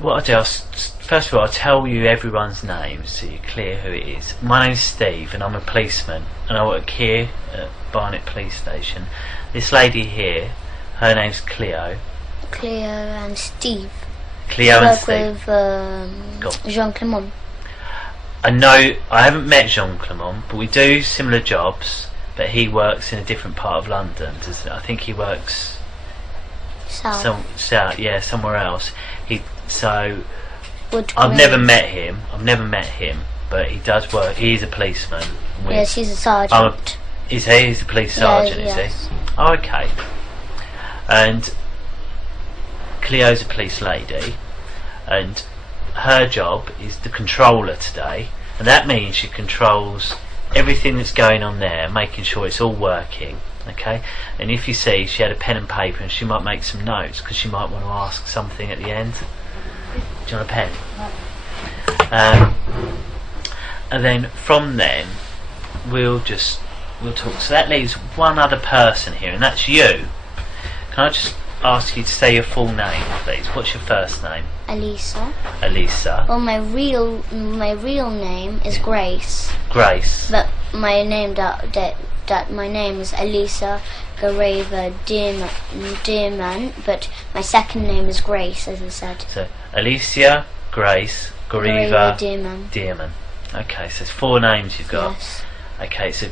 What I'll do, first of all, I'll tell you everyone's names so you're clear who it is. My name's Steve and I'm a policeman and I work here at Barnet Police Station. This lady here, her name's Cleo. Cleo and Steve. Cleo and Steve. I work with Jean Clement. I know, I haven't met Jean Clement, but we do similar jobs, but he works in a different part of London, doesn't he? I think he works south, yeah, somewhere else. I've never met him, but he does work. He's a policeman. Yes, he's a sergeant. He's a police sergeant, is he? Oh, okay. And Cleo's a police lady, and her job is the controller today, and that means she controls everything that's going on there, making sure it's all working. Okay, and if you see, she had a pen and paper and she might make some notes because she might want to ask something at the end. Do you want a pen? And then from then we'll talk. So that leaves one other person here, and that's you. Can I just ask you to say your full name, please? What's your first name? Elisa. Elisa. Well, my real name is Grace. Grace. But my name my name is Elisa Gareva Dearmen, but my second name is Grace, as I said. So Alicia, Grace, Gareva Dearmen. Okay, so it's 4 names you've got. Yes. Okay, so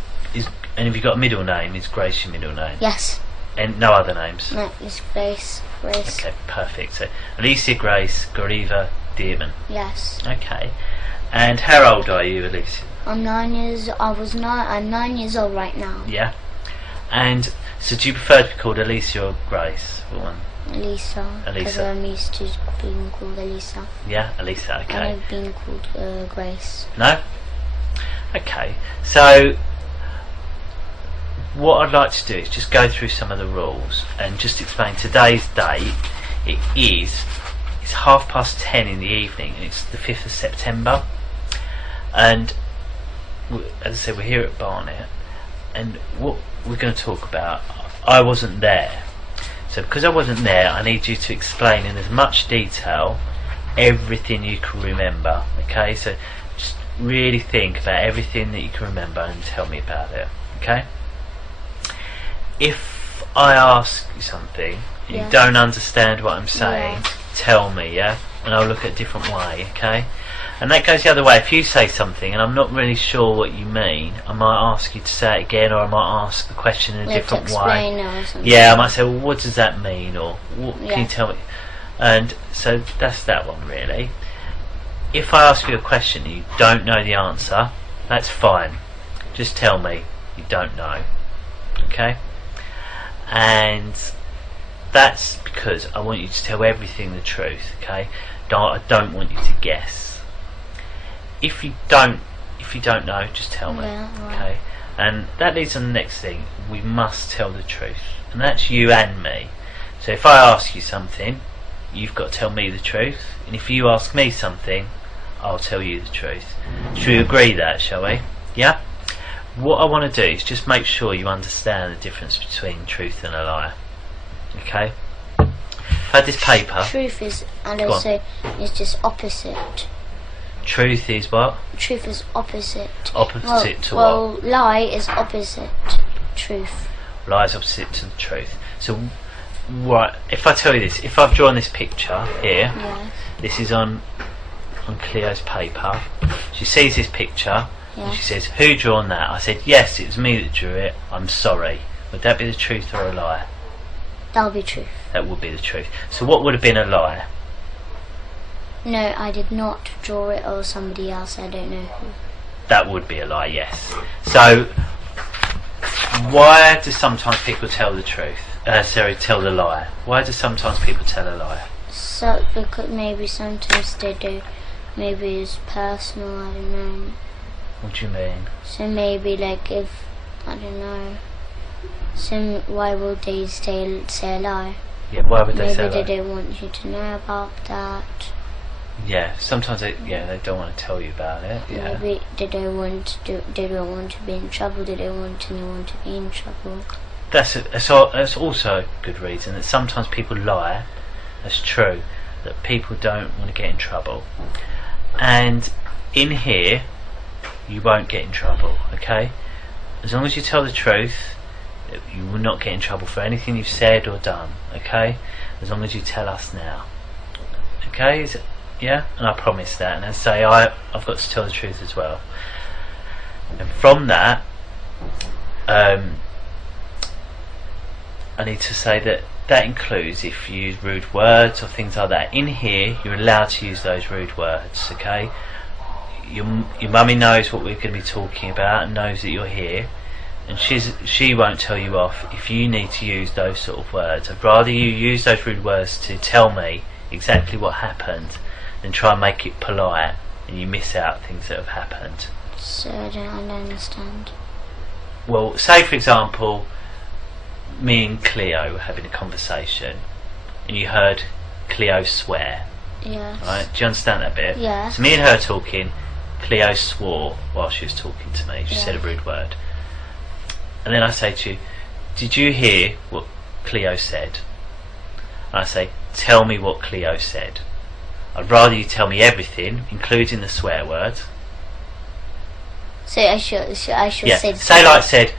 and have you got a middle name? Is Grace your middle name? Yes. And no other names? No, it's Grace. Okay, perfect. So Alicia, Grace, Gareva, Dearmen. Yes. Okay. And how old are you, Alicia? I'm 9 years. I'm 9 years old right now. Yeah. And so, do you prefer to be called Alicia or Grace? What one? Elisa. Because I'm used to being called Elisa. Yeah, Elisa. Okay. And I've been called Grace. No. Okay. So, what I'd like to do is just go through some of the rules and just explain today's date. It's 10:30 in the evening, and it's the 5th of September. And as I said, we're here at Barnet, and what we're going to talk about, I wasn't there. So because I wasn't there, I need you to explain in as much detail everything you can remember. Okay, so just really think about everything that you can remember and tell me about it. Okay. If I ask you something and you don't understand what I'm saying, tell me, yeah? And I'll look at a different way, okay? And that goes the other way. If you say something and I'm not really sure what you mean, I might ask you to say it again, or I might ask the question in a different way. Or something. Yeah, I might say, well, what does that mean? Or what can you tell me? And so that's that one, really. If I ask you a question and you don't know the answer, that's fine. Just tell me you don't know, okay? And that's because I want you to tell everything the truth, okay? I don't want you to guess. If you don't know, just tell me, okay? And that leads on the next thing. We must tell the truth, and that's you and me. So if I ask you something, you've got to tell me the truth, and if you ask me something, I'll tell you the truth. Should we agree that, shall we? Yeah? What I want to do is just make sure you understand the difference between truth and a lie. Okay? I've had this paper. Truth is, and also is just opposite. Truth is what? Truth is opposite. Opposite to well, what? Lie is opposite truth. Lie is opposite to the truth. So, right, if I tell you this, if I've drawn this picture here, this is on Cleo's paper. She sees this picture. And she says, who drawn that? I said, yes, it was me that drew it. I'm sorry. Would that be the truth or a lie? That would be truth. That would be the truth. So what would have been a lie? No, I did not draw it, or somebody else, I don't know who. That would be a lie, yes. So, why do sometimes people tell the truth? Tell the lie. Why do sometimes people tell a lie? So, because maybe sometimes they do. Maybe it's personal, I don't know. What do you mean? So maybe like if, I don't know, so why would they say a lie? Yeah, why would they say a lie? Maybe they don't want you to know about that. Yeah, sometimes they don't want to tell you about it. Yeah. Maybe they don't want to be in trouble, they don't want anyone to be in trouble. That's also a good reason that sometimes people lie. That's true. that people don't want to get in trouble. And in here, you won't get in trouble, okay? As long as you tell the truth, you will not get in trouble for anything you've said or done, okay? As long as you tell us now. Okay? Yeah? And I promise that. And I say I've got to tell the truth as well. And from that, I need to say that includes if you use rude words or things like that. In here, you're allowed to use those rude words, okay? Your mummy knows what we're going to be talking about and knows that you're here, and she won't tell you off if you need to use those sort of words. I'd rather you use those rude words to tell me exactly what happened than try and make it polite and you miss out things that have happened. So I don't understand. Well, say for example, me and Cleo were having a conversation and you heard Cleo swear. Yes. Right? Do you understand that bit? Yes. So me and her talking, Cleo swore while she was talking to me. She said a rude word. And then I say to you, did you hear what Cleo said? And I say, tell me what Cleo said. I'd rather you tell me everything, including the swear words. So I should say. Say like said,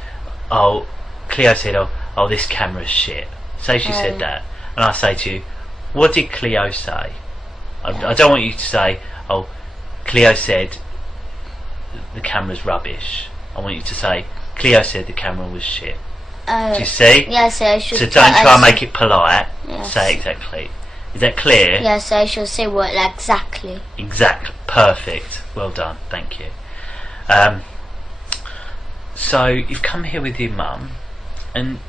oh, Cleo said, oh, this camera's shit. Say she said that, and I say to you, what did Cleo say? I don't want you to say, oh, Cleo said the camera's rubbish. I want you to say, Cleo said the camera was shit. Do you see? Yes, I should. So don't try and make it polite. Yes. Say exactly. Is that clear? Yes, I shall say what exactly. Exactly. Perfect. Well done. Thank you. So you've come here with your mum, and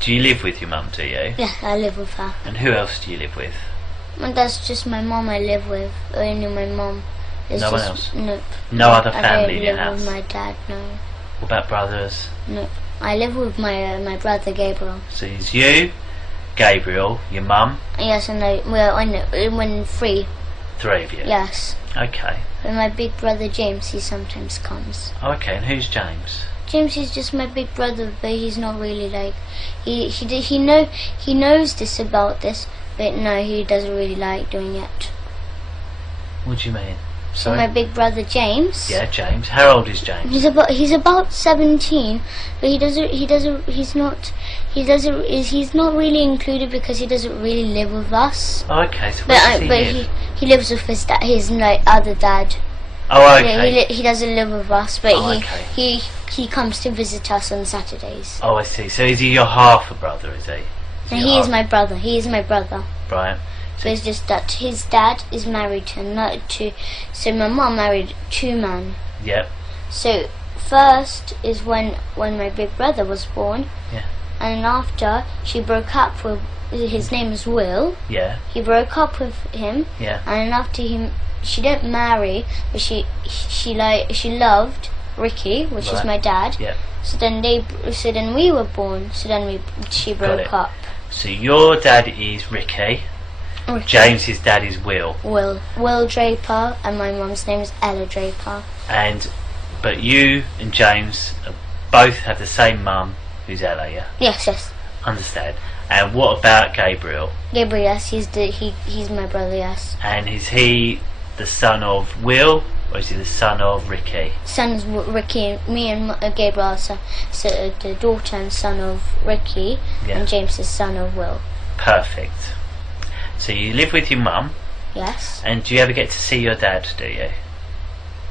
do you live with your mum? Do you? Yeah, I live with her. And who else do you live with? And that's just my mum. I live with only my mum. No one else? Nope. No other family in your I don't house? live with my dad. No. What about brothers? No. I live with my brother Gabriel. So it's you, Gabriel, your mum. Yes, and when three. Three of you. Yes. Okay. And my big brother James, he sometimes comes. Okay. And who's James? James is just my big brother, but he's not really like he knows this about this, but no, he doesn't really like doing it. What do you mean? So my big brother James. Yeah, James. How old is James? He's about 17, but he's not really included because he doesn't really live with us. Oh, okay. So where does he live? He lives with his other dad. Oh, okay. Yeah, he doesn't live with us, but okay. he comes to visit us on Saturdays. Oh, I see. So is he your half a brother? Is he? He is my brother. He is my brother. Right. But it's just that his dad is married to so my mum married two men. Yep. So first is when my big brother was born. Yeah. And after she broke up with his name is Will. Yeah. He broke up with him. Yeah. And after him, she didn't marry, but she loved Ricky, which is my dad. Yeah. So then we were born. So then she broke up. So your dad is Ricky. James's dad is Will. Will Draper, and my mum's name is Ella Draper. But you and James both have the same mum, who's Ella, yeah? Yes. Understand. And what about Gabriel? Gabriel, yes, he's my brother, yes. And is he the son of Will, or is he the son of Ricky? Son's Ricky. Me and Gabriel are so the daughter and son of Ricky, and James is son of Will. Perfect. So you live with your mum. Yes. And do you ever get to see your dad, do you?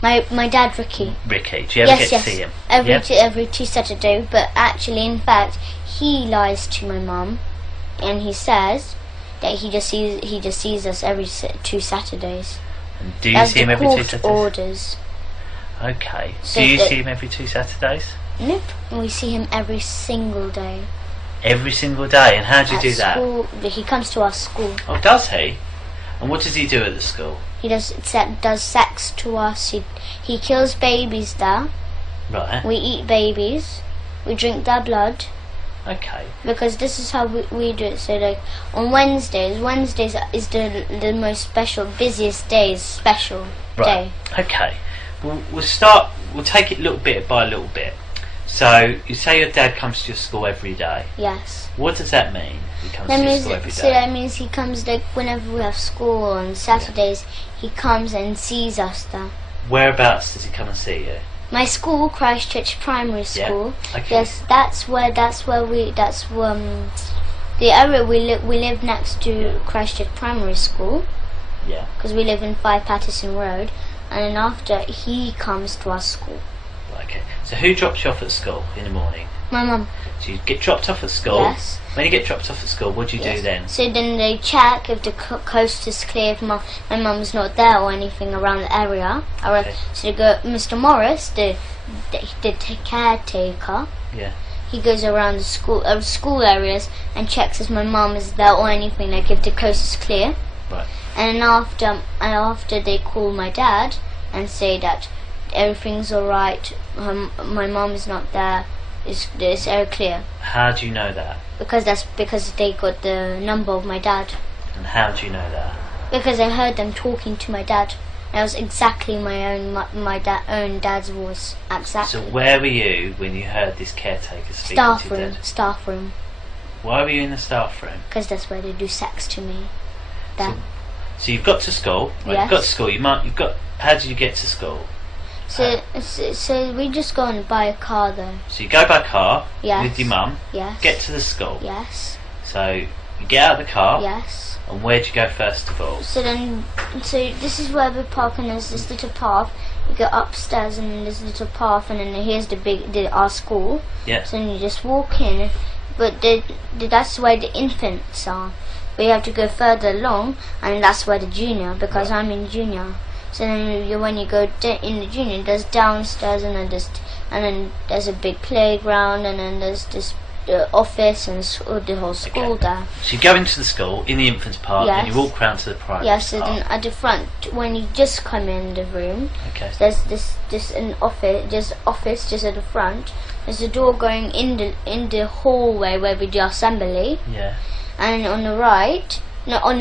My dad, Ricky. Ricky. Do you ever get to see him? Every two Saturdays, but actually, in fact, he lies to my mum, and he says that he just sees us every 2 Saturdays. And do you see him every 2 Saturdays? Orders. Okay. So do you see him every 2 Saturdays? Nope. We see him every single day. Every single day? And how do you do school, that? He comes to our school. Oh, does he? And what does he do at the school? He does sex to us. He kills babies there. Right. We eat babies. We drink their blood. Okay. Because this is how we do it. So like on Wednesdays is the most special, busiest day. Okay. We'll take it little bit by little bit. So you say your dad comes to your school every day. Yes. What does that mean? He comes to your school every day. So that means he comes like whenever we have school on Saturdays. He comes and sees us there. Whereabouts does he come and see you? My school, Christchurch Primary School. Yeah. Okay. Yes, that's the area we live next to Christchurch Primary School. Yeah. Because we live in 5 Patterson Road, and then after he comes to our school. Okay. So who drops you off at school in the morning? My mum. So you get dropped off at school. Yes. When you get dropped off at school, what do you do then? So then they check if the coast is clear, if my mum's not there or anything around the area. Okay. So they go, Mr. Morris, the caretaker. Yeah. He goes around the school areas and checks if my mum is there or anything, like if the coast is clear. Right. And after they call my dad and say that everything's alright, my mum is not there, it's all clear. How do you know that? Because they got the number of my dad. And how do you know that? Because I heard them talking to my dad. That was exactly my own dad's voice. Exactly. So where were you when you heard this caretaker speaking to your dad? Staff room. Why were you in the staff room? Because that's where they do sex to me. So you've got to school. Right, yes. You've got to school. How did you get to school? So we just go and buy a car though. So you go by car Yes. with your mum. Yes. Get to the school. Yes. So you get out of the car. Yes. And where do you go first of all? So this is where we park, and there's this little path. You go upstairs, and then there's a little path, and then here's our school. Yeah. So then you just walk in, but that's where the infants are. But you have to go further along, and that's where the junior, because Right. I'm in junior. So then when you go in the junior, there's downstairs, and then there's a big playground, and then there's this office and the whole school there. So you go into the school in the infants part, Yes. and you walk round to the primary. Yes, so part. then at the front, when you just come in the room, Okay. there's this an office just at the front. There's a door going in the hallway where we do assembly. Yeah. And on the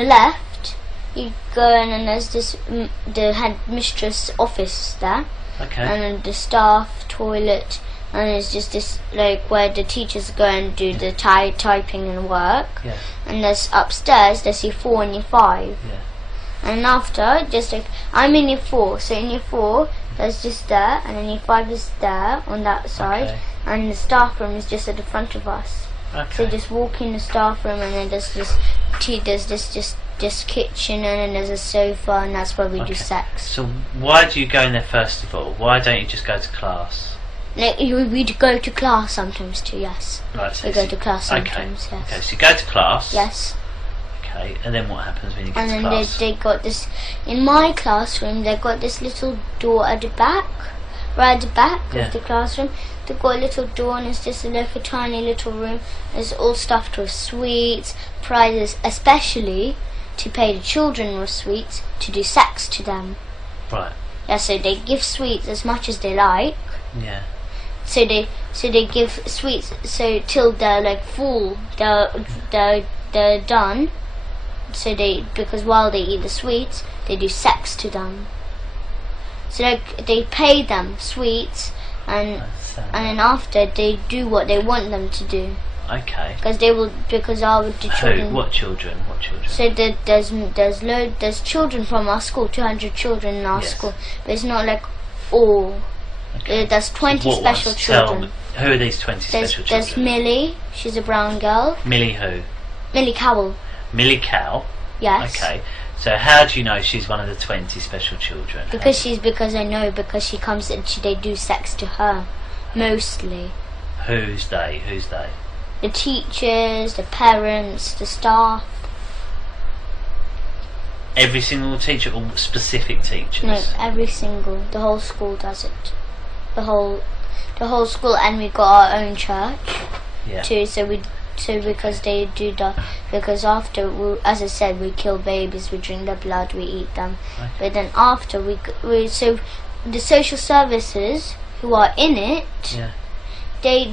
left, you go in, and there's the headmistress office there, Okay. and then the staff toilet, and it's just this like where the teachers go and do the typing and work. Yeah. And there's upstairs, there's year 4 and year 5. Yeah. And after, just like I'm in year 4, so in year 4 there's just there, and then year 5 is there on that side, Okay. and the staff room is just at the front of us. Okay. So just walk in the staff room, and then there's this kitchen, and then there's a sofa, and that's where we do sex. So why do you go in there first of all? Why don't you just go to class? Like, we go to class sometimes too. Yes. Right. So We go to class sometimes. Okay. Yes. Okay. So you go to class. Yes. Okay. And then what happens when you get And to then class? they got this in my classroom. They got this little door at the back, right at the back Yeah. of the classroom. They got a little door, and it's just like a tiny little room. It's all stuffed with sweets, prizes, especially to pay the children with sweets to do sex to them. Right. Yeah, so they give sweets as much as they like. Yeah. So they give sweets so till they're like full, they're done. So because while they eat the sweets, they do sex to them. So they pay them sweets, and then after they do what they want them to do. Okay. Because the children. Who? What children? What children? So there's children from our school, 200 children in our Yes. school, but it's not like all. Okay. There's 20 What special ones? Tell children. me, who are these 20 special There's children? Millie, she's a brown girl. Millie who? Millie Cowell, Millie Cow. yes. Okay. So how do you know she's one of the 20 special children? Because I know because she comes and they do sex to her, mostly. Who's they? Who's they? The teachers, the parents, the staff. Every single teacher or specific teachers? No, the whole school does it. The whole school, and we got our own church Yeah. too. So because they do that, because after, as I said, we kill babies, we drink their blood, we eat them. Okay. But then after so the social services who are in it, Yeah. they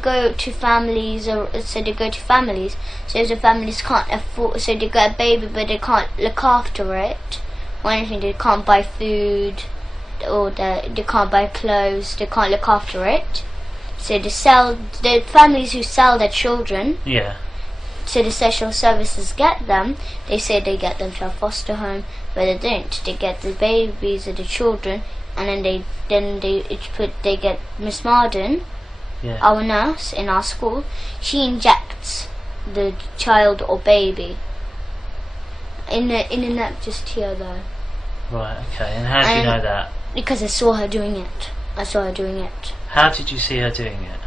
go to families, So if the families can't afford, so they got a baby but they can't look after it or anything, they can't buy food or they can't buy clothes, they can't look after it. So the families who sell their children. Yeah. So the social services get them. They say they get them to a foster home, but they don't. They get the babies or the children, and then they get Miss Marden, our nurse in our school. She injects the child or baby in the neck just here though. Right. Okay. And how do you know that? Because I saw her doing it. How did you see her doing it?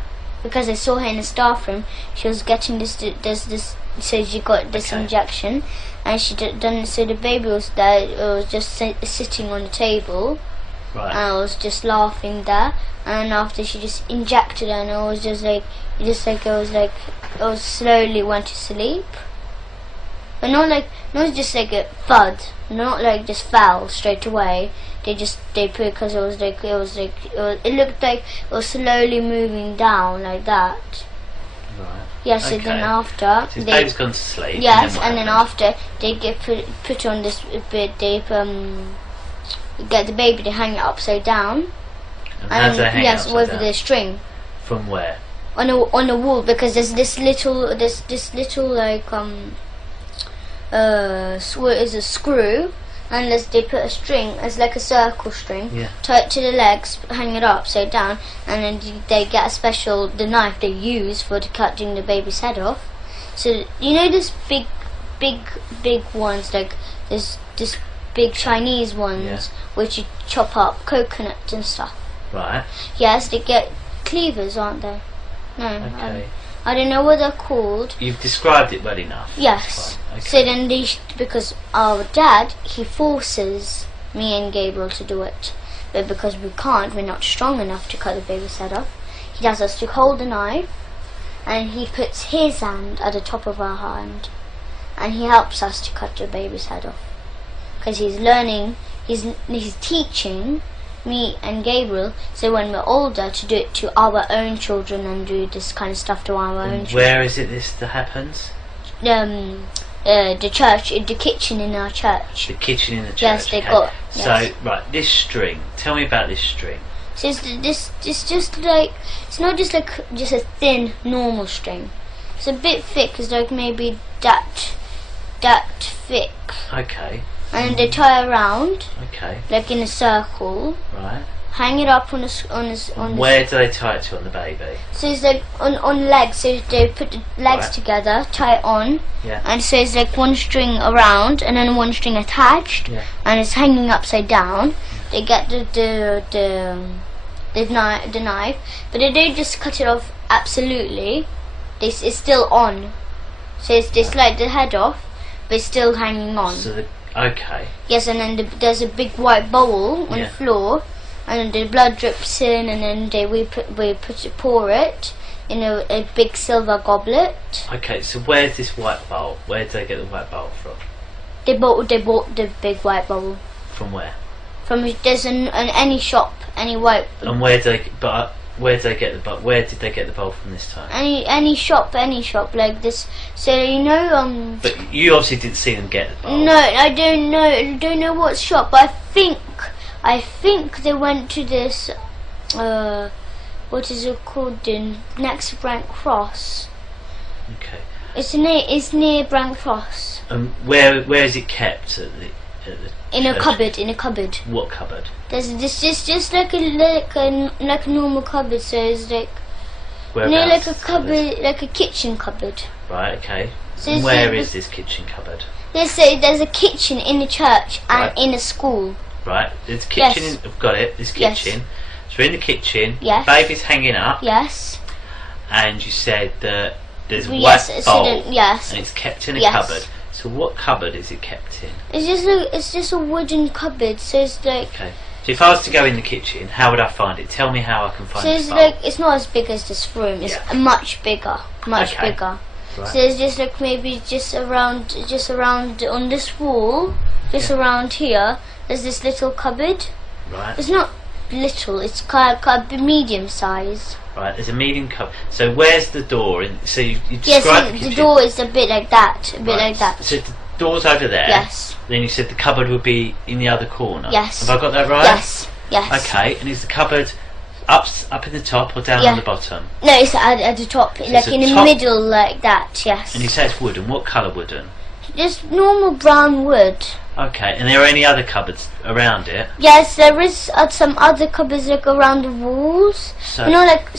Because I saw her in the staff room. She was getting this. So she got this injection, and she done. So the baby was there. It was just sitting on the table, right. And I was just laughing there. And after she just injected her, and I was I was slowly went to sleep, but not just like a thud, not like just fell straight away. They put because it looked like it was slowly moving down like that. Right. Yes. So then after so baby's gone to sleep. Yes, and then after they get put on this bit. They get the baby. They hang it upside down. And yes, with down? the string. From where? On the wall, because there's this little like what is a screw. Unless they put a string, as like a circle string, tie it to the legs, hang it upside down, and then they get the knife they use for cutting the baby's head off. So you know this big ones, like this big Chinese ones, which you chop up coconut and stuff. Right. Yes, they get cleavers, aren't they? No. Okay. I don't know what they're called. You've described it well enough. Yes. Okay. So then because our dad, he forces me and Gabriel to do it. But because we can't, we're not strong enough to cut the baby's head off. He does us to hold the knife, and he puts his hand at the top of our hand, and he helps us to cut the baby's head off. Because he's learning, he's teaching me and Gabriel, so when we're older, to do it to our own children and do this kind of stuff to our own children. Where is it this that happens? The church, the kitchen in our church. The kitchen in the church. Yes, they got. So right, this string. Tell me about this string. So it's just like, it's not just like just a thin normal string. It's a bit thick. It's like maybe that thick. Okay. And then they tie around. Okay. Like in a circle. Right. Hang it up on Where do they tie it to on the baby? So it's like on legs. So they put the legs together, tie it on. Yeah. And so it's like one string around and then one string attached. Yeah. And it's hanging upside down. They get the knife, but they don't just cut it off absolutely. It's still on. So they slide the head off, but it's still hanging on. So okay. Yes, and then there's a big white bowl on the floor, and then the blood drips in, and then we pour it in a big silver goblet. Okay, so where's this white bowl? Where did they get the white bowl from? They bought the big white bowl. From where? From there's any shop, any white. And where did they get the bowl? Where did they get the bowl from this time? Any shop like this. So you know. But you obviously didn't see them get the bowl. No, I don't know. I don't know what shop. But I think they went to this. What is it called? The next Brent Cross. Okay. It's near Brent Cross. And where is it kept at the in a cupboard. In a cupboard. What cupboard? There's just like a normal cupboard. So it's like Whereabouts? like a cupboard, like a kitchen cupboard. Right. Okay. So and where is this kitchen cupboard? There's a kitchen in the church and in a school. Right. There's a kitchen. Yes. I've got it. This kitchen. Yes. So in the kitchen. Yes. Baby's hanging up. Yes. And you said that there's a yes, white so bowl. yes. And it's kept in a cupboard. So what cupboard is it kept in? It's just a wooden cupboard. So it's like. Okay. So if I was to go in the kitchen, how would I find it? Tell me how I can find it. So it's like it's not as big as this room. It's much bigger. Much bigger. Right. So it's just like maybe just around on this wall, just around here. There's this little cupboard. Right. It's not little. It's kind of medium size. Right. There's a medium cupboard. So where's the door? So you described yes, the kitchen. The door is a bit like that. A bit like that. So the door's over there. Yes. Then you said the cupboard would be in the other corner. Yes. Have I got that right? Yes. Yes. Okay. And is the cupboard up in the top or down on the bottom? No, it's at the top, so like in the middle, like that. Yes. And you say it's wooden. What colour wooden? Just normal brown wood. Okay. And there are any other cupboards around it? Yes, there is some other cupboards like around the walls. So, you know, like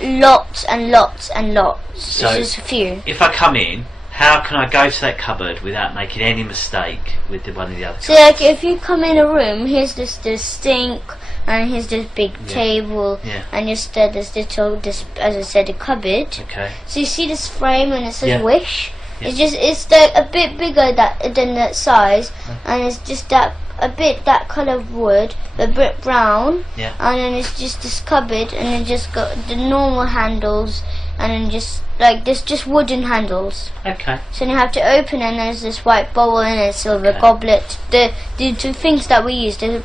lots and lots and lots. So it's just a few. If I come in, how can I go to that cupboard without making any mistake with one of the other cupboards? So like if you come in a room, here's this sink, and here's this big table, and just there's this, as I said, a cupboard. Okay. So you see this frame and it says wish. Yeah. It's like a bit bigger than that size, and it's just that that colour of wood, a bit brown, and then it's just this cupboard, and then just got the normal handles, and then just like this, just wooden handles. Okay. So you have to open, and there's this white bowl and a silver goblet. The things that we use, the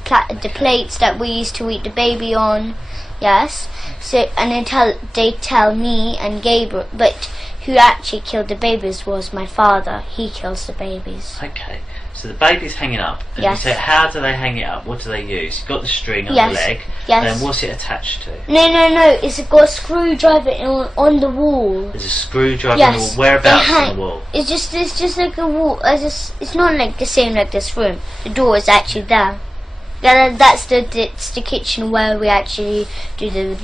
plates that we used to eat the baby on. Yes. So and they tell me and Gabriel, but who actually killed the babies was my father. He kills the babies. Okay. So the baby's hanging up, and you say, how do they hang it up? What do they use? You've got the string on the leg, and then what's it attached to? No, it's got a screwdriver on the wall. There's a screwdriver on the wall. Whereabouts on the wall? It's just like a wall. It's not like the same like this room. The door is actually there. That's the kitchen where we actually do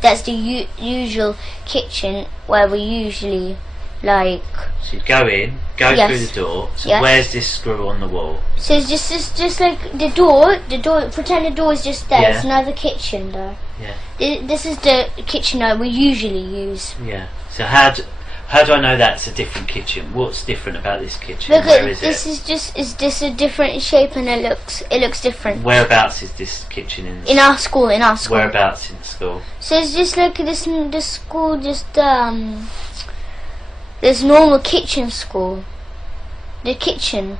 that's the usual kitchen where we usually like. So you go in, go through the door. So where's this screw on the wall? So it's just like the door. Pretend the door is just there. It's another kitchen though. Yeah. This is the kitchen that we usually use. Yeah. So how do I know that's a different kitchen? What's different about this kitchen? Because where is is this a different shape, and it looks different. Whereabouts is this kitchen in our school? Whereabouts in the school? So it's just like this school, just this normal kitchen school. The kitchen.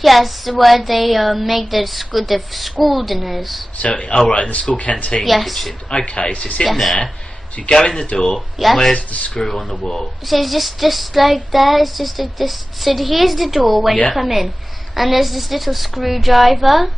Yes, where they make the school dinners. So, right, the school canteen kitchen. Okay, so it's in there. So you go in the door. Yes. Where's the screw on the wall? So it's just like that. It's just like this. So here's the door when you come in, and there's this little screwdriver.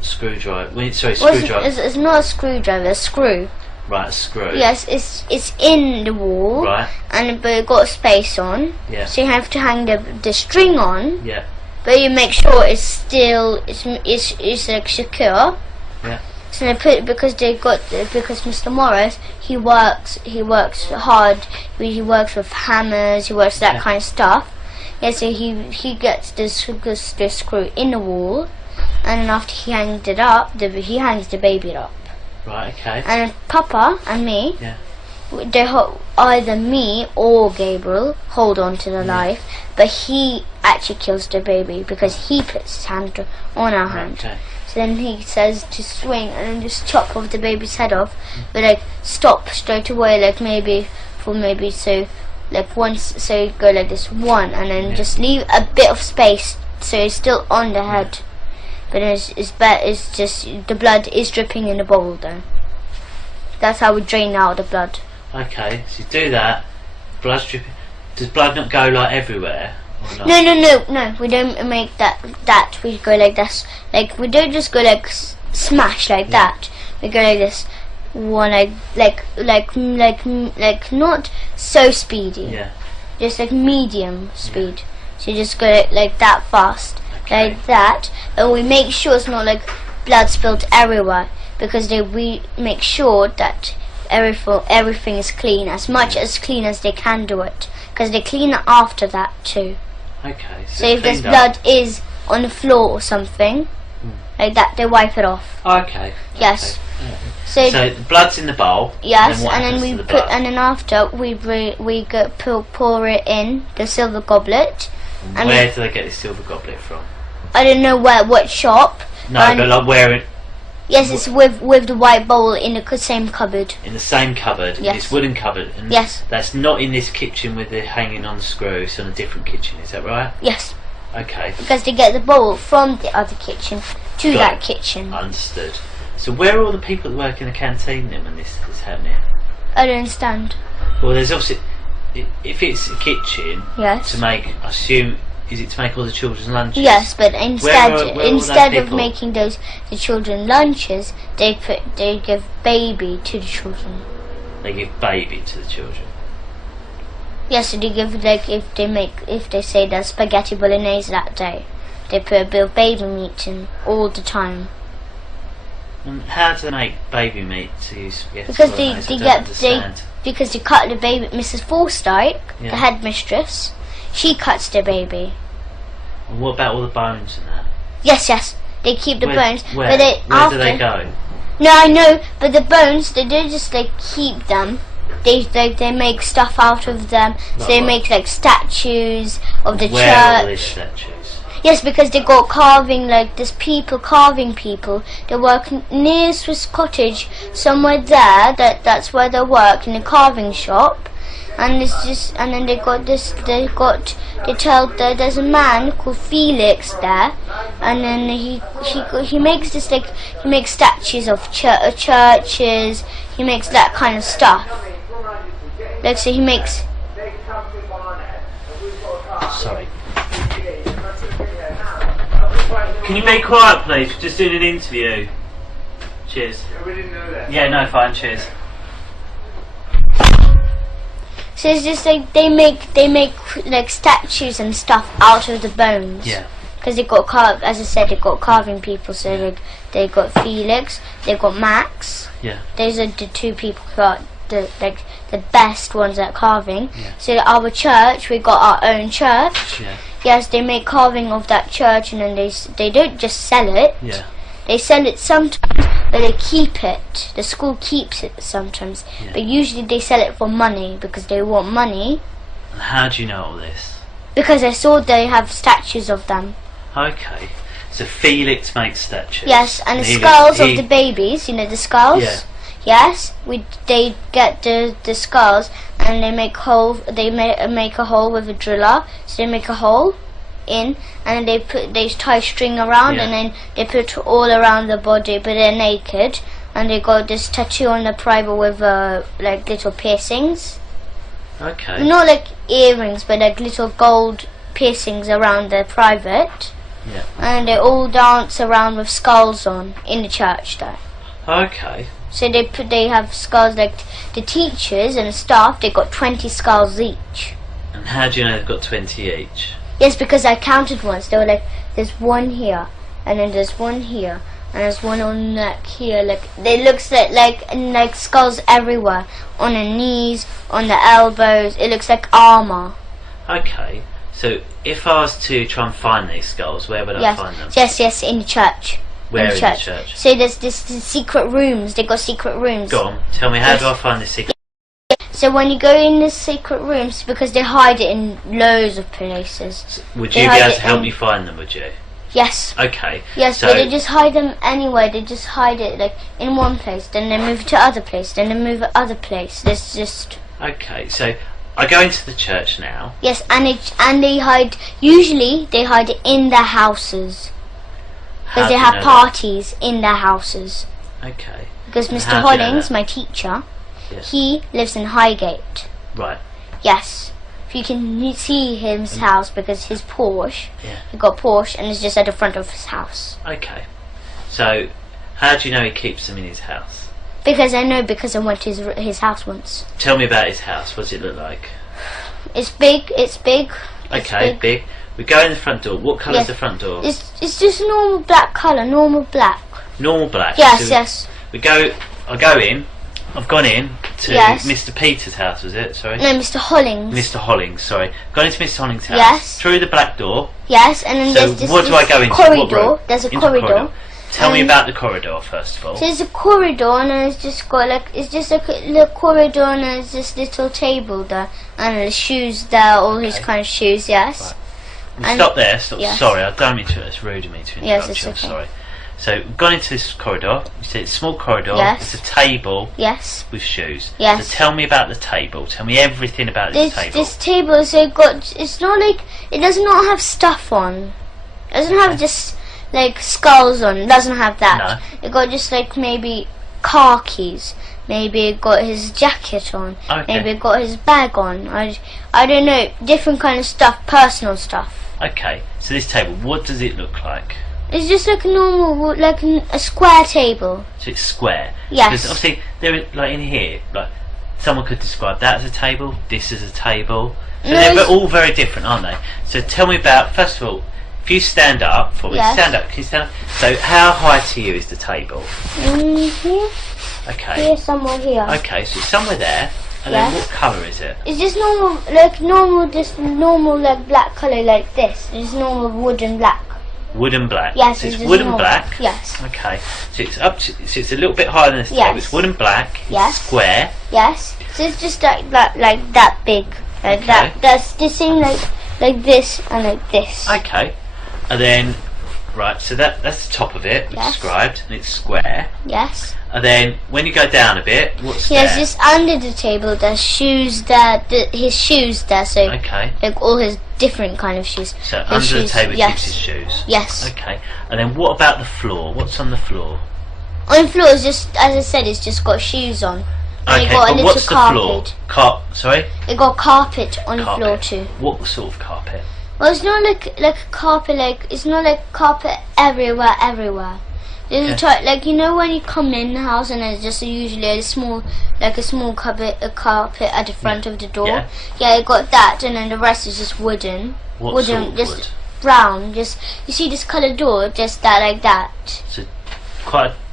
Screwdriver. Screwdriver. It's not a screwdriver. A screw. Right, a screw. Yes, it's in the wall. Right. But it got a space on. Yeah. So you have to hang the string on. Yeah. But you make sure it's still it's like secure. Yeah. So they put because Mr. Morris he works hard. He works with hammers. He works that kind of stuff. Yeah. So he gets this screw in the wall, and then after he hangs it up, he hangs the baby up. Right. Okay. And Papa and me. Yeah. Either me or Gabriel hold on to the knife, but he actually kills the baby because he puts his hand on our hand. Okay. So then he says to swing and then just chop off the baby's head off, but like stop straight away, like maybe so like once, so you go like this one, and then just leave a bit of space so it's still on the head, but it's just the blood is dripping in the bowl though. That's how we drain out the blood. Okay, so you do that. Blood's dripping. Does blood not go like everywhere? Or not? No. We don't make that. We go like this. Like we don't just go like smash like that. We go like this. One like not so speedy. Yeah. Just like medium speed. So you just go like that fast, like that, and we make sure it's not like blood spilled everywhere because we make sure that everything is clean, as much as clean as they can do it, because they clean it after that too. Okay. So if there's blood is on the floor or something like that, they wipe it off. Okay. Yes. Okay. So the blood's in the bowl. Yes, and then after we pour it in the silver goblet. And where do they get this silver goblet from? I don't know what shop. No, but like where it. Yes, it's with the white bowl in the same cupboard. In the same cupboard? Yes. This wooden cupboard? And yes. That's not in this kitchen with the hanging on the screw, it's on a different kitchen, is that right? Yes. Okay. Because they get the bowl from the other kitchen to that kitchen. Understood. So where are all the people that work in the canteen then when this is happening? I don't understand. Well, there's obviously, if it's a kitchen, yes, to make, I assume Is it to make all the children's lunches? Yes, but instead of people? making the children lunches, they give baby to the children. They give baby to the children. Yes, so they give, like, if they say there's spaghetti bolognese that day, they put a bit of baby meat in all the time. And how do they make baby meat to use spaghetti Because bolognese? because they cut the baby. Mrs. Forsyth, Yeah. the headmistress, she cuts the baby. And what about all the bones and that? Yes, they keep the bones. Where? But Where do they go? No, I know, but the bones, they don't just like keep them. They make stuff out of them. So they make like statues of the Where are all church. these statues? Yes, because they got carving, like there's people carving people. They work near Swiss Cottage, somewhere there. That's where they work, in a carving shop. And it's just, and then they tell that there's a man called Felix there, and then he makes this, like, he makes statues of churches. He makes that kind of stuff. Like, so he makes. Sorry. Can you be quiet, please? We're just doing an interview. Cheers. We didn't know that. Yeah, no, fine. Cheers. So it's just like they make like statues and stuff out of the bones. Yeah. Because they got as I said, they got carving people. So they got Felix, they got Max. Yeah. Those are the two people who are the best ones at carving. Yeah. So our church, we got our own church. Yeah. Yes, they make carving of that church, and then they don't just sell it. Yeah. They sell it sometimes, but they keep it. The school keeps it sometimes, Yeah. but usually they sell it for money because they want money. And how do you know all this? Because I saw they have statues of them. Okay. So Felix makes statues. Yes, and the he skulls he- of the babies. You know the skulls. Yeah. Yes, they get the skulls and they make hole. They make a hole with a driller. So they make a hole in, and they tie string around, Yeah. and then they put all around the body, but they're naked, and they got this tattoo on the private with like little piercings. Okay. Not like earrings, but like little gold piercings around the private. Yeah. And they all dance around with skulls on in the church there. Okay. So they have skulls, like the teachers and the staff, they got 20 skulls each. And how do you know they've got 20 each? Yes, because I counted once. They were like, there's one here, and then there's one here, and there's one on the neck here. Like, they looks like skulls everywhere, on the knees, on the elbows. It looks like armor. Okay. So if I was to try and find these skulls, where would I find them? Yes, in the church. Where in the church? So there's this secret rooms. They got secret rooms. Go on. Tell me, how do I find this secret? So when you go in the secret rooms, because they hide it in loads of places. Would They you be hide able it to help in- me find them, would you? Yes. Okay. Yes, so but they just hide them anywhere. They just hide it like in one place, then they move it to other place, then they move it other place. There's just Okay, so I go into the church now. yes, and they hide. Usually they hide it in their houses How because do they you have know parties in their houses. that? Okay. Because And Mr. how do you know Hollings, that? my teacher, Yes. he lives in Highgate. Right. Yes. You can see his house because his Porsche, Yeah. he got Porsche and it's just at the front of his house. Okay. So, how do you know he keeps them in his house? Because I know, because I went to his house once. Tell me about his house. What does it look like? It's big, it's big. It's Okay, big. We go in the front door. What colour's Yes. the front door? It's just a normal black colour, normal black. Normal black. Yes, So yes. We go. I go in. I've gone in to Yes. Mr. Peter's house. Was it? Sorry. No, Mr. Hollings. Mr. Hollings. Sorry. Gone into Mr. Hollings' house. Yes. Through the black door. Yes, and then So there's this, what do I go into? corridor. What room? There's a Into the corridor. Tell me And- about the corridor first of all. So there's a corridor, and then it's just got like, it's just like a little corridor, and there's this little table there, and the shoes there, all his Okay. kind of shoes. Yes. Right. and- Stop there. Stop. yes. Sorry, I don't mean to. It's rude of me to interrupt Yes, it's you. I'm okay. sorry. So we've gone into this corridor. You see it's a small corridor. Yes. There's a table Yes. with shoes. Yes. So tell me about the table. Tell me everything about this table. This table, so it's not like, it does not have stuff on. It doesn't have just like skulls on. It doesn't have that. It got just like maybe car keys. Maybe it got his jacket on. Okay. Maybe it got his bag on. I don't know. Different kind of stuff. Personal stuff. Okay, so this table, what does it look like? It's just like a normal, like a square table. So it's square. Yes. Because obviously, there, like in here, like someone could describe that as a table, this as a table. So they're all very different, aren't they? So tell me about, first of all, if you stand up for me, stand up, can you stand up? So how high to you is the table? Here. Okay. Here, somewhere here. Okay, so it's somewhere there. And then what colour is it? It's just normal, like black colour like this. It's normal wood and black. Wood and black. Yes, so it's wood and black. Yes. Okay. So it's up to, so it's a little bit higher than this table. It's wood and black. Yes. It's square. Yes. So it's just like that big, like that. That's the same like this and like this. Okay. And then right, so that's the top of it, described, and it's square. Yes. And then when you go down a bit, what's there? Yes, just under the table there's shoes there, his shoes there, so like all his different kind of shoes. So under the table keeps his shoes? Yes. Okay. And then what about the floor? What's on the floor? On the floor is just, as I said, it's just got shoes on. And Okay, got a but little what's carpet. the floor? Sorry? It got carpet on the floor too. What sort of carpet? Well, it's not like a carpet, like it's not like carpet everywhere. There's a type, like you know when you come in the house and there's just usually a small carpet at the front of the door. Yeah, it got that, and then the rest is just wooden. What sort of just wood? Brown. Just you see this colored door, just that like that. So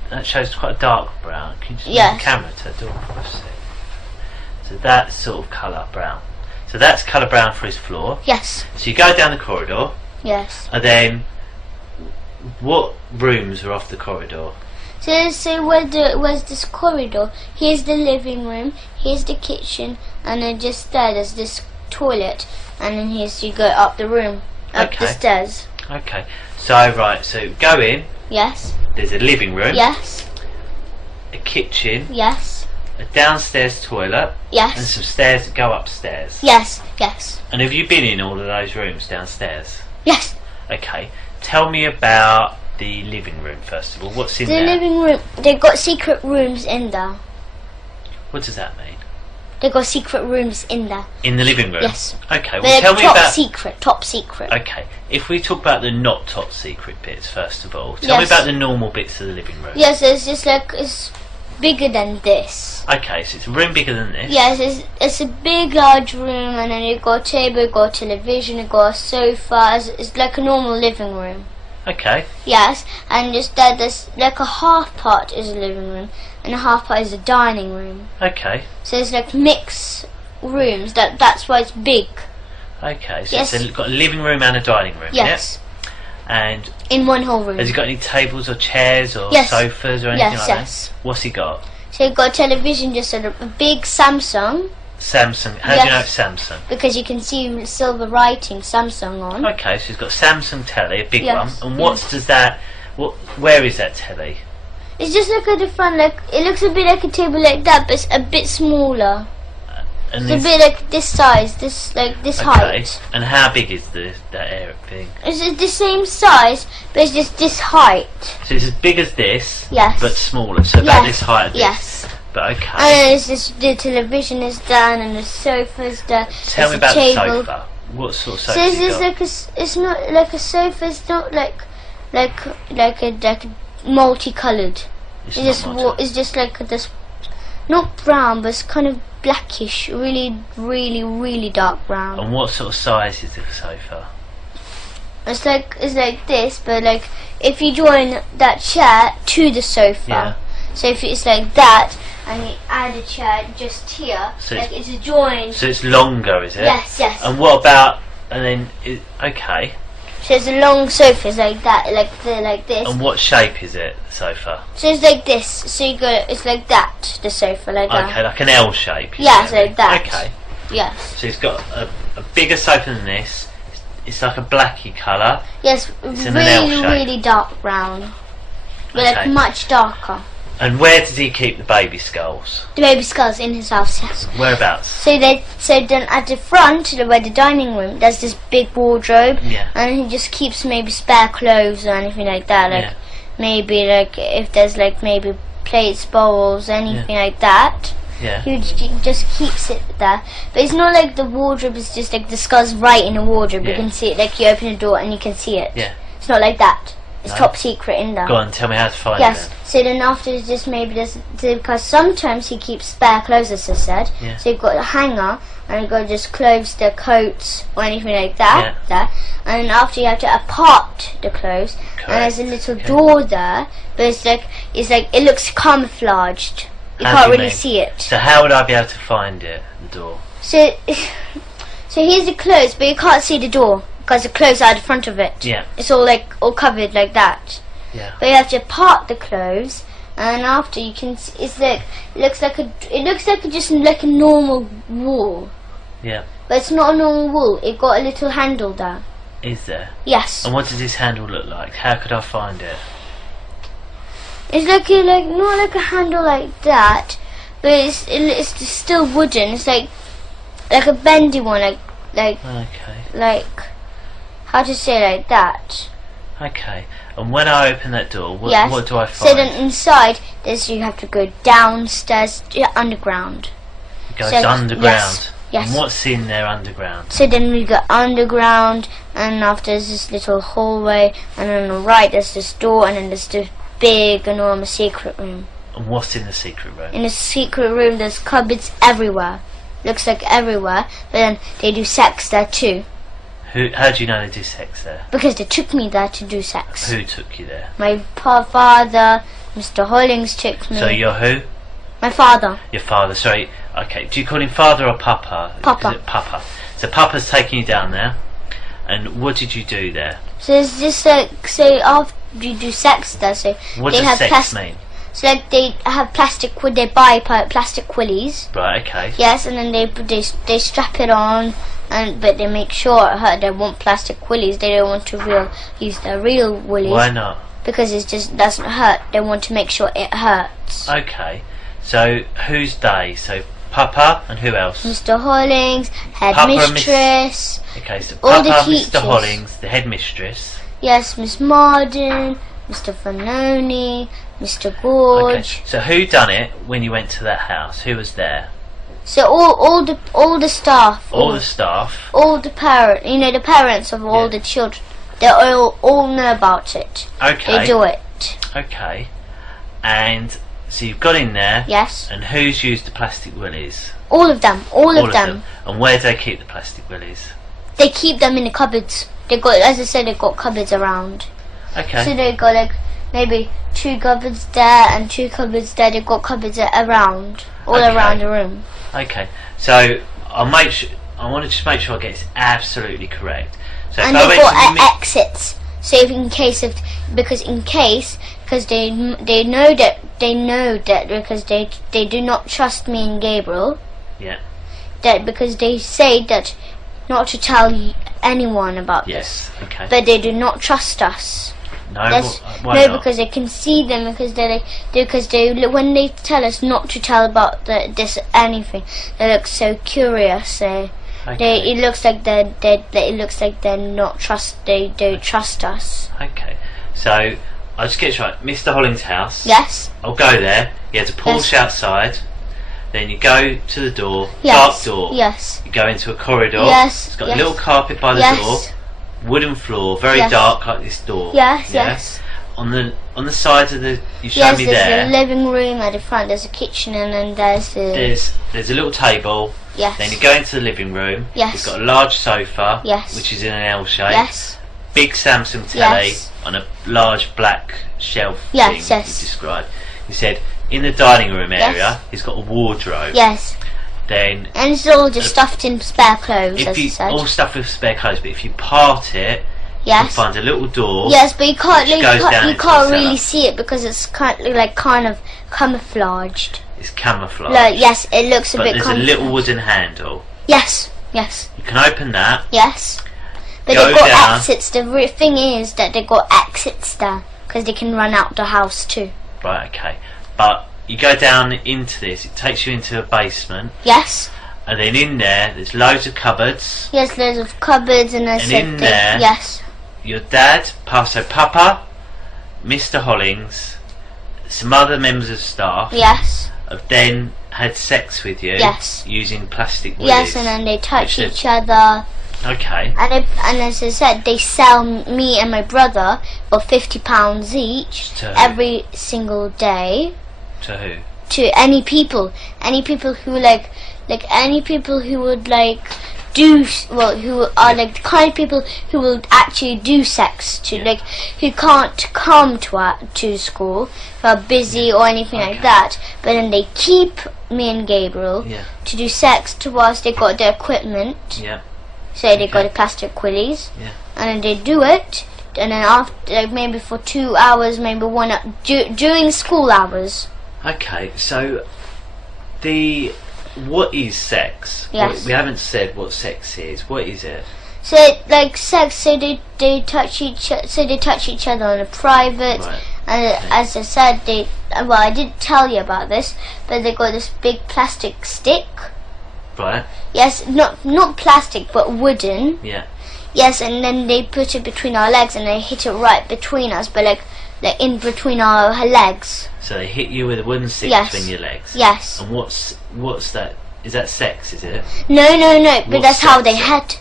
that shows quite a dark brown. Can you just move the camera to the door for us? So that sort of colour brown. So that's colour brown for his floor. Yes. So you go down the corridor. Yes. And then what rooms are off the corridor? So where's this corridor? Here's the living room, here's the kitchen, and then just there's this toilet, and then here's you go up the room, up the stairs. Okay. So right, so go in. Yes. There's a living room. Yes. A kitchen. Yes. A downstairs toilet. Yes. And some stairs that go upstairs. Yes. Yes. And have you been in all of those rooms downstairs? Yes. Okay. Tell me about the living room first of all. What's in there? The living room, they've got secret rooms in there. What does that mean? They've got secret rooms in there. In the living room? Yes. Okay, well tell me about... top secret. Okay, if we talk about the not top secret bits first of all, tell me about the normal bits of the living room. Yes, it's just like, it's bigger than this. Okay, so it's a room bigger than this. Yes, it's a big large room, and then you've got a table, you've got a television, you've got a sofa. It's like a normal living room. Okay. Yes, and just there's like a half part is a living room and a half part is a dining room. Okay. So it's like mixed rooms. That's why it's big. Okay, so it's got a living room and a dining room. Yes. Yeah? And in one whole room. Has he got any tables or chairs or sofas or anything like that? What's he got? So he's got a television, just a big Samsung. Samsung. How do you know it's Samsung? Because you can see silver writing Samsung on. Okay, so he's got Samsung telly, a big one. And where is that telly? It's just like a different, like it looks a bit like a table like that, but it's a bit smaller. And it's a bit like this size, this height. And how big is that area thing? It's the same size, but it's just this height. So it's as big as this, but smaller. So about this height. Yes. But okay. And it's just the television is down and the sofa's there. Tell me about the sofa. What sort of sofa? So it's not like a sofa. It's not like a multicolored. It's just like this, not brown, but it's kind of blackish, really dark brown. And what sort of size is the sofa? It's like this, but like if you join that chair to the sofa. So if it's like that, and you add a chair just here, so like it's joined. So it's longer, is it? Yes. And what about? And then okay. So it's a long sofa, it's like that, like this. And what shape is it, the sofa? So it's like this. So it's like that, the sofa, like that. Okay, like an L shape. Yes, like that. Okay. Yes. So it's got a bigger sofa than this. It's like a blacky colour. Yes, it's in an L shape. Really dark brown, but like much darker. And where does he keep the baby skulls? The baby skulls in his house, yes. Whereabouts? So then at the front, where the dining room, there's this big wardrobe, and he just keeps maybe spare clothes or anything like that. Like maybe like if there's like maybe plates, bowls, anything like that. Yeah. he just keeps it there. But it's not like the wardrobe is just like the skulls right in the wardrobe. Yeah. You can see it, like you open the door and you can see it. Yeah. It's not like that. It's No. top secret in there. Go on, tell me how to find Yes. it. So then after it's just maybe just because sometimes he keeps spare clothes, as I said. Yeah. So you've got a hanger and you've got just clothes, the coats or anything like that. There. And then after you have to apart the clothes. Correct. And there's a little door there, but it's like it looks camouflaged. You How do can't you really mean? see it. So how would I be able to find it, the door? So so here's the clothes, but you can't see the door because the clothes are at the front of it. Yeah. It's all like all covered like that. Yeah. But you have to part the clothes, and after you can, it's like it looks like just like a normal wall, Yeah. but it's not a normal wall. It got a little handle there. Is there? Yes, And what does this handle look like? How could I find it? it's like not like a handle like that, but it's still wooden. It's like a bendy one, Okay. how to say like that. Okay. And when I open that door, what, Yes. what do I So find? then inside, you have to go downstairs, underground. It goes so- underground. yes, yes. And what's in there underground? So then we go underground, and after there's this little hallway, and on the right there's this door, and then there's this big, enormous secret room. And what's in the secret room? In the secret room there's cupboards everywhere. Looks like everywhere, but then they do sex there too. How do you know they do sex there? Because they took me there to do sex. Who took you there? My father, Mr. Hollings took me. So you're who? My father. Your father, sorry. Okay, do you call him father or papa? Papa. Is it papa? So papa's taking you down there, and what did you do there? So it's just like, so after you do sex there, so What they does have sex mean? So like they have they buy plastic willies. Right, okay. Yes, and then they strap it on, but they make sure it hurt. They want plastic willies. They don't want to use their real willies. Why not? Because it just doesn't hurt. They want to make sure it hurts. Okay. So who's they? So Papa and who else? Mr. Hollings, Papa and headmistress. Okay, so all the Papa, teachers. Mr. Hollings, the headmistress. Yes, Miss Marden, Mr. Fanoni, Mr. Gorge. Okay. So who done it when you went to that house? Who was there? So all the staff. All the staff. All the the parents of all Yeah. the children. They all know about it. Okay. They do it. Okay. And so you've got in there. Yes. And who's used the plastic willies? All of them. All of them. And where do they keep the plastic willies? They keep them in the cupboards. They got, as I said, they got cupboards around. Okay. So they got like maybe 2 cupboards there and 2 cupboards there. They got cupboards around, all Okay. around the room. Okay. So I want to just make sure I get this absolutely correct. So And if I they went got to the exits. So if because they know that because they do not trust me and Gabriel. Yeah. That because they say that not to tell anyone about Yes. Okay. this, but they do not trust us. No. Why No, not? because they can see them because they when they tell us not to tell about this anything, they look so curious. Okay. It looks like they don't trust us. Okay. So I'll just get it right. Mr. Hollings' house. Yes. I'll go there. You have to Porsche Yes. outside. Then you go to the door. Yes. Dark door. Yes. You go into a corridor. Yes. It's got Yes. a little carpet by the Yes. door. Wooden floor. Very Yes. dark like this door. Yes. Yeah? Yes. On the sides of the you show Yes. me There's there. a living room at the front. There's a kitchen, and then there's the There's a little table. yes. Then you go into the living room. Yes. It's got a large sofa. Yes. Which is in an L shape. Yes. Big Samsung telly Yes. on a large black shelf Yes, thing yes. you described. You said in the dining room area Yes. he's got a wardrobe. Yes. Then And it's all just stuffed in spare clothes, if as I you said. all stuff with spare clothes, but if you part it, you Yes. find a little door. Yes, but you can't. which goes down You into can't the really cellar. see it because it's kind of camouflaged. It's camouflage. Like, yes, it looks a but bit. there's a camouflaged. little wooden handle. Yes, yes, You can open that. yes. But Go they've got down. exits. The thing is that they've got exits there because they can run out the house too. Right, okay. But you go down into this, it takes you into a basement, Yes, and then in there's loads of cupboards. yes. Loads of cupboards and there's And in there- yes, Your dad, Papa, Mr. Hollings, some other members of staff, yes, have then had sex with you. Yes. Using plastic willies. Yes, and then they touch each other. Okay. And as I said, they sell me and my brother for £50 each every single day. To who? To any people who any people who would do who are the kind of people who will actually do sex who can't come to school, who are busy or anything like that, but then they keep me and Gabriel to do sex to us. They got the equipment, so they got the plastic willies, and then they do it, and then after maybe for 2 hours, maybe 1 hour during school hours. Okay, so what is sex? Yes. We haven't said what sex is. What is it? So sex. So they touch each. So they touch each other on a private. Right. And as I said, I didn't tell you about this, but they got this big plastic stick. Right. Yes, not plastic, but wooden. Yeah. Yes, and then they put it between our legs, and they hit it right between us, but like in between our legs. So they hit you with a wooden stick between your legs. Yes. And what's that? Is that sex? Is it? No. But that's how they hurt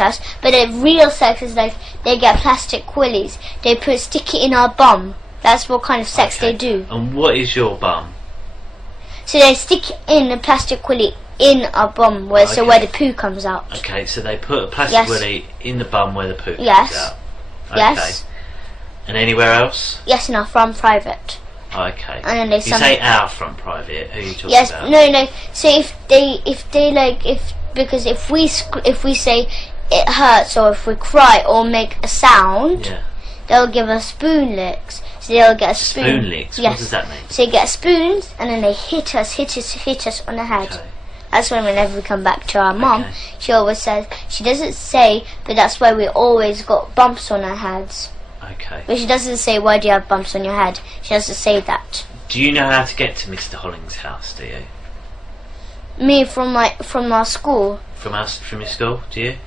us. But the real sex is like they get plastic willies. They stick it in our bum. That's what kind of sex they do. And what is your bum? So they stick in the plastic willy in our bum, where the poo comes out. Okay, so they put a plastic willy in the bum where the poo comes out. Okay. Yes. And anywhere else? Yes, in our front private. Okay. And then you say our front private. Who are you talking about? No. So because if we say it hurts, or if we cry or make a sound, they'll give us spoon licks. So they'll get a spoon. Spoon licks. Yes. What does that mean? So you get spoons, and then they hit us on the head. Okay. That's when whenever we come back to our mum, she always says, she doesn't say, but that's why we always got bumps on our heads. Okay. But she doesn't say, why do you have bumps on your head? She doesn't say that. Do you know how to get to Mr. Holling's house, do you? Me from our school. From your school, do you?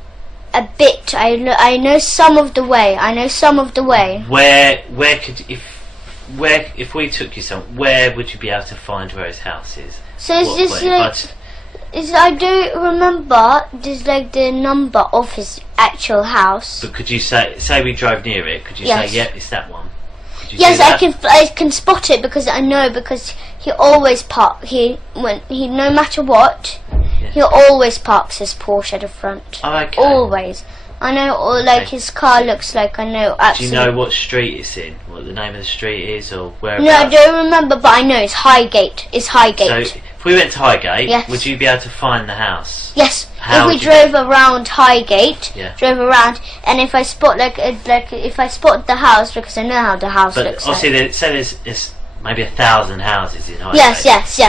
A bit. I know some of the way. Where could if we took you where would you be able to find where his house is? So it's just I don't remember just the number of his actual house. But could you say we drove near it? Could you say, yep, it's that one? Yes, I can spot it because I know, because he always no matter what, he always parks his Porsche at the front. Oh, okay. Always. I know, his car looks like, I know absolutely. Do you know what street it's in? What the name of the street is, or where? No, I don't remember, but I know it's Highgate. It's Highgate. So if we went to Highgate, would you be able to find the house? Yes. If we drove around Highgate, and if I spot if I spot the house, because I know how the house looks like. But obviously, there's maybe 1,000 houses in Highgate. Yes. So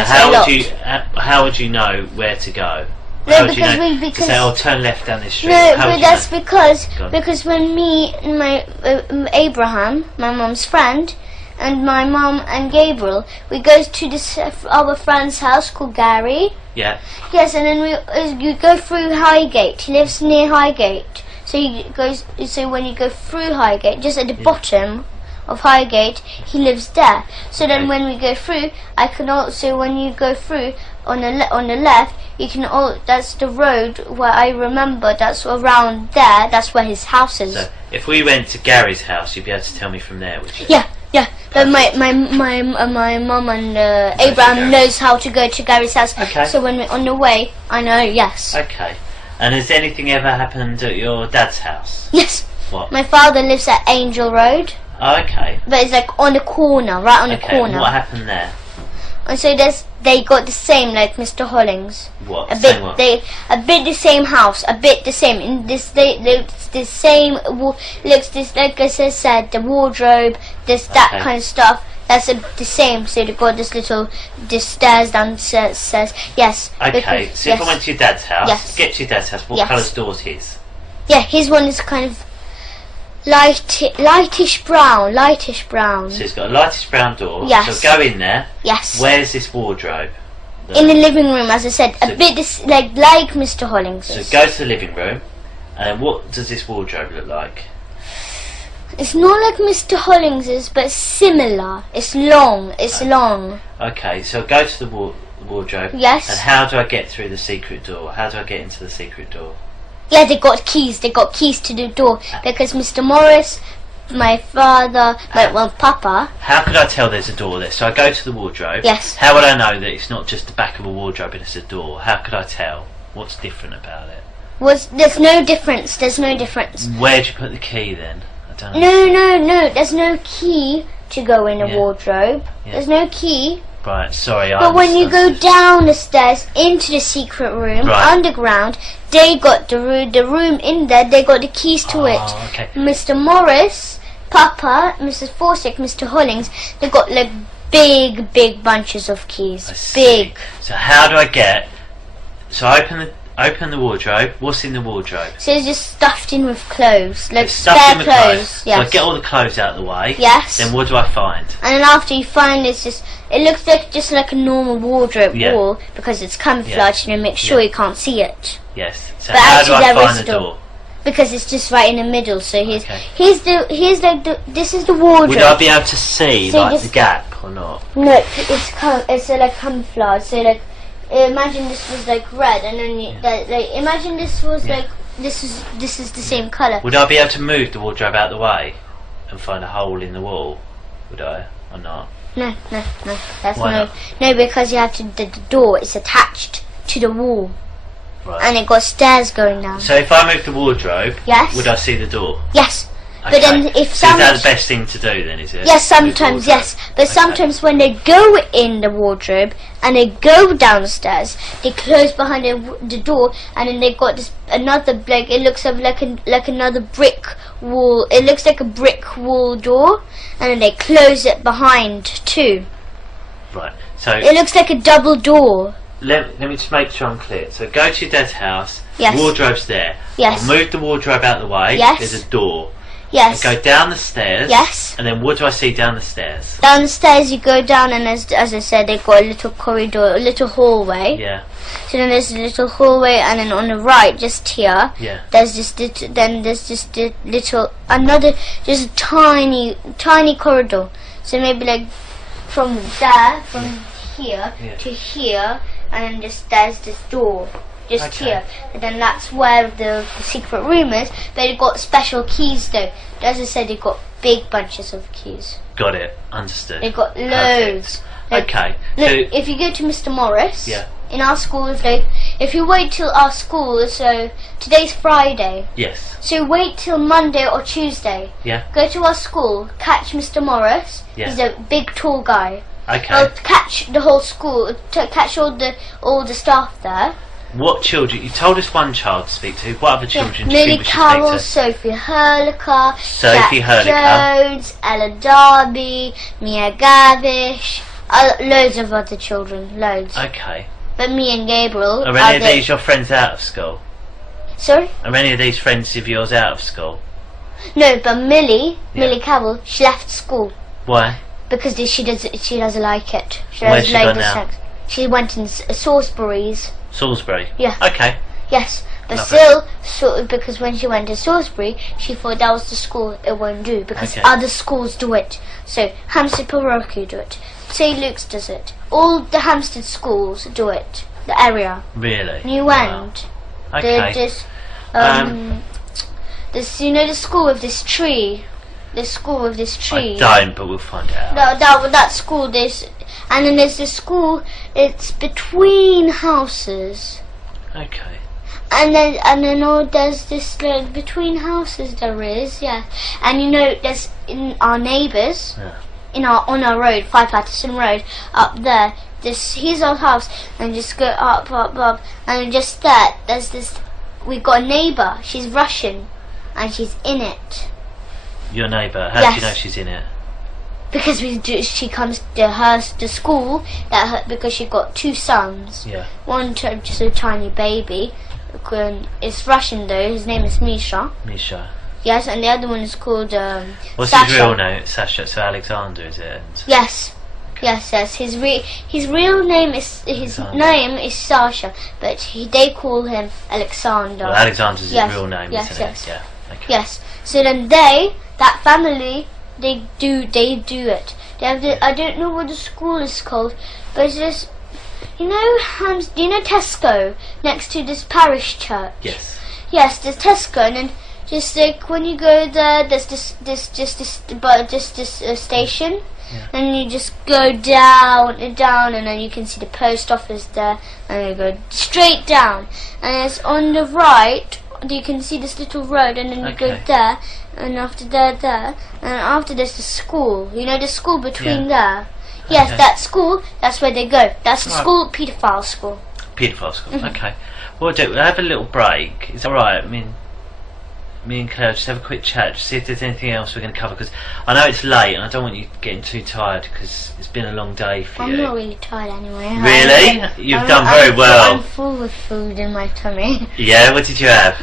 how would you know where to go? No, because say, turn left down this street. No, but that's because when me and my Abraham, my mum's friend, and my mum and Gabriel, we go to this our friend's house called Gary. Yeah. Yes, and then you go through Highgate. He lives near Highgate, so when you go through Highgate, just at the bottom of Highgate, he lives there. So then when we go through, I can also, when you go through on the left, you can that's the road where I remember, that's around there, that's where his house is. So if we went to Gary's house, you'd be able to tell me from there, would you? Yeah. But my mum and Abraham knows how to go to Gary's house. Okay. So when we're on the way, I know. Yes. Okay. And has anything ever happened at your dad's house? Yes. What? My father lives at Angel Road. Oh, okay. But it's on the corner, right on the corner. What happened there? And so they got the same like Mr. Hollings. What? A bit the same house, a bit the same. In this the same looks this, like I said, the wardrobe, that kind of stuff. That's the same. So they got this stairs downstairs. Yes. Okay. So if I went to your dad's house, get to your dad's house, what colour's door's his? Yeah, his one is kind of lightish brown. So it's got a lightish brown door. Yes. So go in there. Yes. Where's this wardrobe? In the living room, as I said, a bit like Mr. Hollings. So go to the living room, and what does this wardrobe look like? It's not like Mr. Hollings's, but similar. It's long. It's long. Okay, so go to the wardrobe. Yes. And how do I get through the secret door? How do I get into the secret door? Yeah, they got keys. They got keys to the door because Mr. Morris, my father, Papa. How could I tell there's a door there? So I go to the wardrobe. Yes. How would I know that it's not just the back of a wardrobe and it's a door? How could I tell? What's different about it? There's no difference. There's no difference. Where'd you put the key then? I don't know. No. There's no key to go in a wardrobe. Yeah. There's no key. Right, sorry. But when you go down the stairs into the secret room, underground, they got the room in there. They got the keys to it. Okay. Mr. Morris, Papa, Mrs. Forsyth, Mr. Hollings, they got like big bunches of keys. Big. So how do I get? So I open the wardrobe. What's in the wardrobe? So it's just stuffed in with clothes, like spare clothes. Yes. So I get all the clothes out of the way. Yes. Then what do I find? And then after you find it looks like just like a normal wardrobe wall because it's camouflaged and it makes sure you can't see it. Yes. So but how do actually I find the door? Because it's just right in the middle. So this is the wardrobe. Would I be able to see like the gap or not? No, it's like camouflage. So like. Imagine this was like red, and then imagine this was like this is the same color. Would I be able to move the wardrobe out of the way and find a hole in the wall? Would I or not? No. That's no, because you have to. The door is attached to the wall, and it got stairs going down. So if I move the wardrobe, would I see the door? Yes. Okay. But then if so is that the best thing to do then, is it? Yes, sometimes, yes. But sometimes when they go in the wardrobe and they go downstairs, they close behind the door, and then they got this another it looks like another brick wall. It looks like a brick wall door, and then they close it behind too. Right. So it looks like a double door. Let me just make sure I'm clear. So go to your dad's house. Yes. Wardrobe's there. Yes. I'll move the wardrobe out of the way. Yes. There's a door. Yes. I go down the stairs. Yes. And then what do I see down the stairs? Down the stairs you go down, and as I said, they've got a little corridor, a little hallway. Yeah. So then there's a little hallway, and then on the right, just here, there's just just a tiny corridor. So maybe like from here to here, and then just there's this door. Just here, and then that's where the secret room is. But it got special keys though. As I said, it got big bunches of keys. Got it. Understood. They got loads. Like, okay. Look, so if you go to Mr. Morris, in our school, if you wait till our school, so today's Friday. Yes. So wait till Monday or Tuesday. Yeah. Go to our school, catch Mr. Morris. Yeah. He's a big, tall guy. Okay. I'll catch the whole school, catch all the staff there. What children? You told us one child to speak to. What other children do you Millie think we should Carroll, speak to? Sophie Hurliker, Sophie Jack Hurliker. Jones, Ella Darby, Mia Gavish, loads of other children, loads. Okay. But me and Gabriel Are any of these your friends out of school? Sorry? Are any of these friends of yours out of school? No, but Millie Carroll, she left school. Why? Because she doesn't like it. Where's she gone now? She went in Salisbury's. Salisbury? Yeah. Okay. Yes, but because when she went to Salisbury, she thought that was the school it won't do, because other schools do it. So Hampstead Parochial do it, St. Luke's does it, all the Hampstead schools do it, the area. Really? New End. Okay. This the school with this tree. The school with this tree. I don't, but we'll find out. That school, and then there's the school. It's between houses. Okay. And then there's this like between houses there is, and there's in our neighbours, on our road, 5 Patterson Road, up there. Here's our house, and just go up, and just there's this. We got a neighbour. She's Russian, and she's in it. Your neighbour? How do you know she's in it? Because she comes to school because she got 2 sons. Yeah. One just a tiny baby. It's Russian though. His name is Misha. Misha. Yes, and the other one is called What's Sasha. his real name? Sasha. So Alexander, is it? Yes. Okay. Yes. His real name is Sasha, but they call him Alexander. Well, Alexander's his real name, isn't it? Yeah. Okay. Yes. So then they that family, they do it. They have I don't know what the school is called, but it's just, you know Tesco next to this parish church. Yes. Yes, there's Tesco, and then just like when you go there, there's this station, and you just go down, and then you can see the post office there, and you go straight down, and it's on the right. You can see this little road, and then you go there, and after there, and after there's the school. You know the school between there. Yes, that school. That's where they go. That's the school, paedophile school. Paedophile school. Okay. We'll have a little break. Is that all right? I mean, me and Claire just have a quick chat, just see if there's anything else we're going to cover, because I know it's late and I don't want you getting too tired because it's been a long day for you. I'm not really tired anyway. Really? You've done very well. I'm full with food in my tummy. Yeah, what did you have?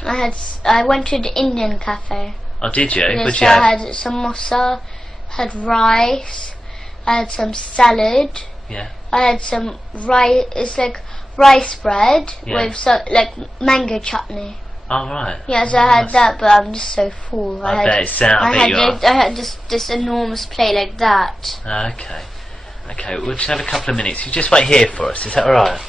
I went to the Indian cafe. Oh, did you? Yes, What did you have? I had samosa, had rice, I had some salad. Yeah. I had some rice. It's like rice bread with like mango chutney. Oh, right. Yes, I had that, but I'm just so full. I bet it sounds. I had this enormous plate like that. Okay. Okay, we'll just have a couple of minutes. You just wait here for us. Is that all right?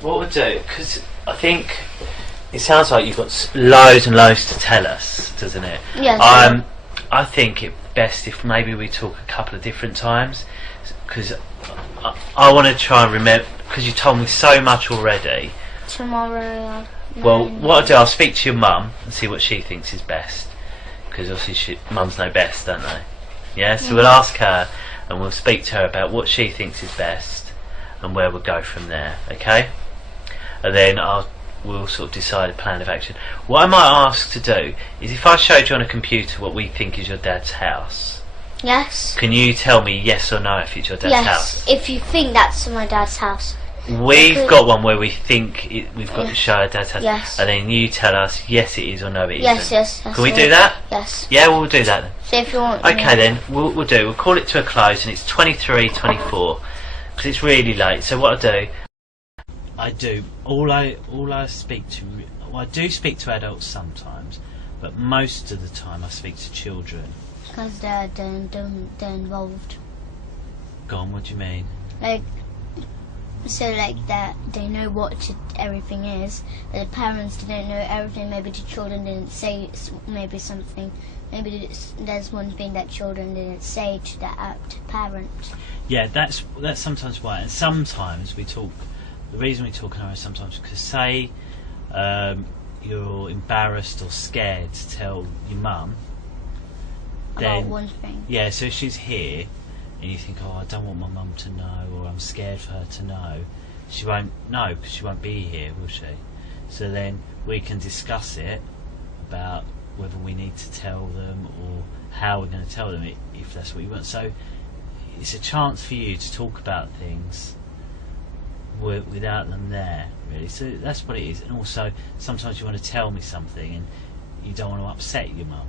What we'll do, because I think it sounds like you've got loads and loads to tell us, doesn't it? Yes. I think it's best if maybe we talk a couple of different times, because I want to try and remember, because you told me so much already. Tomorrow. Well, what I'll do, I'll speak to your mum and see what she thinks is best, because obviously mums know best, don't they? Yeah, so we'll ask her and we'll speak to her about what she thinks is best and where we'll go from there, okay? And then we'll sort of decide a plan of action. What I might ask to do is, if I showed you on a computer what we think is your dad's house, Yes. can you tell me yes or no if it's your dad's house? Yes, if you think that's my dad's house. We've got one where we think we've got to show our dad's house, Yes. and then you tell us yes it is or no it Yes, isn't. yes. Can we do that? Yes. Yeah, we'll do that then. So if you want. Okay then, we'll call it to a close, and it's 23:24 because it's really late. So what I do, I speak to, well, I do speak to adults sometimes, but most of the time I speak to children. Because they're involved. Go on, what do you mean? Like, so like that they know what everything is, but the parents didn't know everything. Maybe the children didn't say maybe something. Maybe there's one thing that children didn't say to the parent. Yeah, that's sometimes why. And sometimes we talk. The reason we talk now is sometimes because, say, you're embarrassed or scared to tell your mum. About one thing. Yeah, so she's here, and you think, oh, I don't want my mum to know, or I'm scared for her to know. She won't know because she won't be here, will she? So then we can discuss it about whether we need to tell them or how we're going to tell them if that's what you want. So it's a chance for you to talk about things without them there, really. So that's what it is. And also sometimes you want to tell me something and you don't want to upset your mum,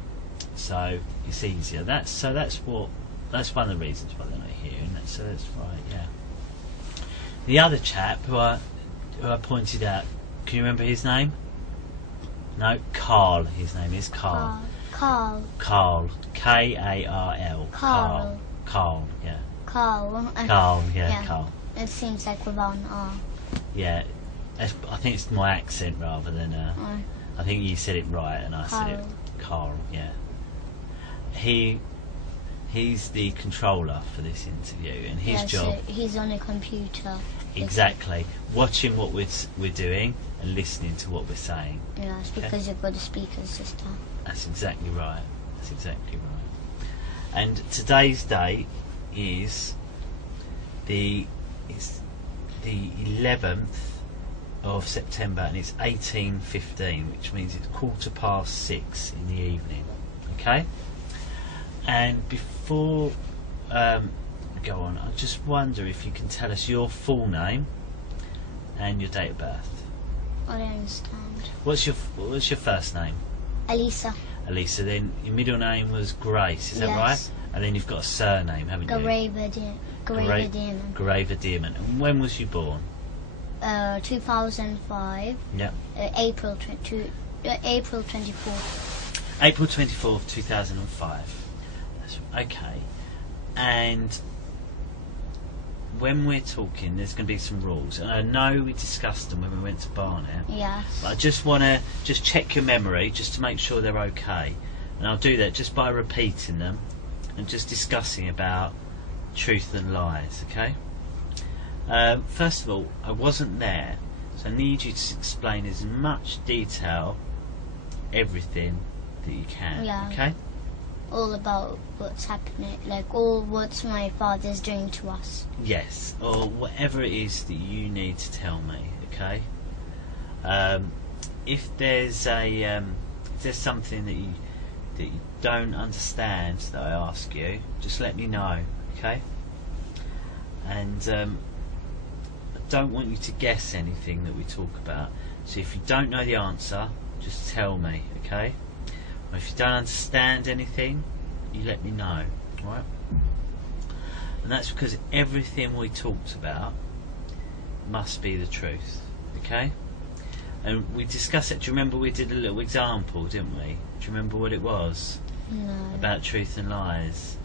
so it's easier. That's one of the reasons why they're not here, and so that's right. Yeah. The other chap who I pointed out, can you remember his name? No, Carl. His name is Carl. Carl. K-A-R-L. Carl. Carl. Yeah. Carl. Carl. Yeah. Carl. It seems like without an R. Yeah, I think it's my accent rather than. I think you said it right and I said it. Carl. Yeah. He's the controller for this interview, and his job. So he's on a computer. Exactly, watching what we're doing and listening to what we're saying. Yes, because you've got a speaker system. That's exactly right. That's exactly right. And today's date is the 11th of September, and it's 18:15, which means it's 6:15 in the evening. Okay. And before we go on, I just wonder if you can tell us your full name and your date of birth. I don't understand. What's your first name? Elisa. Elisa. Then your middle name was Grace. Is that right? And then you've got a surname, haven't you? Graver Dearmen. And when was you born? 2005. Yeah. April 24th. April 24th, 2005. That's okay. And when we're talking, there's going to be some rules, and I know we discussed them when we went to Barnet. Yes. But I just want to check your memory, just to make sure they're okay, and I'll do that just by repeating them and just discussing about truth and lies. Okay. First of all, I wasn't there, so I need you to explain as much detail, everything that you can. Yeah. Okay. All about what's happening, like all what my father's doing to us. Yes, or whatever it is that you need to tell me. Okay. If there's something that you don't understand that I ask you, just let me know. Okay. And I don't want you to guess anything that we talk about. So if you don't know the answer, just tell me. Okay. Or if you don't understand anything, you let me know, right? And that's because everything we talked about must be the truth, okay? And we discussed it. Do you remember we did a little example, didn't we? Do you remember what it was? No. About truth and lies.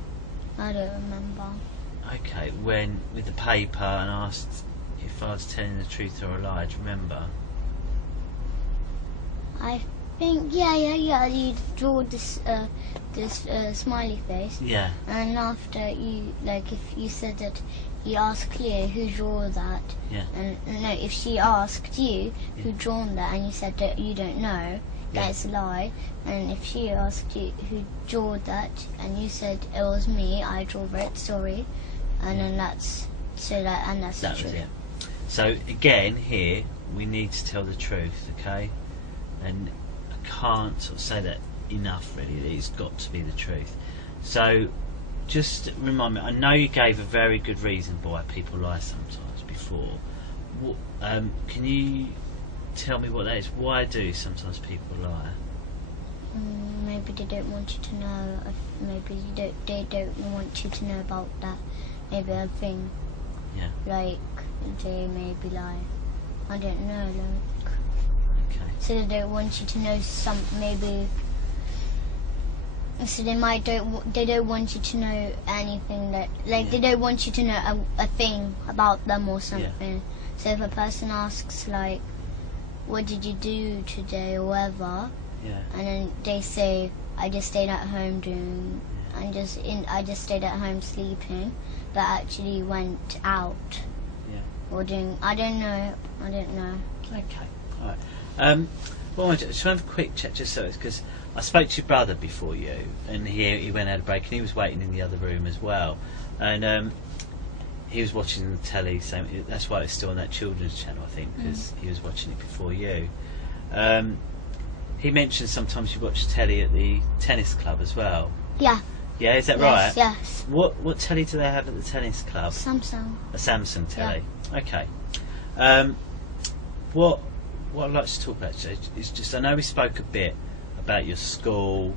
I don't remember. Okay, when with the paper and asked if I was telling the truth or a lie. Do you remember? I think yeah. You draw this smiley face. Yeah. And after you, like, if you said that you asked Cleo who drew that. Yeah. And no, if she asked you who drawn that, and you said that you don't know, that's a lie. And if she asked you who drew that, and you said it was me, I drew it. Sorry. And then that's the truth. Was it. So again, here we need to tell the truth, okay? And I can't sort of say that enough, really. It's got to be the truth. So just remind me, I know you gave a very good reason why people lie sometimes before. Can you tell me what that is? Why do sometimes people lie? Maybe they don't want you to know. Maybe they don't want you to know about that. Maybe a thing. Yeah. Like they maybe lie. I don't know. Like. Okay. So they don't want you to know maybe. So they don't want you to know anything that, like, they don't want you to know a thing about them or something. Yeah. So if a person asks, like, what did you do today or whatever, and then they say, I just stayed at home I just stayed at home sleeping, but actually went out. Yeah. Or doing, I don't know. Okay. All right. Well, I just want to have a quick check, just so it's because I spoke to your brother before you, and he went out of break, and he was waiting in the other room as well, and he was watching the telly. So that's why it's still on that children's channel, I think, because he was watching it before you. He mentioned sometimes you watch telly at the tennis club as well. Yeah. Yeah, is that right? Yes. What telly do they have at the tennis club? Samsung. A Samsung telly. Yeah. Okay. What I'd like to talk about is just, I know we spoke a bit about your school,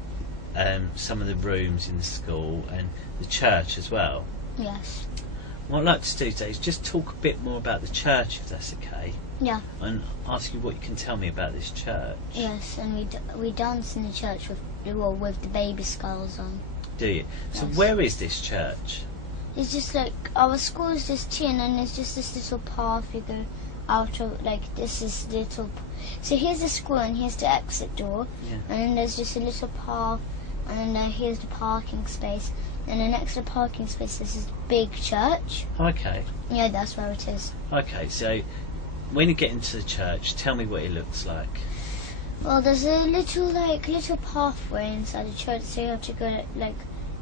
some of the rooms in the school, and the church as well. Yes. What I'd like to do today is just talk a bit more about the church, if that's okay. Yeah. And ask you what you can tell me about this church. Yes, and we dance in the church with the baby skulls on. Do you? Yes. So where is this church? It's just like, our school is just here, and then there's just this little path you go out of, like, this is little. So here's the school, and here's the exit door, and then there's just a little path and then here's the parking space. And then next to the parking space, there's this big church. Okay. Yeah, that's where it is. Okay, so when you get into the church, tell me what it looks like. Well, there's a little pathway inside the church, so you have to go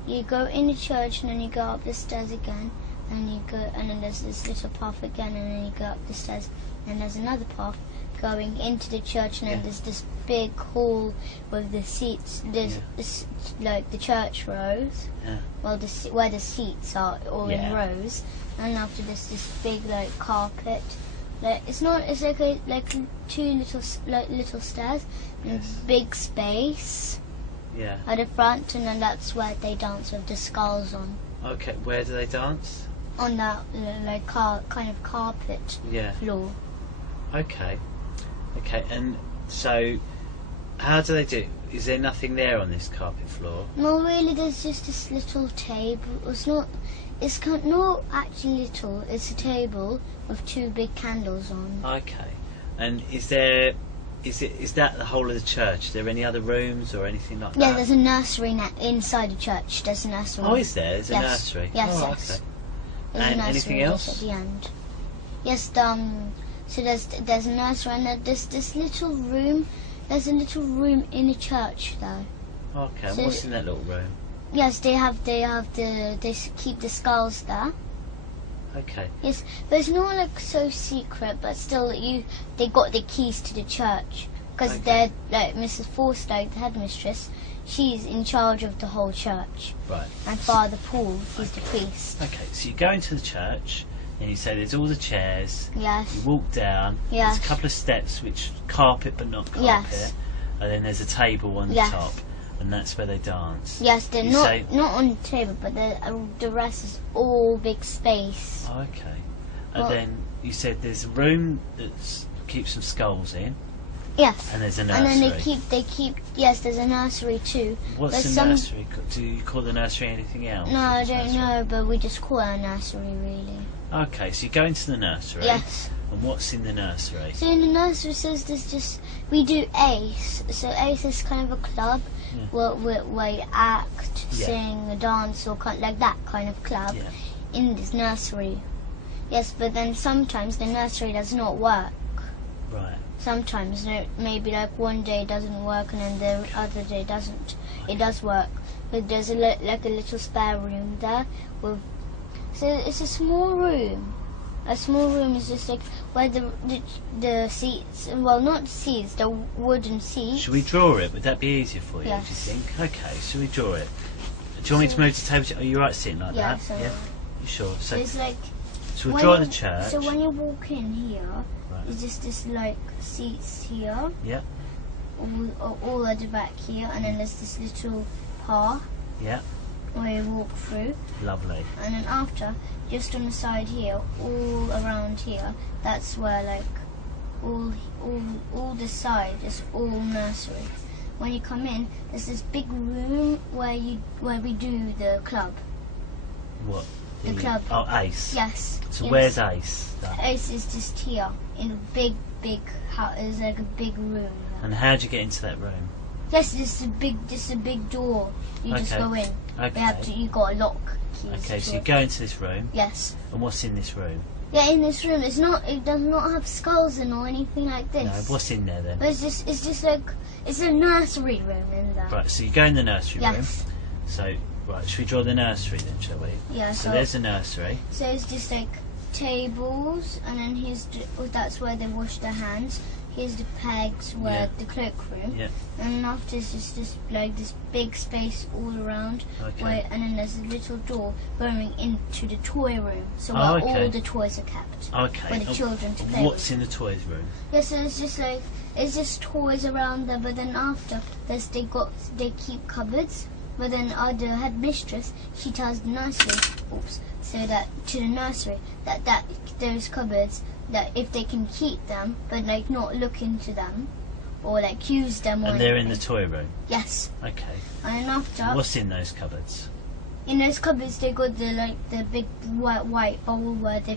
you go in the church and then you go up the stairs again, and you go, and then there's this little path again, and then you go up the stairs, and there's another path going into the church, and then there's this big hall with the seats. There's like the church rows. Yeah. Well, where the seats are all in rows, and after this big carpet. It's like two little stairs and big space at the front, and then that's where they dance with the skulls on. Okay, where do they dance? On that kind of carpet floor. Okay, and so how do they do it? Is there nothing there on this carpet floor? No, really, there's just this little table. It's not actually little. It's a table with two big candles on. Okay, and is that the whole of the church? Is there any other rooms or anything like that? Yeah, there's a nursery inside the church. There's a nursery. Oh, is there? There's a nursery. Yes, oh, yes. Okay. There's And a nursery anything else? at the end. Yes, so there's a nursery, and there's this little room. There's a little room in the church, though. Okay, and So what's in that little room? Yes, they keep the skulls there. Okay. Yes, but it's not so secret, but still they got the keys to the church, because they're Mrs. Forster, the headmistress. She's in charge of the whole church. Right. And Father Paul, he's the priest. Okay, so you go into the church and you say there's all the chairs. Yes. You walk down. Yes. There's a couple of steps which carpet but not carpet. Yes. And then there's a table on the top, and that's where they dance. Yes, they're not on the table, but the rest is all big space. Okay. And then you said there's a room that keeps some skulls in. Yes. And there's a nursery. And then they keep. Yes, there's a nursery too. What's the nursery? Do you call the nursery anything else? No, I don't know, but we just call it a nursery, really. Okay, so you go into the nursery. Yes. And what's in the nursery? So in the nursery says we do ACE. So ACE is kind of a club where you act, sing, dance, or like that kind of club in this nursery. Yes, but then sometimes the nursery does not work. Right. Sometimes, maybe one day it doesn't work and then the other day it doesn't. It does work, but there's a little spare room there so it's a small room. A small room is just where the seats, well, not seats, the wooden seats. Should we draw it? Would that be easier for you, Yes. do you think? Okay, should we draw it? Do you want me to move the table? Are you right sitting like that? So You sure? So it's so we'll draw the church. So when you walk in here, Right. it's just this seats here. Yeah. All at the back here, and then there's this little path. Yeah. Where you walk through. Lovely. And then after, just on the side here, all around here, that's where all the side is all nursery. When you come in, there's this big room where we do the club. What? The club. Oh, ACE. Yes. So where's ACE? ACE is just here in a big house. It's like a big room. And how do you get into that room? Yes, it's a big door. You just go in. Okay. You got a lock. Okay, so you go into this room. Yes. And what's in this room? Yeah, in this room, it does not have skulls in or anything like this. No, what's in there then? But it's a nursery room in there. Right, so you go in the nursery room. Yes. So, right, should we draw the nursery then, shall we? Yeah. So there's the nursery. So it's just tables, and then that's where they wash their hands. Here's the pegs where the cloakroom. Yeah. And after it's just this big space all around. Okay. And then there's a little door going into the toy room. So where all the toys are kept. Okay. For the children to play What's in the toys room? Yeah, so it's just toys around there, but then after they keep cupboards. But then the headmistress, she tells the nursery, so that to the nursery that those cupboards, that if they can keep them, but not look into them, or use them. And they're in the toy room. Yes. Okay. And then after, what's in those cupboards? In those cupboards, they got the big white bowl where the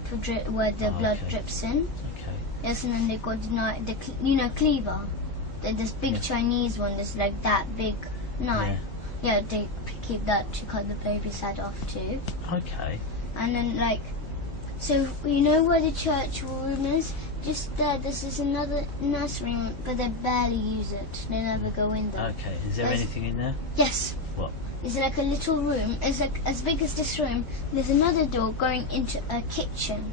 blood drips in. Okay. Yes, and then they got the cleaver, this big Chinese one. That's that big knife. Yeah, they keep that to cut the baby's head off too. Okay. And then like, so you know where the church room is? Just there, this is another nursery room, but they barely use it. They never go in there. Okay. Is there anything in there? Yes. What? It's like a little room. It's like as big as this room. There's another door going into a kitchen.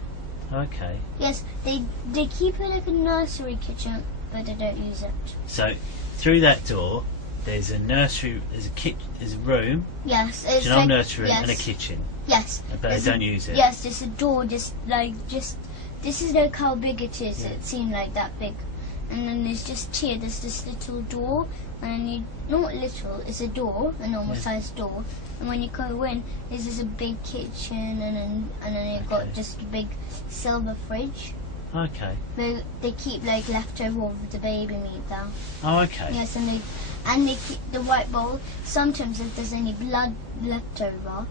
Okay. Yes, they keep it like a nursery kitchen, but they don't use it. So through that door, there's a nursery. There's a room. Yes, It's it's an old like, nursery yes, and a kitchen. Yes. But they don't use it. Yes, there's a door. This is like how big it is. Yeah. It seemed like that big. And then there's just here, there's this little door, and you, not little, it's a door, a normal sized door. And when you go in, there's just a big kitchen, and then you've got just a big silver fridge. Okay. They keep like leftover of the baby meat there. Oh, okay. Yes, and they keep the white bowl. Sometimes if there's any blood left over,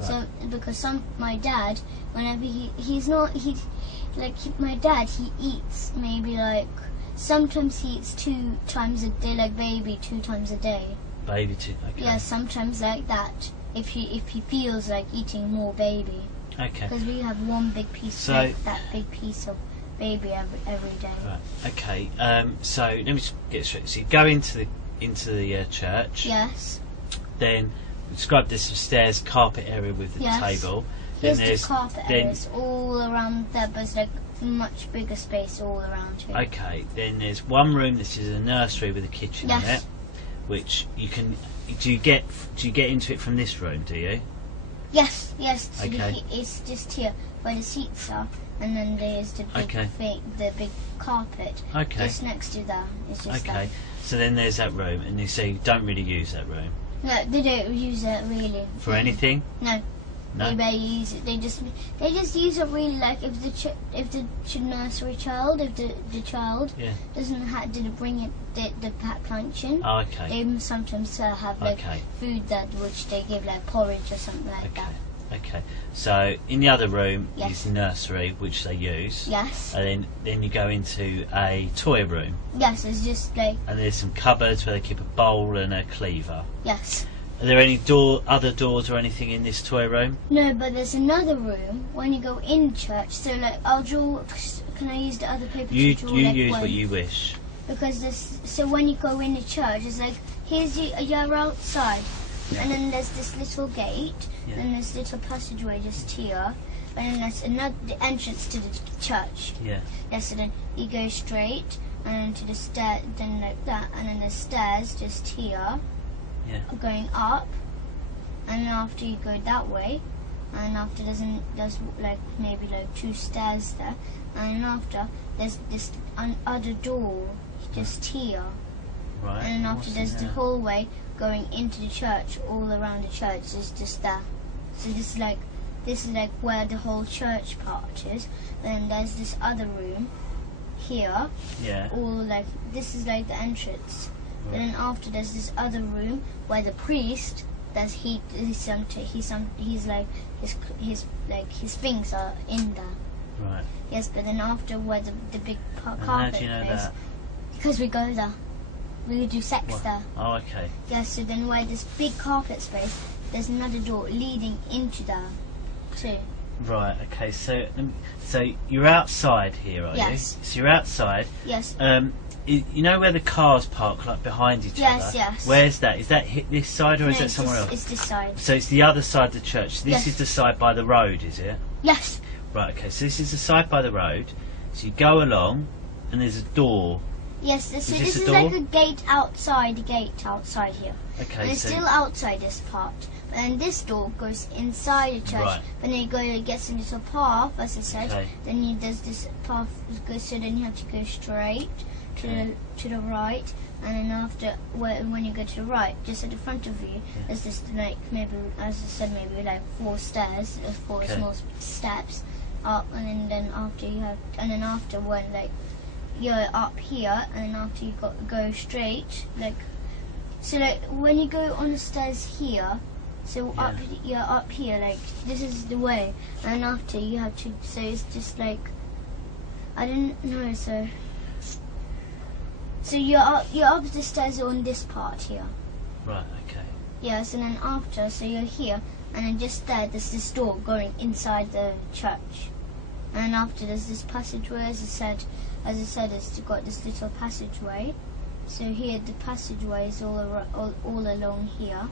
so because my dad, whenever my dad, he eats maybe like. Sometimes he eats 2 times a day, like baby, 2 times a day. Baby too. Okay. Yeah, sometimes like that. If he feels like eating more baby. Okay. Because we have one big piece, like that big piece of baby every day. Right. Okay. So let me just get straight. So you go into the church. Yes. Then describe this stairs, carpet area with the table. Here's then the carpet areas all around there, but it's like much bigger space all around here. Okay, then there's one room. This is a nursery with a kitchen in it, which you can. Do you get into it from this room? Do you? Yes. So okay. It's just here where the seats are, and then there's the big carpet. Okay. Just next to that. It's just okay. So then there's that room, and you say you don't really use that room. No, they don't use it really. For anything? No. They barely use it. They just use it really like if the nursery child, if the child didn't bring it the packed lunch in. Oh, okay. They sometimes have like food which they give like porridge or something like that. Okay. So in the other room is the nursery, which they use. Yes. And then you go into a toy room. Yes, it's just like. And there's some cupboards where they keep a bowl and a cleaver. Yes. Are there any other doors or anything in this toy room? No, but there's another room when you go in church. So like, I'll draw. Can I use the other paper to draw? You use what you wish. Because so when you go in the church, it's like you're outside, and then there's this little gate, and there's little passageway just here, and then there's the entrance to the church. Yeah. Yeah. So then you go straight, and then to the stair, then like that, and then the stairs just here. Yeah. Going up, and then after you go that way, and after there's like maybe like 2 stairs there, and after there's this other door just here, right. And then after there's the hallway going into the church. All around the church is just that. So this is like where the whole church part is. Then there's this other room here. Yeah. All like this is like the entrance. And then after there's this other room where the priest, his things are in there. Right. Yes, but then after where the big carpet how do you know that? Because we go there. We do sex there. Oh, okay. Yes, so then where this big carpet space, there's another door leading into there too. Right. Okay. So you're outside here, are you? Yes. So you're outside. Yes. You know where the cars park, like behind each other? Yes. Where's that? Is that this side or is that somewhere else? It's this side. So it's the other side of the church. This is the side by the road, is it? Yes. Right, okay, so this is the side by the road. So you go along and there's a door. Yes, so this is door? like a gate outside here. Okay, and it's still outside this part. But then this door goes inside the church. Right. When you go, it gets into a path, as I said. Okay. Then there's this path goes, so then you have to go straight to the right, and then after when you go to the right, just at the front of you, there's this like maybe, as I said, maybe like 4 stairs, 4 small steps up, and then after when like you're up here, and then after you go straight, like so like when you go on the stairs here, so you're up here, like this is the way, and after you have to, so it's just like I didn't know, so you're up the stairs on this part here. Right, okay. Yes, and then after, so you're here, and then just there's this door going inside the church. And then after there's this passageway, as I said, it's got this little passageway. So here the passageway is all along here.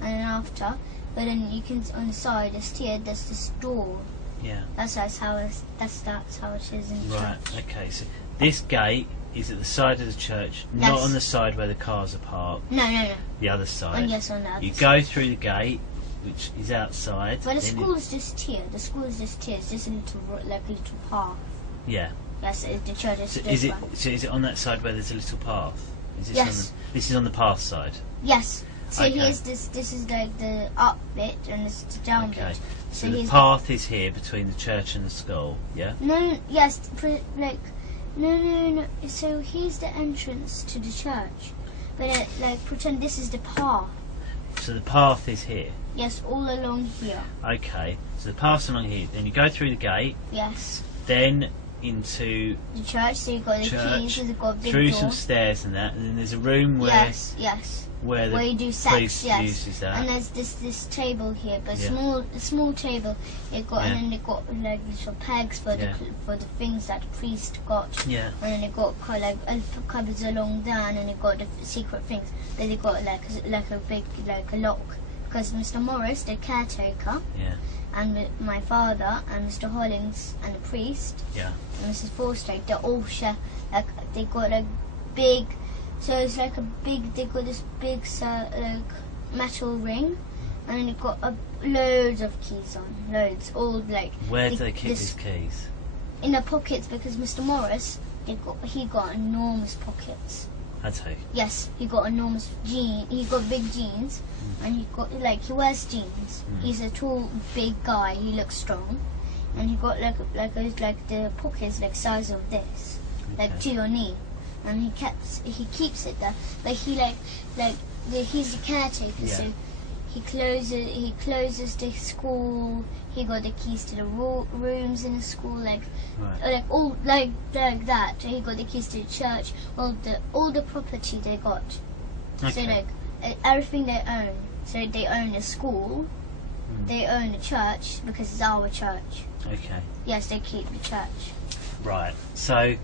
And then after, but then you can, on the side, there's this door. Yeah. That's how it is in the Right, church. okay, so this gate is at the side of the church, not Yes. on the side where the cars are parked, No. the other side. And yes, on the other You side. go through the gate, which is outside. Well, the then school is just here. The school is just here. It's just a little, like a little path. Yeah. Yes, the church is So this is it? one. So is it on that side where there's a little path? Is this Yes. This is on the path side. Yes. So Okay. here's this. This is like the up bit, and this is the down Okay. bit. So the here's path is here between the church and the school. Yeah. No. Yes. No. So here's the entrance to the church, but like pretend this is the path. So the path is here. Yes, all along here. Okay. So the path's along here. Then you go through the gate. Yes. Then into The church. So you've got the church. keys. So you've got a big Through door. some stairs and that. And then there's a room where Yes. where the Where you do sex, priest yes. uses that. And there's this table here, but Yeah. small table. It got Yeah. and then they got like little pegs for Yeah. the things that the priest got. Yeah. And then they got like cupboards along there, and then they got the secret things. Then they got like a big a lock, because Mr. Morris, the caretaker, Yeah. and my father and Mr. Hollings and the priest Yeah. and Mrs. Forster, they all share, like they got like big, so it's like a big, they got this big like metal ring, and then they got loads of keys on, all like. Where do they keep these keys? In the pockets, because Mr. Morris, he got enormous pockets. That's who. Yes, he got enormous he got big jeans, and he wears jeans. He's a tall, big guy. He looks strong, and he got like the pockets like size of this, like Okay. to your knee, and he keeps it there. But he's the caretaker, Yeah. so he closes the school. He got the keys to the rooms in the school, Right. all like that. He got the keys to the church, all the property they got. Okay. So everything they own. So they own the school, they own the church because it's our church. Okay. Yes, they keep the church. Right. So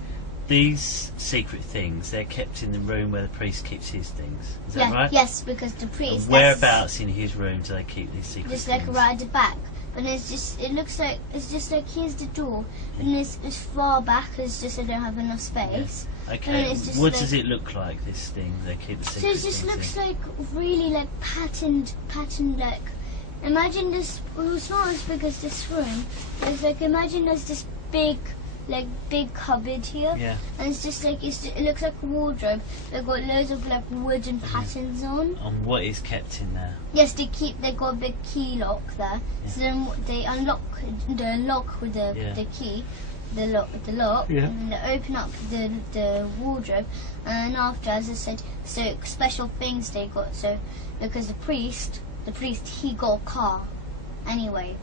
these secret things, they're kept in the room where the priest keeps his things. Is that right? Yes, because the priest. And whereabouts in his room do they keep these secret Just things? like right at the back. But it's just here's the door, and it's far back. It's just I don't have enough space. Okay. And it's just What like- does it look like? This thing they keep the So secret it just things looks in? like really like patterned like. Imagine this. Well, it's not as big as this room. It's like imagine there's this big cupboard here, Yeah. and it's just like it looks like a wardrobe. They've got loads of like wooden patterns on. And what is kept in there? Yes, they got a big key lock there. So then they unlock the lock with the key, the lock, Yeah. and they open up the wardrobe, and after, as I said, so special things they got. So because the priest he got a car, anyway.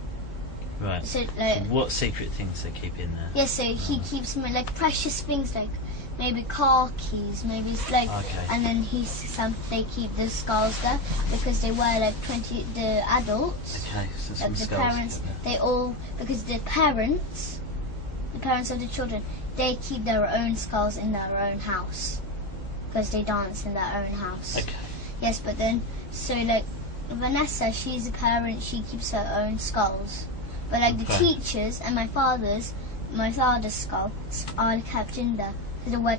Right. So So like what secret things they keep in there? yes, so he keeps like precious things like maybe car keys, maybe it's like, Okay. and then they keep the skulls there because they wear like 20 the adults. Okay. So some Like the skulls parents, kept there. they all, because the parents of the children, they keep their own skulls in their own house because they dance in their own house. Okay. Yes, but then so like Vanessa, she's a parent, she keeps her own skulls. But like the Okay. teachers and my father's skulls are kept in there. So they wear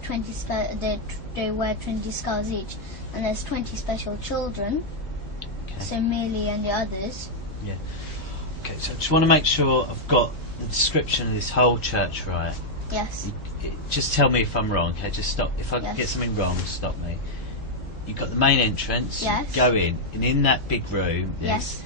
they wear 20 skulls each, and there's 20 special children. Okay. So Millie and the others. Okay. So I just want to make sure I've got the description of this whole church right. Yes. Just tell me if I'm wrong, okay? Just stop. If I Yes. get something wrong, stop me. You've got the main entrance. Yes. You go in, and in that big room, there's Yes.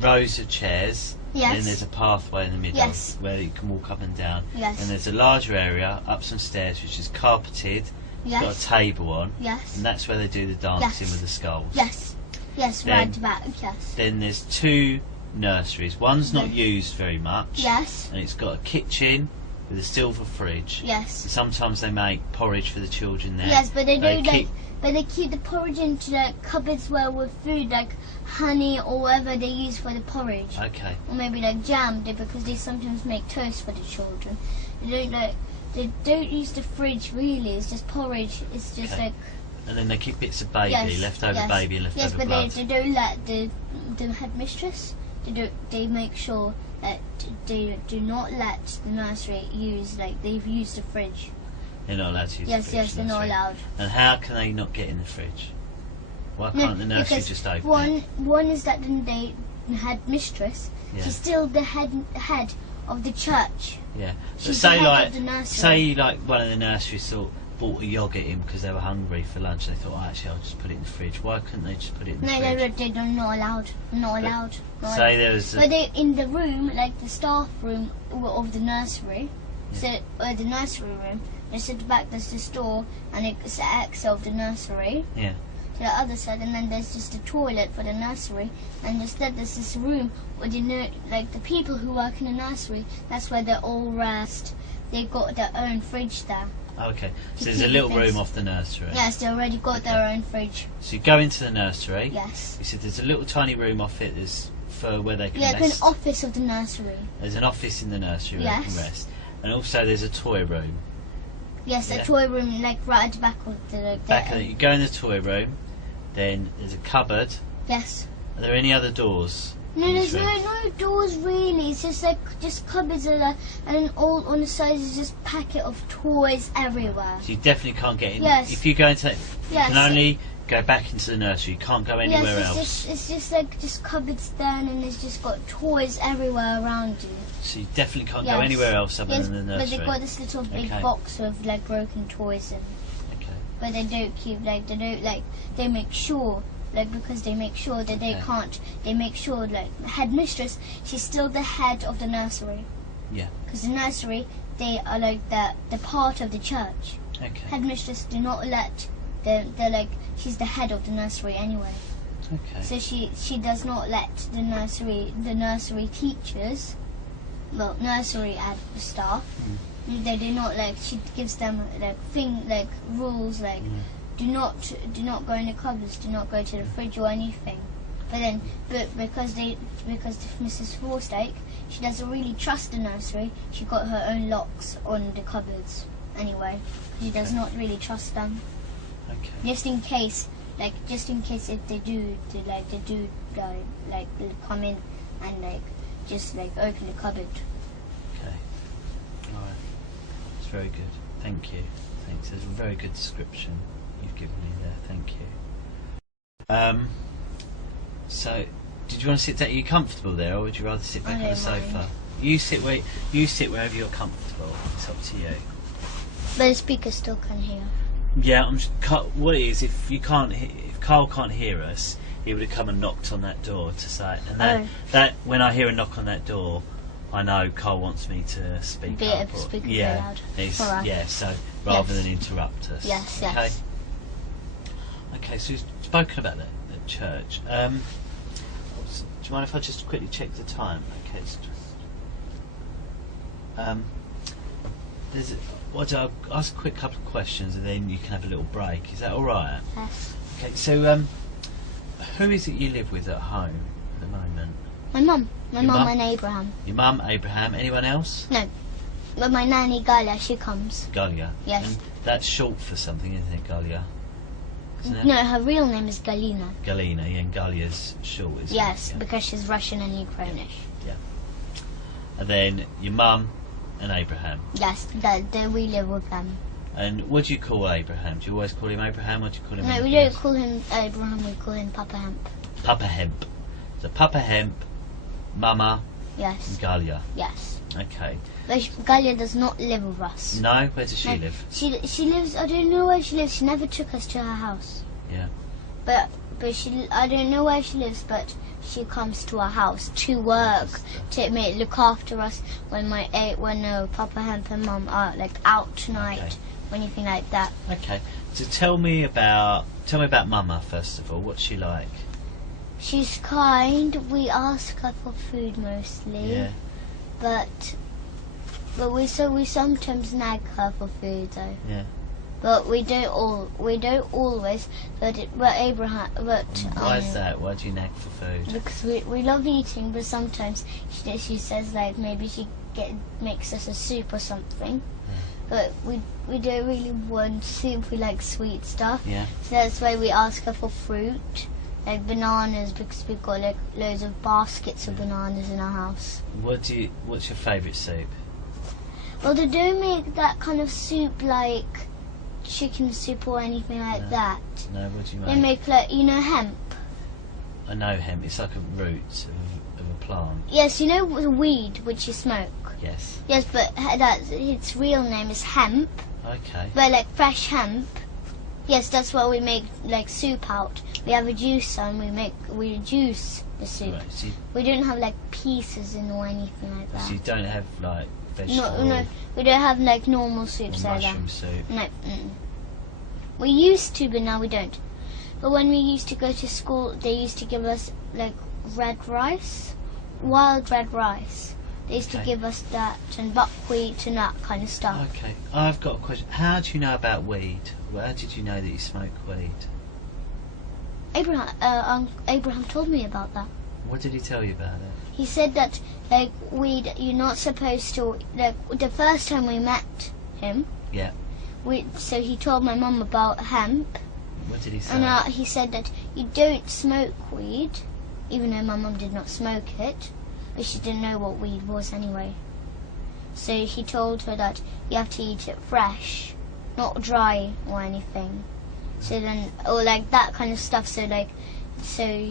rows of chairs. Yes. And then there's a pathway in the middle Yes. where you can walk up and down. Yes. And there's a larger area up some stairs which is carpeted. It's got a Yes. table on, Yes. and that's where they do the dancing Yes. with the skulls. Yes. Yes. Then- Right back. Yes. Then there's two nurseries. One's not Yes. used very much. Yes. And it's got a kitchen with a silver fridge. Yes. And sometimes they make porridge for the children there. Yes, but they do keep, but they keep the porridge into like cupboards where with food like honey or whatever they use for the porridge. Okay. Or maybe like jam, because they sometimes make toast for the children. They don't use the fridge really. It's just porridge. It's just like. And then they keep bits of baby, leftover baby, leftover blood. Yes, but they don't let the headmistress. They make sure that they do not let the nursery use they've used the fridge. They're not allowed to use the fridge. Yes, they're not allowed. And how can they not get in the fridge? Why can't the nursery just open it? One is that the headmistress. Yeah. She's still the head of the church. Yeah. She's say the head of the nursery. say one of the nurseries bought a yoghurt in because they were hungry for lunch. They thought, actually, I'll just put it in the fridge. Why couldn't they just put it in the fridge? No, they're not allowed. Not allowed. Say there was. But they in the room, like the staff room of the nursery. Yeah. So the nursery room. Just at the back, there's the store, and it's the exit of the nursery. Yeah. To the other side, and then there's just a toilet for the nursery, and instead there's this room where the people who work in the nursery. That's where they all rest. They got their own fridge there. Okay, so there's a little room off the nursery. Yes, they already got their own fridge. So you go into the nursery. Yes. You said there's a little tiny room off it. There's for where they can rest. Yeah, an office of the nursery. There's an office in the nursery where they can rest, and also there's a toy room. Yes, a toy room right at the back of the. Back of you go in the toy room. Then there's a cupboard. Yes. Are there any other doors? No, there's no doors really. It's just cupboards and all on the sides is just packet of toys everywhere. So you definitely can't get in. Yes. If you go into that, you can only go back into the nursery. You can't go anywhere else. It's just cupboards there, and it's just got toys everywhere around you. So you definitely can't go anywhere else other than the nursery. But they've got this little big box with broken toys in. Okay. But they don't keep they make sure. Because they make sure that they can't. They make sure the headmistress. She's still the head of the nursery. Yeah. Because the nursery, they are the part of the church. Okay. Headmistress do not let. She's the head of the nursery anyway. Okay. So she does not let the nursery teachers, nursery staff. They do not she gives them rules Do not go in the cupboards. Do not go to the fridge or anything. But because Mrs. Forstake, she doesn't really trust the nursery. She got her own locks on the cupboards anyway. She does not really trust them. Okay. Just in case if they do come in and just open the cupboard. Okay. All right. That's very good. Thank you. Thanks. There's a very good description you've given me there. Thank you. So, did you want to sit down? Are you comfortable there, or would you rather sit back on the sofa? You sit wherever you're comfortable. It's up to you. But the speaker still can hear. Yeah, what it is, if Carl can't hear us, he would have come and knocked on that door to say, and that when I hear a knock on that door, I know Carl wants me to speak up. Speak loud. So rather than interrupt us. Yes. Okay. Okay, so we've spoken about the church. Do you mind if I just quickly check the time? Okay. I'll ask a quick couple of questions and then you can have a little break. Is that all right? Yes. Okay. So, who is it you live with at home at the moment? My mum. My mum and Abraham. Your mum, Abraham. Anyone else? No. But my nanny Galia, she comes. Galia. Yes. And that's short for something, isn't it, Galia? No, her real name is Galina. Galina, yeah, and Galia's short, isn't it? Yes, because she's Russian and Ukrainish. Yeah. And then your mum and Abraham. Yes, we live with them. And what do you call Abraham? Do you always call him Abraham, or do you call him? No, we don't call him Abraham. We call him Papa Hemp. Papa Hemp. So Papa Hemp, Mama. Yes. And Galia. Yes. Okay. But Galia does not live with us. No, where does she live? She lives. I don't know where she lives. She never took us to her house. Yeah. But I don't know where she lives, but she comes to our house to work, to look after us when Papa Hemp and Mum are out tonight, or anything like that. Okay. So tell me about Mama first of all. What's she like? She's kind. We ask her for food mostly. Yeah. But But we sometimes nag her for food though. Yeah. But we don't always. But Abraham. But why is that? Why do you nag for food? Because we love eating, but sometimes she says like maybe she makes us a soup or something. But we don't really want soup. We like sweet stuff. Yeah. So that's why we ask her for fruit, like bananas, because we've got like loads of baskets of bananas in our house. What's your favourite soup? Well, they don't make that kind of soup like chicken soup or anything like that. No, what do you They make? make like, you know, hemp. I know hemp. It's like a root of a plant. Yes, you know the weed which you smoke. Yes. Yes, but its real name is hemp. Okay. But like fresh hemp. Yes, that's what we make like soup out. We have a juicer and we juice the soup. Right, so We don't have like pieces in or anything like that. you don't have like vegetable No, we don't have like normal or soups like that. mushroom soup. No. We used to, but now we don't. But when we used to go to school, they used to give us like red rice, wild red rice. They used to Okay. give us that and buckwheat and that kind of stuff. Okay. I've got a question. How do you know about weed? How did you know that you smoke weed? Abraham told me about that. What did he tell you about it? He said that like weed, you're not supposed to. Like the first time we met him, Yeah. so he told my mum about hemp, What did he say? and he said that you don't smoke weed, even though my mum did not smoke it, but she didn't know what weed was anyway. So he told her that you have to eat it fresh, not dry or anything. So then, or like that kind of stuff. So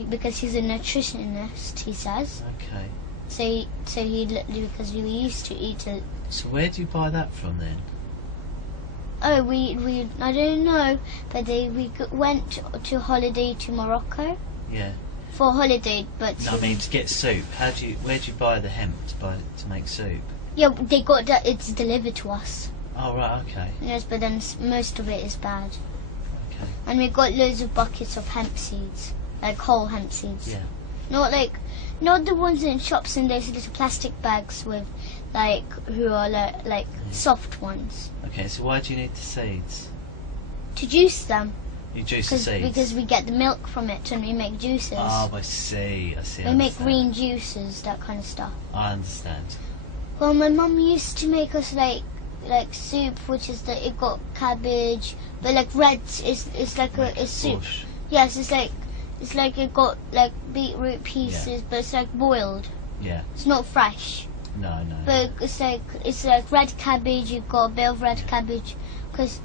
because he's a nutritionist, he says. Okay. Because we used to eat it. So where do you buy that from then? Oh, I don't know, but went to holiday to Morocco Yeah. for holiday, but No, I mean to get soup. Where do you buy the hemp to make soup? yeah, they got that. It's delivered to us. Oh right, okay. Yes, but then most of it is bad. Okay. And we got loads of buckets of hemp seeds, like whole hemp seeds. Yeah. Not the ones in shops in those little plastic bags with who are like soft ones. Okay, so why do you need the seeds? To juice them. You juice the seeds? Because we get the milk from it and we make juices. Oh, I see. We make green juices, that kind of stuff. I understand. Well, my mum used to make us like soup, which is that it got cabbage, but like red. It's like a soup. Bush. Yes, it's like it got like beetroot pieces, but it's like boiled. Yeah. It's not fresh. No. But it's like red cabbage. You've got a bit of red cabbage, because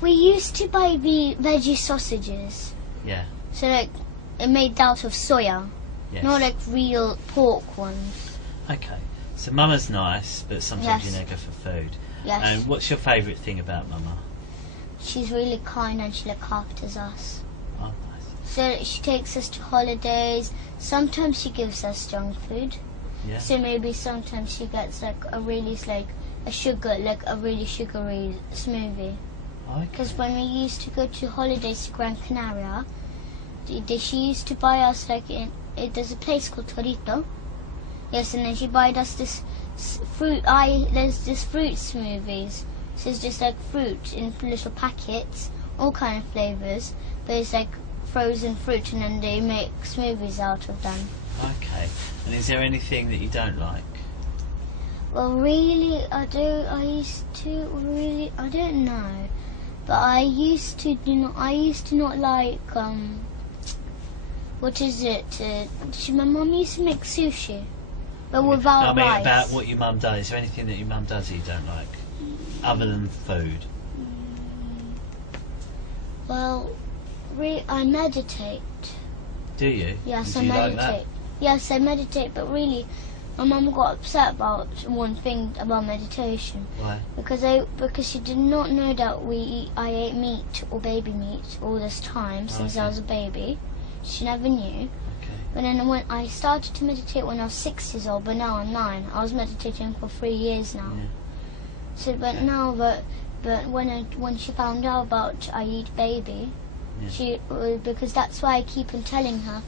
we used to buy the veggie sausages. Yeah. So like it made out of soya, Yes. not like real pork ones. Okay. So Mama's nice, but sometimes Yes. you neg her for food. Yes. And what's your favourite thing about Mama? She's really kind and she looks after us. Oh, nice. So she takes us to holidays. Sometimes she gives us junk food. Yeah. So maybe sometimes she gets like a really sugary smoothie. Okay. Because when we used to go to holidays to Gran Canaria, she used to buy us there's a place called Torito. Yes, and then she bought us this fruit. There's this fruit smoothies. So it's just like fruit in little packets, all kind of flavors. But it's like frozen fruit, and then they make smoothies out of them. Okay. And is there anything that you don't like? Well, really, I don't know. But I used to not like what is it? My mum used to make sushi, but without No, I mean rice. about what your mum does. Is there anything that your mum does that you don't like, other than food? Well, I meditate. Do you? Yes, And I do you meditate. like that? Yes, I meditate, but really, my mum got upset about one thing about meditation. Why? Because she did not know that I ate meat or baby meat all this time since I was a baby. She never knew. Okay. But then when I started to meditate when I was 6 years old, but now I'm 9. I was meditating for 3 years now. Yeah. So, but now, but when she found out about I eat baby, She because that's why I keep on telling her.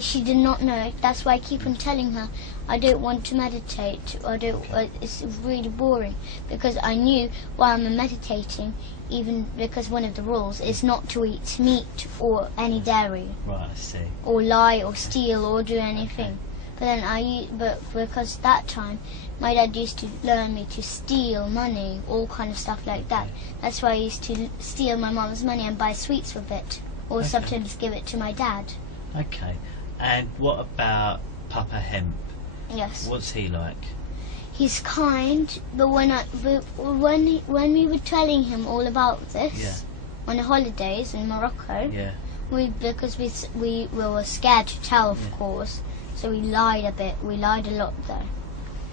She did not know it. That's why I keep on telling her I don't want to meditate. I don't. It's really boring because I knew while I'm meditating, even because one of the rules is not to eat meat or any dairy. Right, I see. Or lie or steal or do anything. But then but because that time my dad used to learn me to steal money, all kind of stuff like that. That's why I used to steal my mum's money and buy sweets with it, or sometimes give it to my dad. Okay. And what about Papa Hemp? Yes. What's he like? He's kind, but when we were telling him all about this on the holidays in Morocco, because we were scared to tell, of course. So we lied a bit. We lied a lot, though.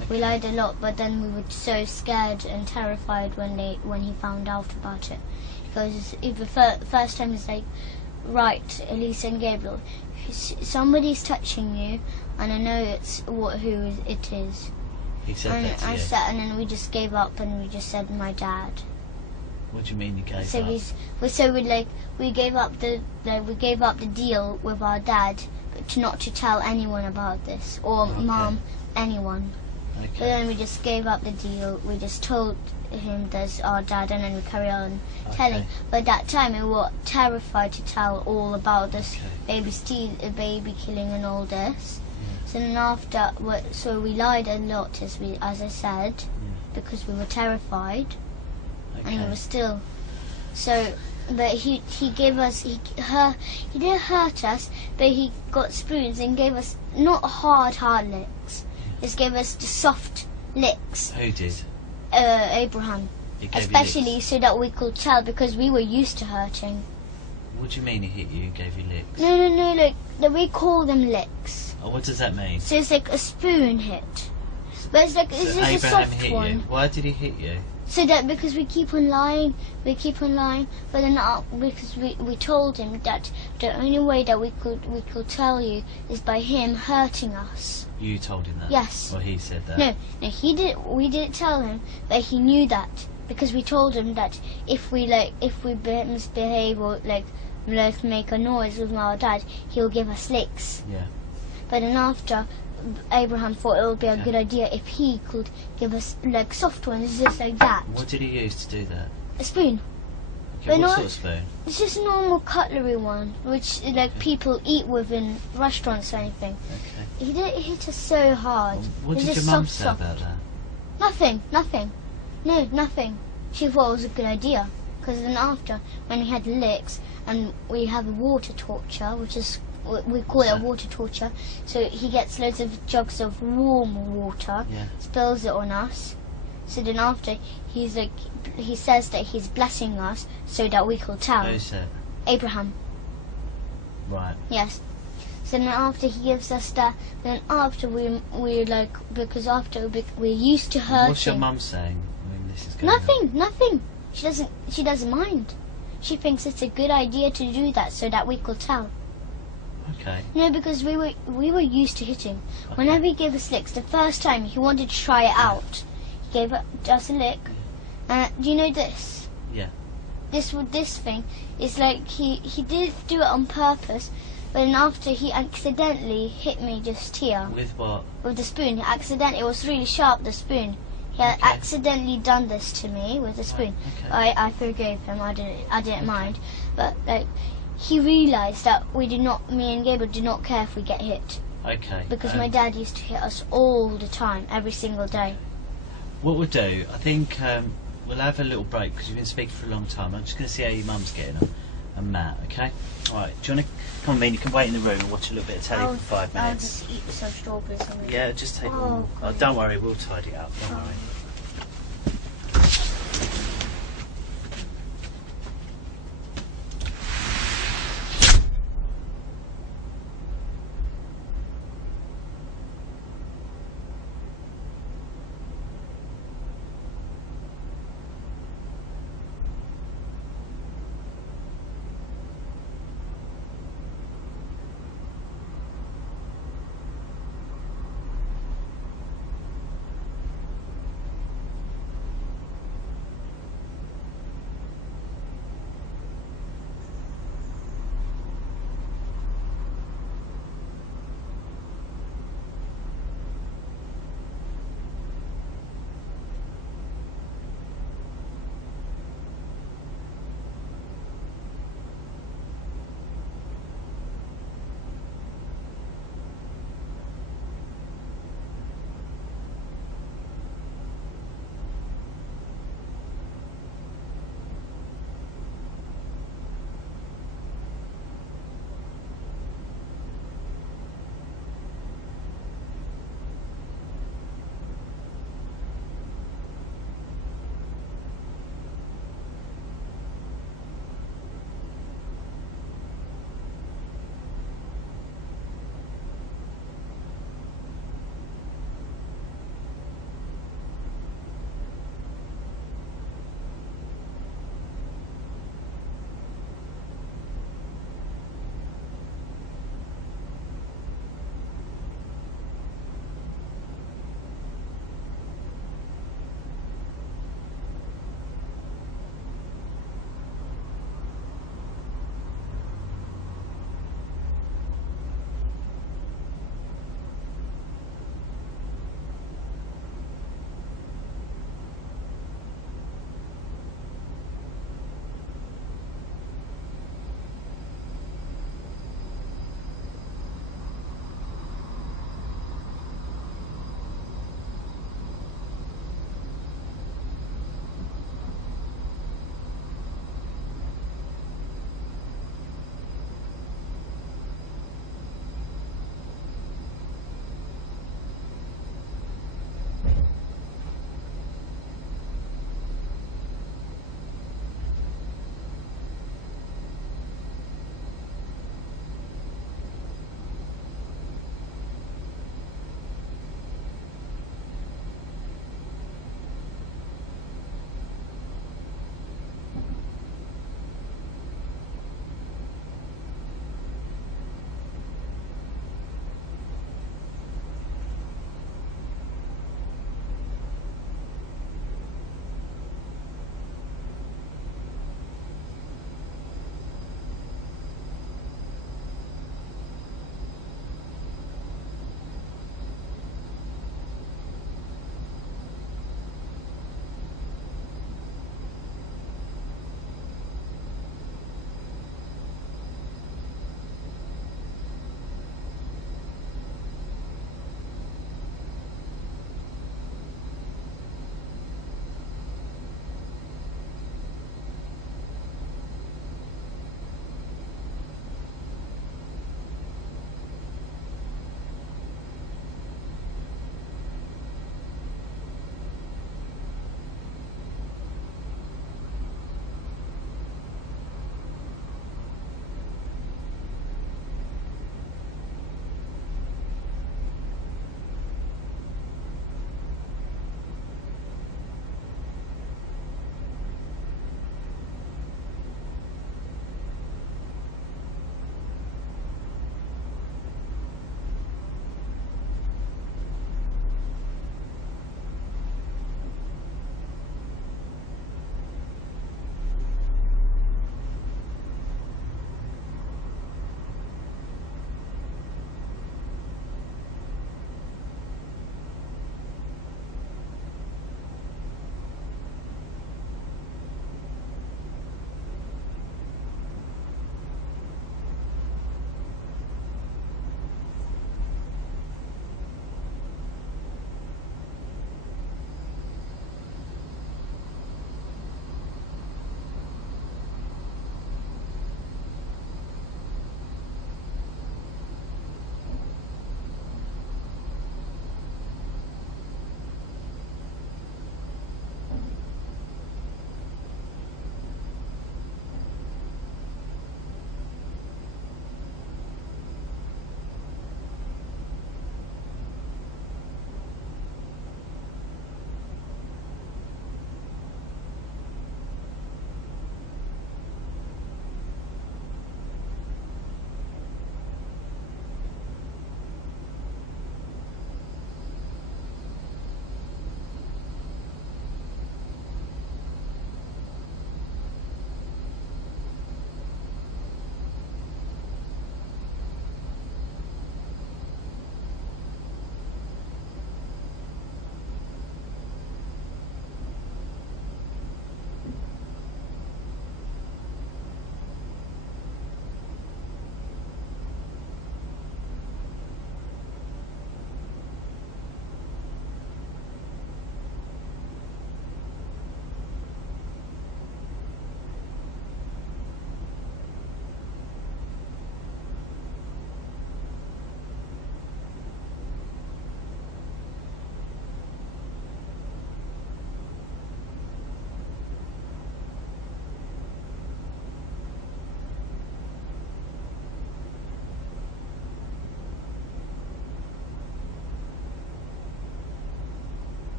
Okay. We lied a lot, but then we were so scared and terrified when he found out about it. Because the first time he's like, right, Elisa and Gabriel, somebody's touching you, and I know who it is. He said that to you? And then we just gave up, and we just said my dad. What do you mean you gave up? We gave up the deal with our dad, but not to tell anyone about this, or mom, anyone. Okay. But then we just gave up the deal. We just told him there's our dad, and then we carry on telling. But that time we were terrified to tell all about this baby killing and all this. So then after, so we lied a lot, as I said, because we were terrified, and we were still. So, but he gave us he didn't hurt us, but he got spoons and gave us not hard licks. Just gave us the soft licks. Who did? Abraham. Especially so that we could tell, because we were used to hurting. What do you mean he hit you and gave you licks? No, we call them licks. Oh, what does that mean? So it's like a spoon hit. But it's like, it's just a soft hit one. You. Why did he hit you? So that because we keep on lying, but then because we told him that the only way that we could tell you is by him hurting us. You told him that? Yes. Or he said that? No, he did. We didn't tell him, but he knew that because we told him that if we misbehave or make a noise with our dad, he'll give us licks. Yeah. But then after, Abraham thought it would be a good idea if he could give us soft ones, just like that. What did he use to do that? A spoon. Okay, what sort of spoon? It's just a normal cutlery one, which people eat with in restaurants or anything. Okay. He didn't hit us so hard. What did your mum say about that? Nothing. No, nothing. She thought it was a good idea. Because then after, when we had licks, and we have a water torture, which is, we call it a water torture, so he gets loads of jugs of warm water, spills it on us. So then after, he says that he's blessing us so that we could tell. Who's that? Abraham. Right. Yes. So then after he gives us that, then after because after we're used to hurting. What's your mum saying when this is going on? Nothing. She doesn't mind. She thinks it's a good idea to do that so that we could tell. Okay. No, because we were used to hitting. Okay. Whenever he gave us licks, the first time he wanted to try it out. He gave us a lick. Do you know this? Yeah. This thing is like he did do it on purpose, but then after he accidentally hit me just here. With what? With the spoon. It was really sharp, the spoon. He had accidentally done this to me with the spoon. Right. I forgave him. I didn't mind, but he realised that me and Gabriel do not care if we get hit. Okay. Because my dad used to hit us all the time, every single day. What we'll do, I think we'll have a little break because you've been speaking for a long time. I'm just going to see how your mum's getting on, and Matt. Okay. All right. Do you want to come on, Mean? You can wait in the room and watch a little bit of telly for 5 minutes. I'll just eat some strawberries. Yeah, just take them. Oh, don't worry, we'll tidy it up. Don't worry.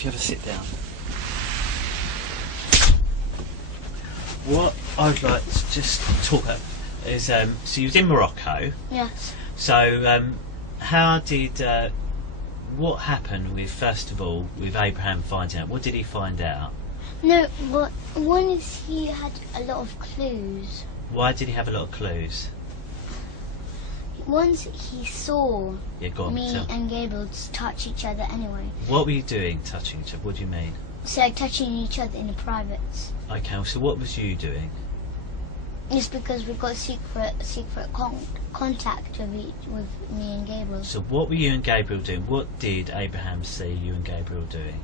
if you ever sit down. What I'd like to just talk about is, so you was in Morocco. Yes. So, how did, what happened with, first of all, with Abraham finding out? What did he find out? No, but one is he had a lot of clues. Why did he have a lot of clues? Once he saw me and Gabriel touch each other anyway. What were you doing, touching each other? What do you mean? So like touching each other in the privates. Okay, so what was you doing? It's because we got secret contact with me and Gabriel. So what were you and Gabriel doing? What did Abraham see you and Gabriel doing?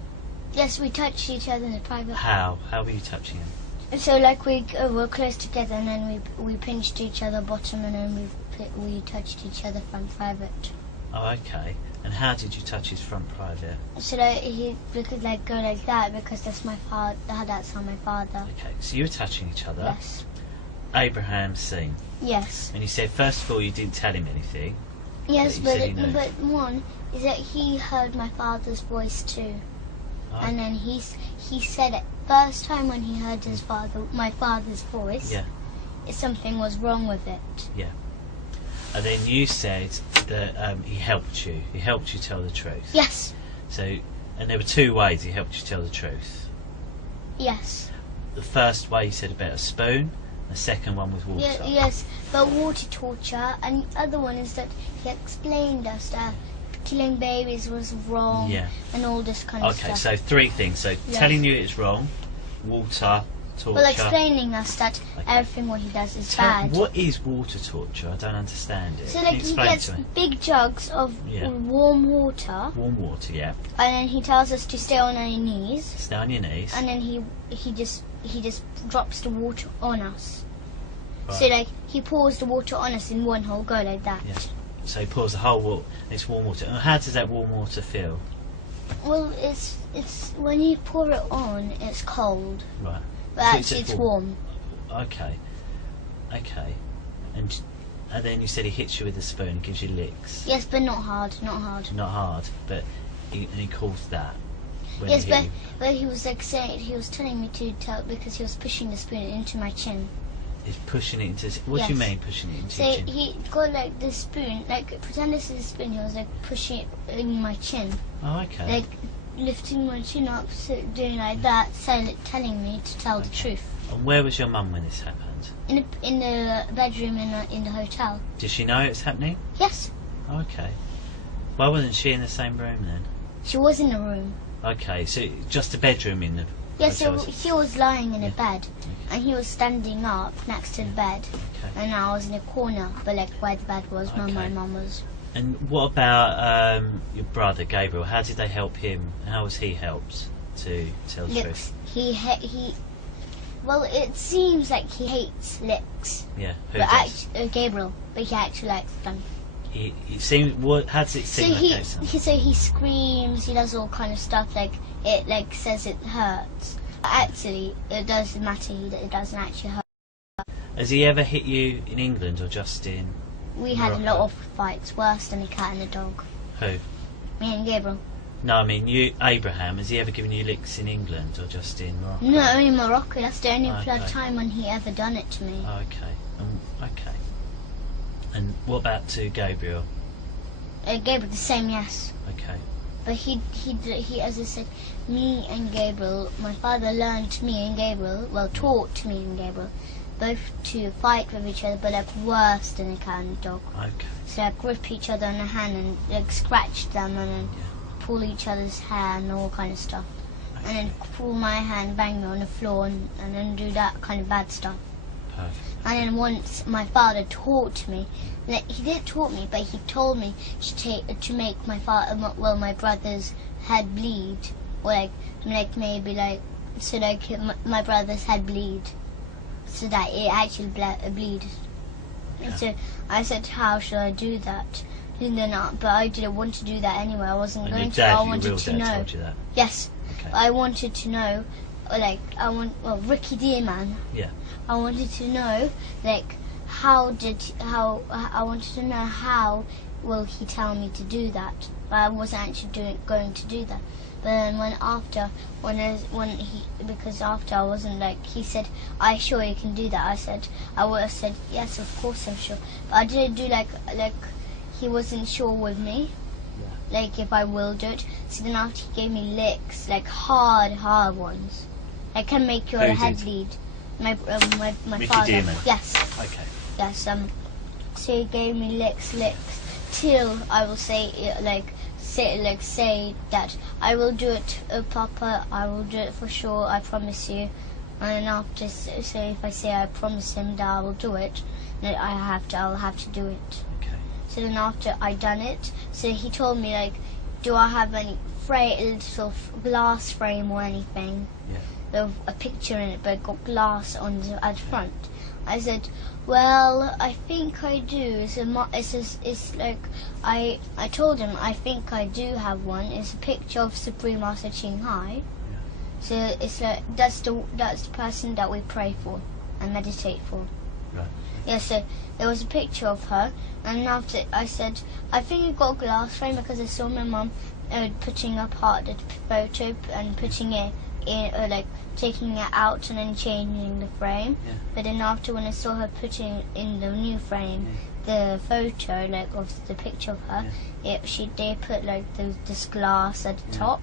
Yes, we touched each other in the private. How? How were you touching him? So like we were close together, and then we pinched each other bottom, and then we touched each other front private. Oh, okay. And how did you touch his front private? So like he could like go like that because that's my father. That's how my father. Okay, so you were touching each other. Yes. Abraham's seen. Yes. And you said first of all you didn't tell him anything. Yes, but one is that he heard my father's voice too, and then he said it first time when he heard my father's voice. Yeah. Something was wrong with it. Yeah. And then you said that he helped you. He helped you tell the truth. Yes. So, and there were two ways he helped you tell the truth. Yes. The first way he said about a spoon. The second one was water. Yes, but water torture, and the other one is that he explained us that killing babies was wrong, and all this kind of stuff. Okay, so three things. So telling you it's wrong, water, torture. Well, explaining us that everything what he does is bad. What is water torture? I don't understand it. So like he gets big jugs of warm water. Warm water, yeah. And then he tells us to stay on our knees. Stay on your knees. And then he just drops the water on us. Right. So like he pours the water on us in one whole go like that. Yeah. So he pours the whole water. It's warm water. And how does that warm water feel? Well, it's when you pour it on, it's cold. Right. But so actually, it's warm. Okay. Okay. And then you said he hits you with a spoon, gives you licks. Yes, but not hard. Not hard. Not hard, but he calls that. Yes, but he was like saying, he was telling me to tell because he was pushing the spoon into my chin. He's pushing it into. What do you mean pushing it into your chin? So he got like the spoon, like pretend this is a spoon. He was like pushing it in my chin. Oh, okay. Like lifting my chin up, so doing like that, telling me to tell the truth. And where was your mum when this happened? In the bedroom in the hotel. Did she know it was happening? Yes. Okay. Why wasn't she in the same room then? She was in the room. Okay, so just a bedroom in the. Yes, so he was lying in a bed, and he was standing up next to the bed, and I was in a corner, but like where the bed was, where my mum was. And what about your brother Gabriel? How did they help him? How was he helped to tell the truth? Well, it seems like he hates licks. Yeah, who but does? Gabriel, but he actually likes them. He seems. What? How does it seem? So he screams. He does all kind of stuff. Like it, like says it hurts. But actually, it doesn't matter. It doesn't actually hurt. Has he ever hit you in England or just in? We had a lot of fights, worse than a cat and a dog. Who? Me and Gabriel. No, I mean you, Abraham. Has he ever given you licks in England or just in Morocco? No, only Morocco. That's the only time when he ever done it to me. Okay. Okay. And what about to Gabriel? Gabriel, the same, yes. Okay. But he, as I said, me and Gabriel, my father learned me and Gabriel, well, taught me and Gabriel, both to fight with each other, but like worse than a cat and a dog. Okay. So like grip each other on the hand and like scratch them and then pull each other's hair and all kind of stuff. Okay. And then pull my hand, bang me on the floor and then do that kind of bad stuff. Perfect. And then once my father taught me, like, he didn't taught me, but he told me to make my brother's head bleed, or like maybe like so like my brother's head bleed, so that it actually bleed. Okay. And so I said, how should I do that? But I didn't want to do that anyway. I wasn't going to. I wanted to know. Told you that? Yes. Okay. I wanted to know, Ricky Dearmen. Yeah. I wanted to know, I wanted to know how will he tell me to do that? But I wasn't actually going to do that. But then because after I wasn't like, he said, "Are you sure you can do that?" I would have said, "Yes, of course I'm sure." But I didn't do like he wasn't sure with me, like if I will do it. So then after he gave me licks, like hard ones, that can make your head bleed. My father. Dearmen. Yes. Okay. Yes. So he gave me licks till I will say that I will do it, Papa. I will do it for sure. I promise you. And after, so if I say I promise him that I will do it, then I'll have to do it. Okay. So then after I done it, so he told me like, do I have any little glass frame or anything? Yeah. With a picture in it, but got glass on at front. I said, well, I think I do. It's like I told him I think I do have one. It's a picture of Supreme Master Ching Hai. Yeah. So it's like that's the person that we pray for and meditate for. Right. Yeah. So there was a picture of her, and after I said I think you got a glass frame because I saw my mum putting apart the photo and putting it in, like taking it out and then changing the frame. Yeah. But then after when I saw her putting in the new frame, the photo like of the picture of her, they put like this glass at the top.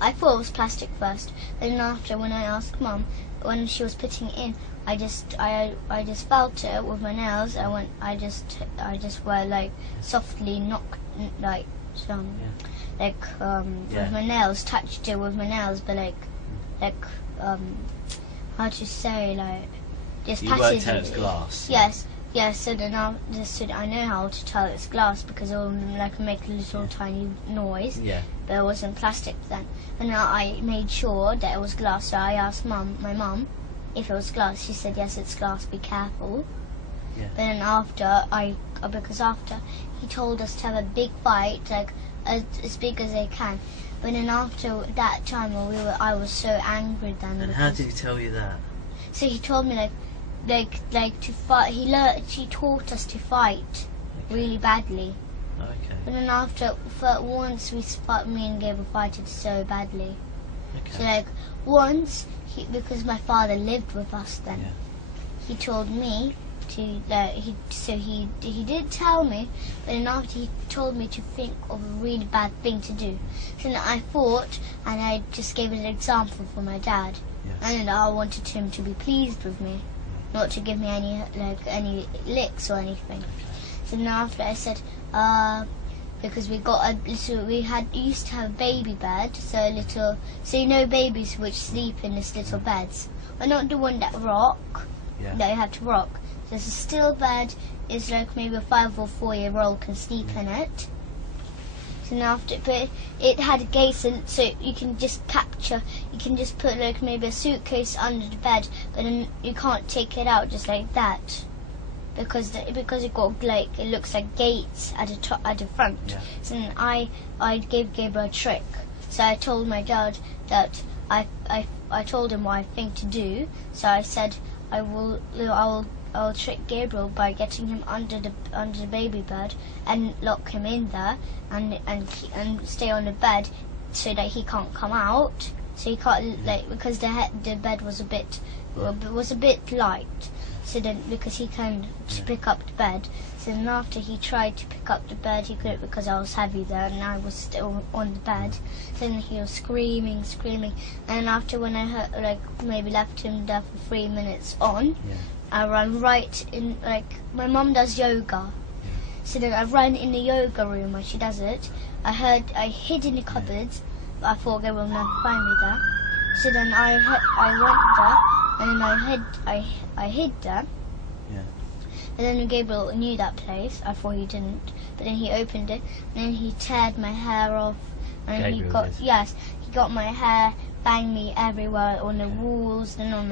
I thought it was plastic first. Then after when I asked Mum when she was putting it in, I just felt it with my nails. I just were like softly knocked like some. Yeah. With my nails, touched it with my nails, but how to say, like, just you passively. worked out it's glass. Yes, so then I know how to tell it's glass because it will make a little tiny noise. Yeah. But it wasn't plastic then. And now I made sure that it was glass, so I asked my mum if it was glass. She said, yes, it's glass, be careful. Yeah. But then because after he told us to have a big fight, like as big as they can. But then after that time, I was so angry then. And how did he tell you that? So he told me like to fight. He taught us to fight really badly. Okay. But then once me and Gabriel fighted so badly. Okay. So like once because my father lived with us then, he told me to he did tell me, but then after he told me to think of a really bad thing to do. So then I thought, and I just gave it an example for my dad, and I wanted him to be pleased with me, not to give me any licks or anything. Okay. So then after I said, because we used to have a baby bed, so you know babies which sleep in this little beds, but not the one that rock. Yeah. That you have to rock. There's a still bed, is like maybe a 5 or 4 year old can sleep in it. So now but it had a gate, so you can just put like maybe a suitcase under the bed, but then you can't take it out just like that. Because it got like, it looks like gates at the front. Yeah. So then I gave Gabriel a trick. So I told my dad that I told him what I think to do. So I said I'll trick Gabriel by getting him under the baby bed and lock him in there and stay on the bed so that he can't come out. So he can't because the bed was a bit light. So then because he can pick up the bed. So then after he tried to pick up the bed, he couldn't because I was heavy there and I was still on the bed. So then he was screaming. And after when I heard, maybe left him there for 3 minutes on, I ran right in, my mum does yoga. So then I ran in the yoga room where she does it. I hid in the cupboards, but I thought they will never find me there. So then I went there, and then I hid there. Yeah. And then Gabriel knew that place. I thought he didn't, but then he opened it, and then he teared my hair off, and he got my hair, banged me everywhere on the walls, then on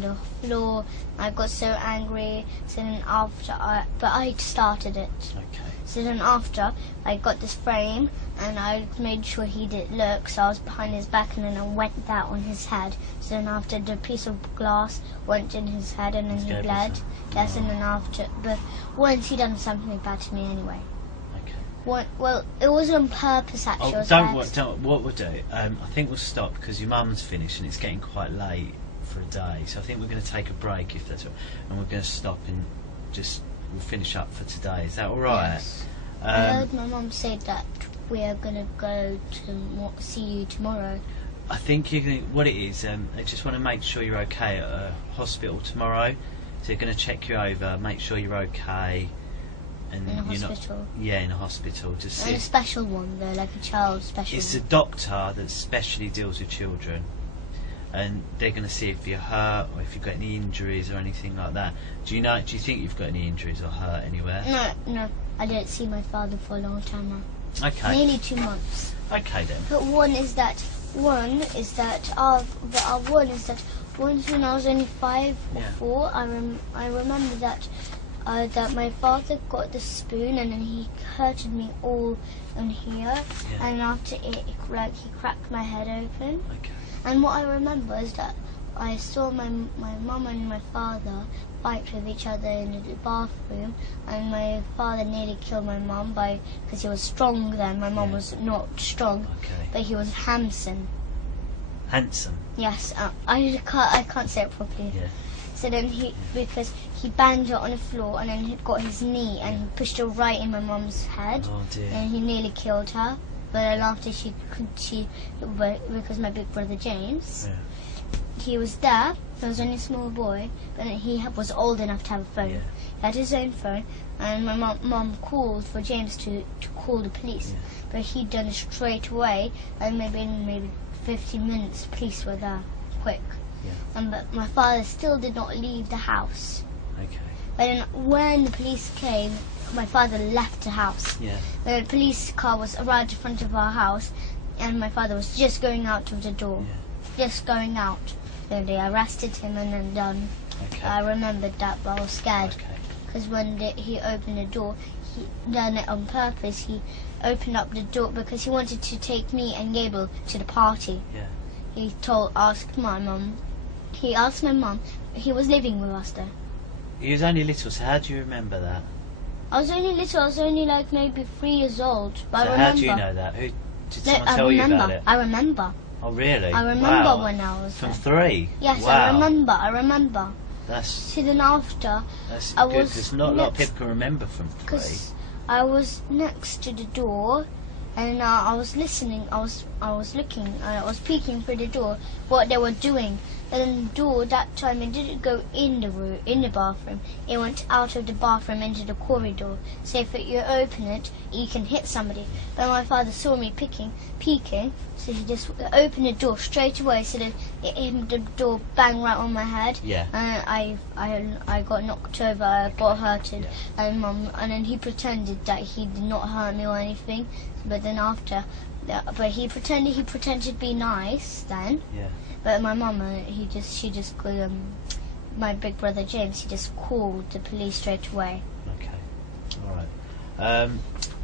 the floor. I got so angry. So then but I started it. Okay. So then after, I got this frame, and I made sure he didn't look, so I was behind his back, and then I went that on his head. So then after, the piece of glass went in his head, and then he bled. Yes, and then after, but once he done something bad to me anyway. Well, it was on purpose actually. What we'll do, I think we'll stop because your mum's finished and it's getting quite late for a day, so I think we're going to take a break if that's all, and we're going to stop and we'll finish up for today. Is that alright? Yes. I heard my mum say that we are going to go to see you tomorrow. I think you're going to, what it is, they just want to make sure you're okay at a hospital tomorrow, so they're going to check you over, make sure you're okay. And in a hospital? In a hospital. Just and a special one though, like a child special It's one. a doctor that specially deals with children, and they're going to see if you're hurt or if you've got any injuries or anything like that. Do you think you've got any injuries or hurt anywhere? No, I didn't see my father for a long time now. Okay. Nearly 2 months. Okay then. But one is that once when I was only 5 or 4, I remember that my father got the spoon and then he hurted me all in here, and after it, he cracked my head open. Okay. And what I remember is that I saw my mum and my father fight with each other in the bathroom, and my father nearly killed my mum because he was strong then. My mum was not strong, but he was handsome. Handsome? Yes, I can't say it properly. Yeah. So then because he banged her on the floor and then he got his knee and he pushed her right in my mum's head. Oh dear. And he nearly killed her. But then after because my big brother James, he was there. He was only a small boy, but he was old enough to have a phone. Yeah. He had his own phone, and my mum called for James to call the police. Yeah. But he'd done it straight away, and maybe 15 minutes, the police were there, quick. Yeah. But my father still did not leave the house. Okay. But then when the police came, my father left the house. Yeah. The police car was right in front of our house, and my father was just going out of the door. Yeah. Just going out. So they arrested him and then done. Okay. I remembered that, but I was scared. Okay. Because when he opened the door, he done it on purpose. He opened up the door because he wanted to take me and Gable to the party. Yeah. He asked my mum. He asked my mum. He was living with us there. He was only little, so how do you remember that? I was only little. I was only like maybe 3 years old. But So I remember. how do you know that? Did someone tell you about it? I remember. Oh really? I remember wow. when I was From there. 3? Yes, wow. I remember. That's See, then after, good, I was because not a lot of people can remember from 3. because I was next to the door, and I was listening. I was looking. I was peeking through the door what they were doing. And then the door that time it didn't go in the room, in the bathroom. It went out of the bathroom into the corridor. So if you open it, you can hit somebody. But my father saw me peeking, so he just opened the door straight away. So that the door banged right on my head. Yeah. And I got knocked over. I got hurted. Yeah. And then he pretended that he did not hurt me or anything. But then after, but he pretended to be nice then. Yeah. But my mum, she just called my big brother James. He just called the police straight away. Okay. All right.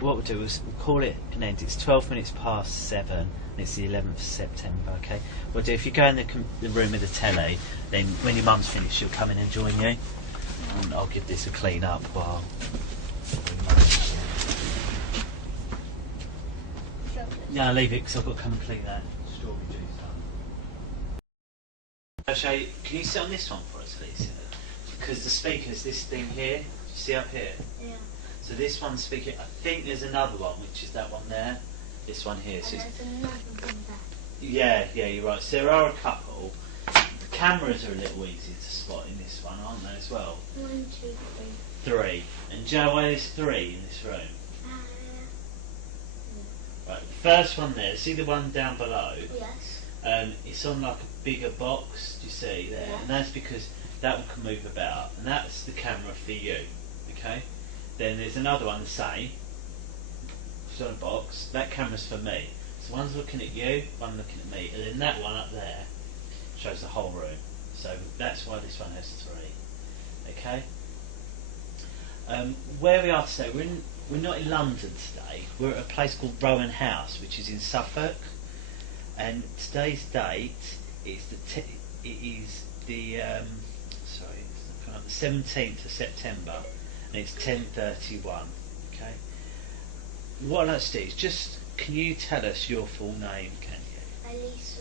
What we'll do is we'll call it an end. It's 12 minutes past 7, and it's the 11th of September. Okay. We'll do. If you go in the room with the telly, then when your mum's finished, she'll come in and join you. And I'll give this a clean up while. No, leave it because I've got to come and clean that strawberry juice up. I'll show you. Can you sit on this one for us, please? Because the speaker's this thing here. Do you see up here? Yeah. So this one's speaking. I think there's another one, which is that one there. This one here. So There's another one there. yeah, you're right. So there are a couple. The cameras are a little easier to spot in this one, aren't they, as well? 1, 2, 3. 3. And do you know why there's 3 in this room? Right, the first one there, see the one down below? Yes. It's on like a bigger box, do you see there? Yeah. And that's because that one can move about, and that's the camera for you, okay? Then there's another one the same, it's on a box, that camera's for me. So one's looking at you, one looking at me, and then that one up there shows the whole room. So that's why this one has 3, okay? Where we are today, we're not in London today. We're at a place called Rowan House, which is in Suffolk. And today's date is the 17th of September, and it's 10:31. Okay. what I'd like to do is just, can you tell us your full name, can you? Elise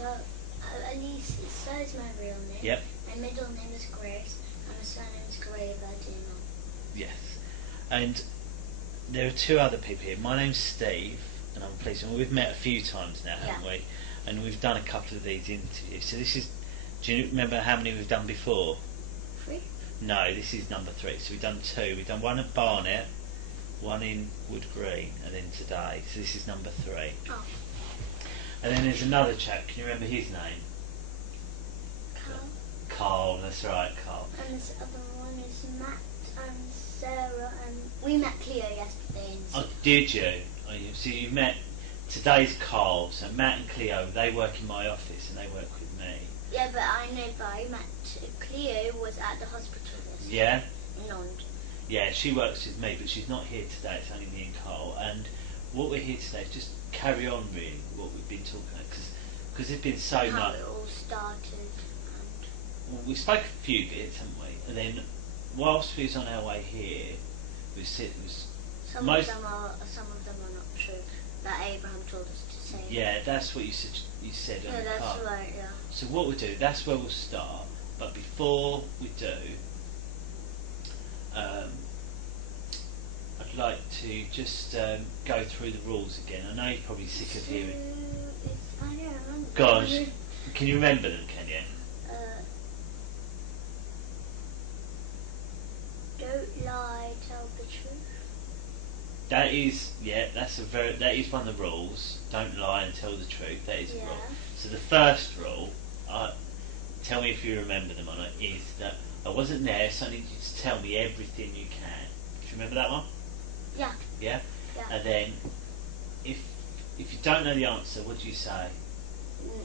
is my real name. Yep. My middle name is Grace, and my surname is Dearmen. Yes. And there are two other people here. My name's Steve, and I'm a policeman. We've met a few times now, haven't we? And we've done a couple of these interviews. So this is, do you remember how many we've done before? 3? No, this is number 3. So we've done 2. We've done one at Barnet, one in Wood Green, and then today. So this is number 3. Oh. And then there's another chap. Can you remember his name? Carl. Carl, that's right, Carl. And this other one is Matt and Sarah, and we met Cleo yesterday. Oh, did you? Oh, so you met, today's Carl, so Matt and Cleo, they work in my office and they work with me. Yeah, but I know, but I met Cleo was at the hospital yesterday. Yeah? In London. Yeah, she works with me, but she's not here today, it's only me and Carl. And what we're here today is just carry on really what we've been talking about, because there's been so How much. it all started. Well, we spoke a few bits, haven't we? And then whilst we was on our way here, Some of them are not true. That Abraham told us to say. Yeah, that's what you said. You said Yeah, on the that's car. right. Yeah. So what we'll do, that's where we'll start. But before we do, I'd like to just go through the rules again. I know you're probably sick of hearing. I don't remember. Gosh, can you remember them? Can you? Don't lie, tell the truth. That is, that is one of the rules. Don't lie and tell the truth. That is a rule. So the first rule, tell me if you remember them or not, is that I wasn't there, so I need you to tell me everything you can. Do you remember that one? Yeah. Yeah? Yeah. And then, if you don't know the answer, what do you say?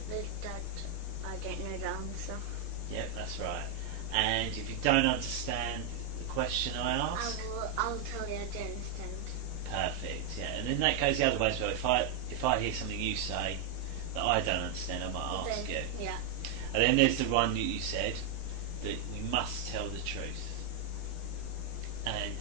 That I don't know the answer. Yep, that's right. And if you don't understand the question I ask, I'll tell you I don't understand. Perfect. Yeah, and then that goes the other way as well. If I hear something you say that I don't understand, I might ask you. Yeah. And then there's the one that you said that we must tell the truth and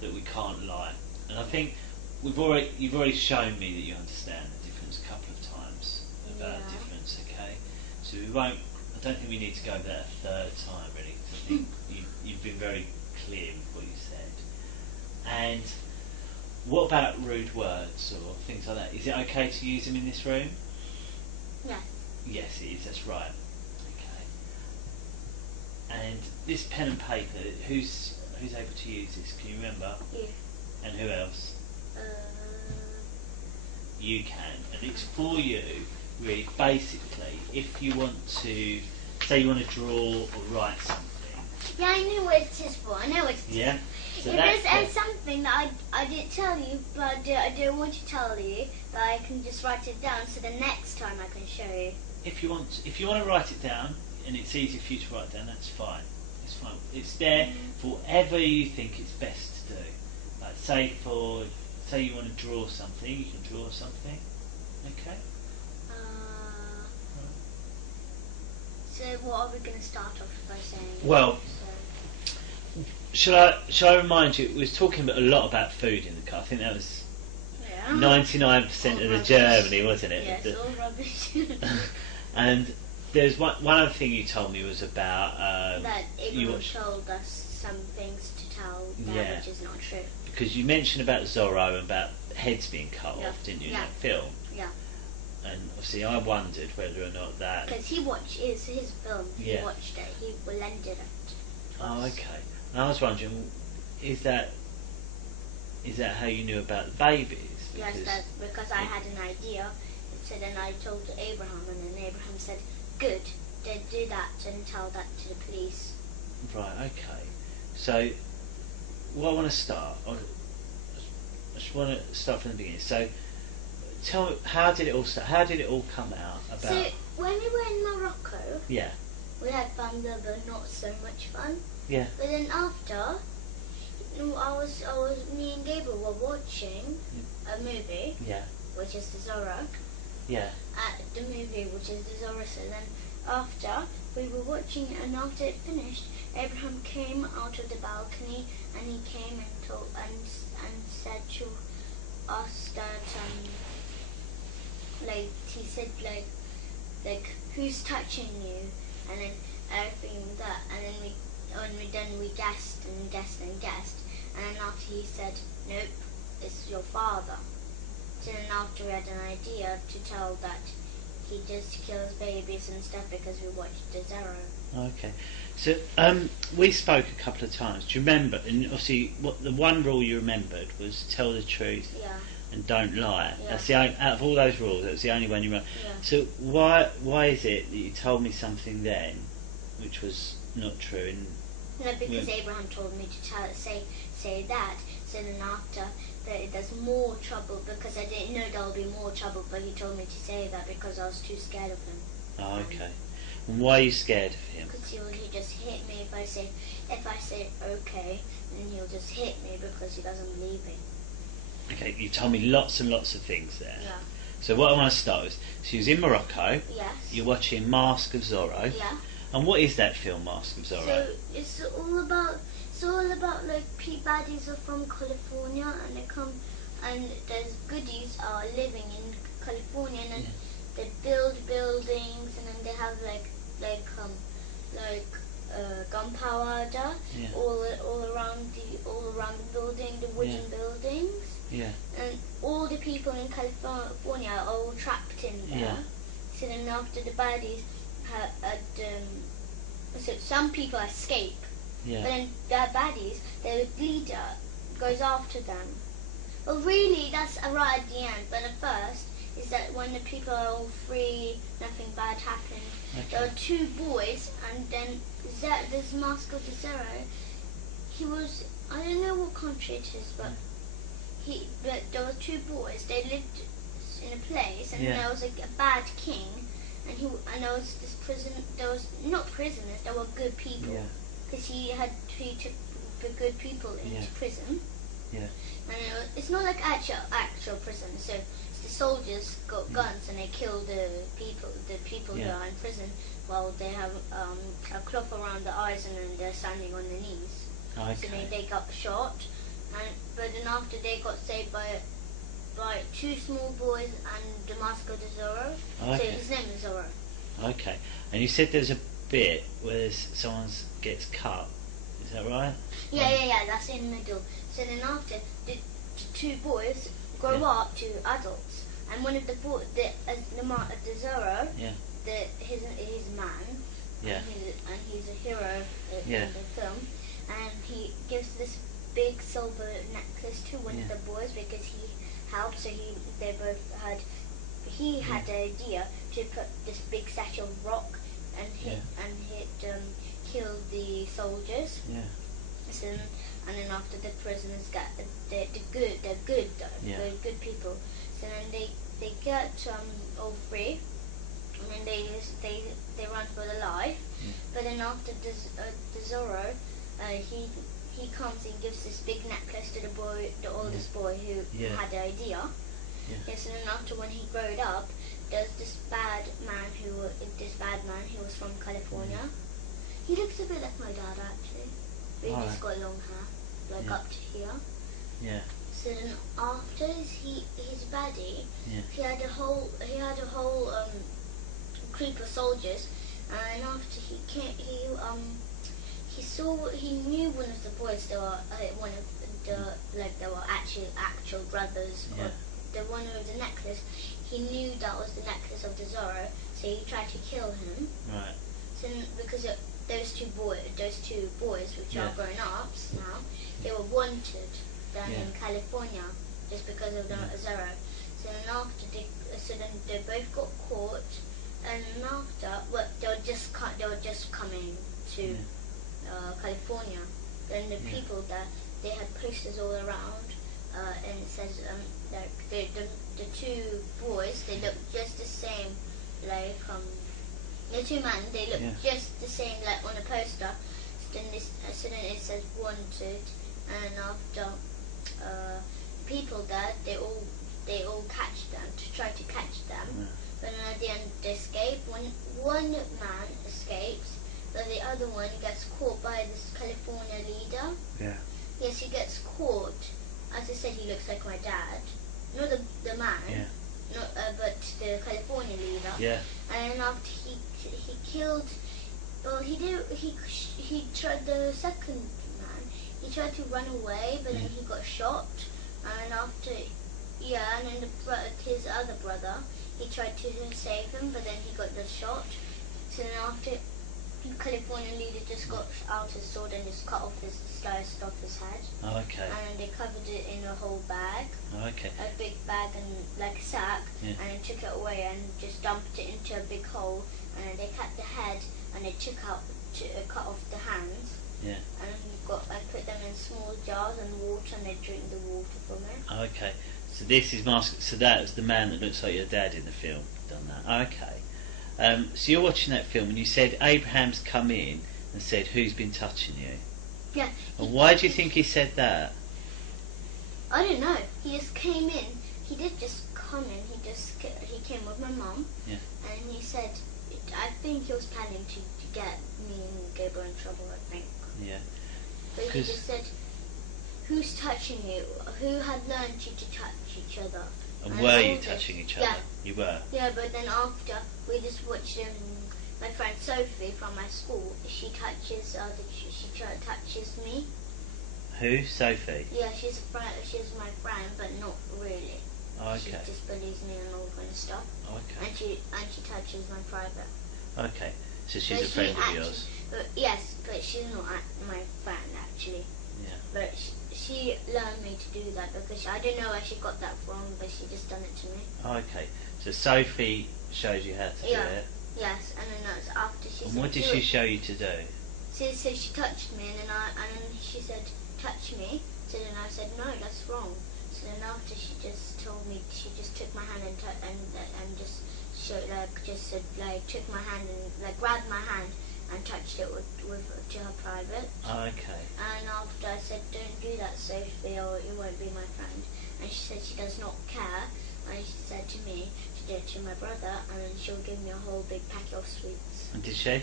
that we can't lie. And I think you've already shown me that you understand the difference a couple of times about the difference. Okay, so we won't. I don't think we need to go over that a third time really. 'Cause I think you've been very clear with what you said. And what about rude words or things like that? Is it okay to use them in this room? Yes. Yes, it is. That's right. Okay. And this pen and paper, who's able to use this? Can you remember? You. And who else? You can, and it's for you. Really, basically, if you want to, say, you want to draw or write something. Yeah, I know what it is for. I know what it is. Yeah. So if there's something that I didn't tell you, but I don't want to tell you, but I can just write it down so the next time I can show you. If you want to write it down, and it's easy for you to write down, that's fine. It's fine. It's there for whatever you think it's best to do. Like say you want to draw something, you can draw something. Okay. So what are we going to start off by saying? Well, shall I remind you? We was talking a lot about food in the car. I think that was 99% of the Germany, wasn't it? Yes, all rubbish. And there's one other thing you told me was about that Abraham told us some things to tell which is not true. Because you mentioned about Zorro and about heads being cut off, didn't you, in that film? Yeah. And obviously I wondered whether or not that... Because he watched his film, he watched it, he lended it. Oh, okay. And I was wondering, is that how you knew about the babies? Yes, because I had an idea. So then I told Abraham, and then Abraham said, good, then do that and tell that to the police. Right, okay. So, what I want to start, I just want to start from the beginning. So, tell me, how did it all start? How did it all come out? So, when we were in Morocco, we had fun there, but not so much fun. Yeah. But then after, me and Gabriel were watching a movie, which is the Zorro. Yeah. The movie, which is the Zorro. So then after we were watching it, and after it finished, Abraham came out of the balcony, and he came and told and said to asked that like he said like who's touching you, and then everything that, and then we guessed and guessed and guessed, and then after he said nope, it's your father. So then after we had an idea to tell that he just kills babies and stuff because we watched the Zero. Okay, so we spoke a couple of times. Do you remember? And obviously, what the one rule you remembered was tell the truth and don't lie. Yeah. That's the only, out of all those rules, that was the only one you remember. Yeah. So why is it that you told me something then, which was not true? And no, because Abraham told me to say that. So then after that, there's more trouble because I didn't know there would be more trouble, but he told me to say that because I was too scared of him. Oh, okay. And why are you scared of him? Because he'll just hit me if I say okay, then he'll just hit me because he doesn't believe me. Okay, you told me lots and lots of things there. Yeah. So what I want to start with, so you was in Morocco. Yes. You're watching Mask of Zorro. Yeah. And what is that film, Mask of Zorro? So it's all about like baddies are from California and they come and there's goodies are living in California and then they build buildings and then they have like gunpowder all around the building, the wooden buildings. Yeah. And all the people in California are all trapped in there. Yeah. So then after the baddies so some people escape. Yeah. But then the baddies, the leader goes after them. Well, really, that's right at the end. But at first, is that when the people are all free, nothing bad happened. Okay. There were two boys, and then this Mask of the Zero, he was, I don't know what country it is, but there were two boys. They lived in a place, and there was like a bad king, and there was this prison. There was not prisoners. There were good people. Yeah. Because he took the good people into prison. Yeah. And it's not like actual prison. So the soldiers got guns and they kill the people who are in prison while they have a cloth around their eyes and then they're standing on their knees. Okay. So they got shot, but then after they got saved by two small boys and the Mask of the Zorro. Okay. So his name is Zorro. Okay. And you said there's a bit where someone gets cut. Is that right? Yeah. That's in the middle. So then after the two boys grow up to adults, and one of the Zorro, his man, and he's a hero in the film, and he gives this big silver necklace to one of the boys because he helped. So he had the idea to put this big statue of rock and kill the soldiers. Yeah. So, and then after the prisoners get they're good though. They're good people. So then they get all free, and then they run for their life. But then after the Zorro, he comes and gives this big necklace to the oldest boy who had the idea. Yes, and then after when he growed up, there's this bad man who was from California. He looks a bit like my dad actually. But he's got long hair, up to here. Yeah. So then after his baddie, he had a whole group of soldiers, and after he came, he knew one of the boys. They were they were actual brothers. Or the one with the necklace. He knew that was the necklace of the Zorro, so he tried to kill him. Right. So because those two boys, which are grown ups now, they were wanted down in California just because of the Zorro. So then they both got caught, and after they were just coming to California. Then the people there, they had posters all around, and it says the two boys, they look just the same, the two men, they look just the same like on a poster. So then it says wanted, and after people there, they all catch them to try to catch them. But then at the end they escape. One man escapes, but the other one gets caught by this California leader. Yeah. Yes, he gets caught. As I said, he looks like my dad. not the man. Yeah. Not, but the California leader. Yeah. And then after he killed, well, he tried the second man. He tried to run away, but then he got shot. And after, and then his other brother, he tried to save him, but then he got just shot. So then after, the California leader just got out his sword and just sliced off his head. Oh, okay. And they covered it in a whole bag. Oh, okay. A big bag and like a sack, Yeah. and they took it away and just dumped it into a big hole. And they cut the head and they cut off the hands. Yeah. And put them in small jars and water, and they drink the water from it. Oh, okay. So this is so that was the man that looks like your dad in the film done that. Oh, okay. So you're watching that film and you said Abraham's come in and said, "Who's been touching you?" Yeah. And why do you think he said that? I don't know. He just came in. He did just come in. He came with my mum. Yeah. And he said, I think he was planning to get me and Gabriel in trouble, I think. Yeah. But he just said, "Who's touching you? Who had learned you to touch each other?" And were you touching each other? Yeah. You were? Yeah, but then after, we just watched my friend Sophie from my school. She touches me. Who? Sophie? Yeah, she's my friend, but not really. Oh, okay. She just bullies me and all kind of stuff. Oh, okay. And she touches my private. Okay. So she's a friend of yours? Yes, but she's not my friend actually. Yeah. But she learned me to do that because I don't know where she got that from, but she just done it to me. Oh, okay. So Sophie showed you how to do it? Yes, and then that's after she said. And what did she show you to do? So she touched me, and then she said, "Touch me." So then I said, "No, that's wrong." So then after she just told me, she just took my hand and just showed took my hand and grabbed my hand and touched it to her private. Oh, okay. And after I said, "Don't do that, Sophie, or you won't be my friend." And she said she does not care, and she said to me to do it to my brother, and then she'll give me a whole big packet of sweets. And did she?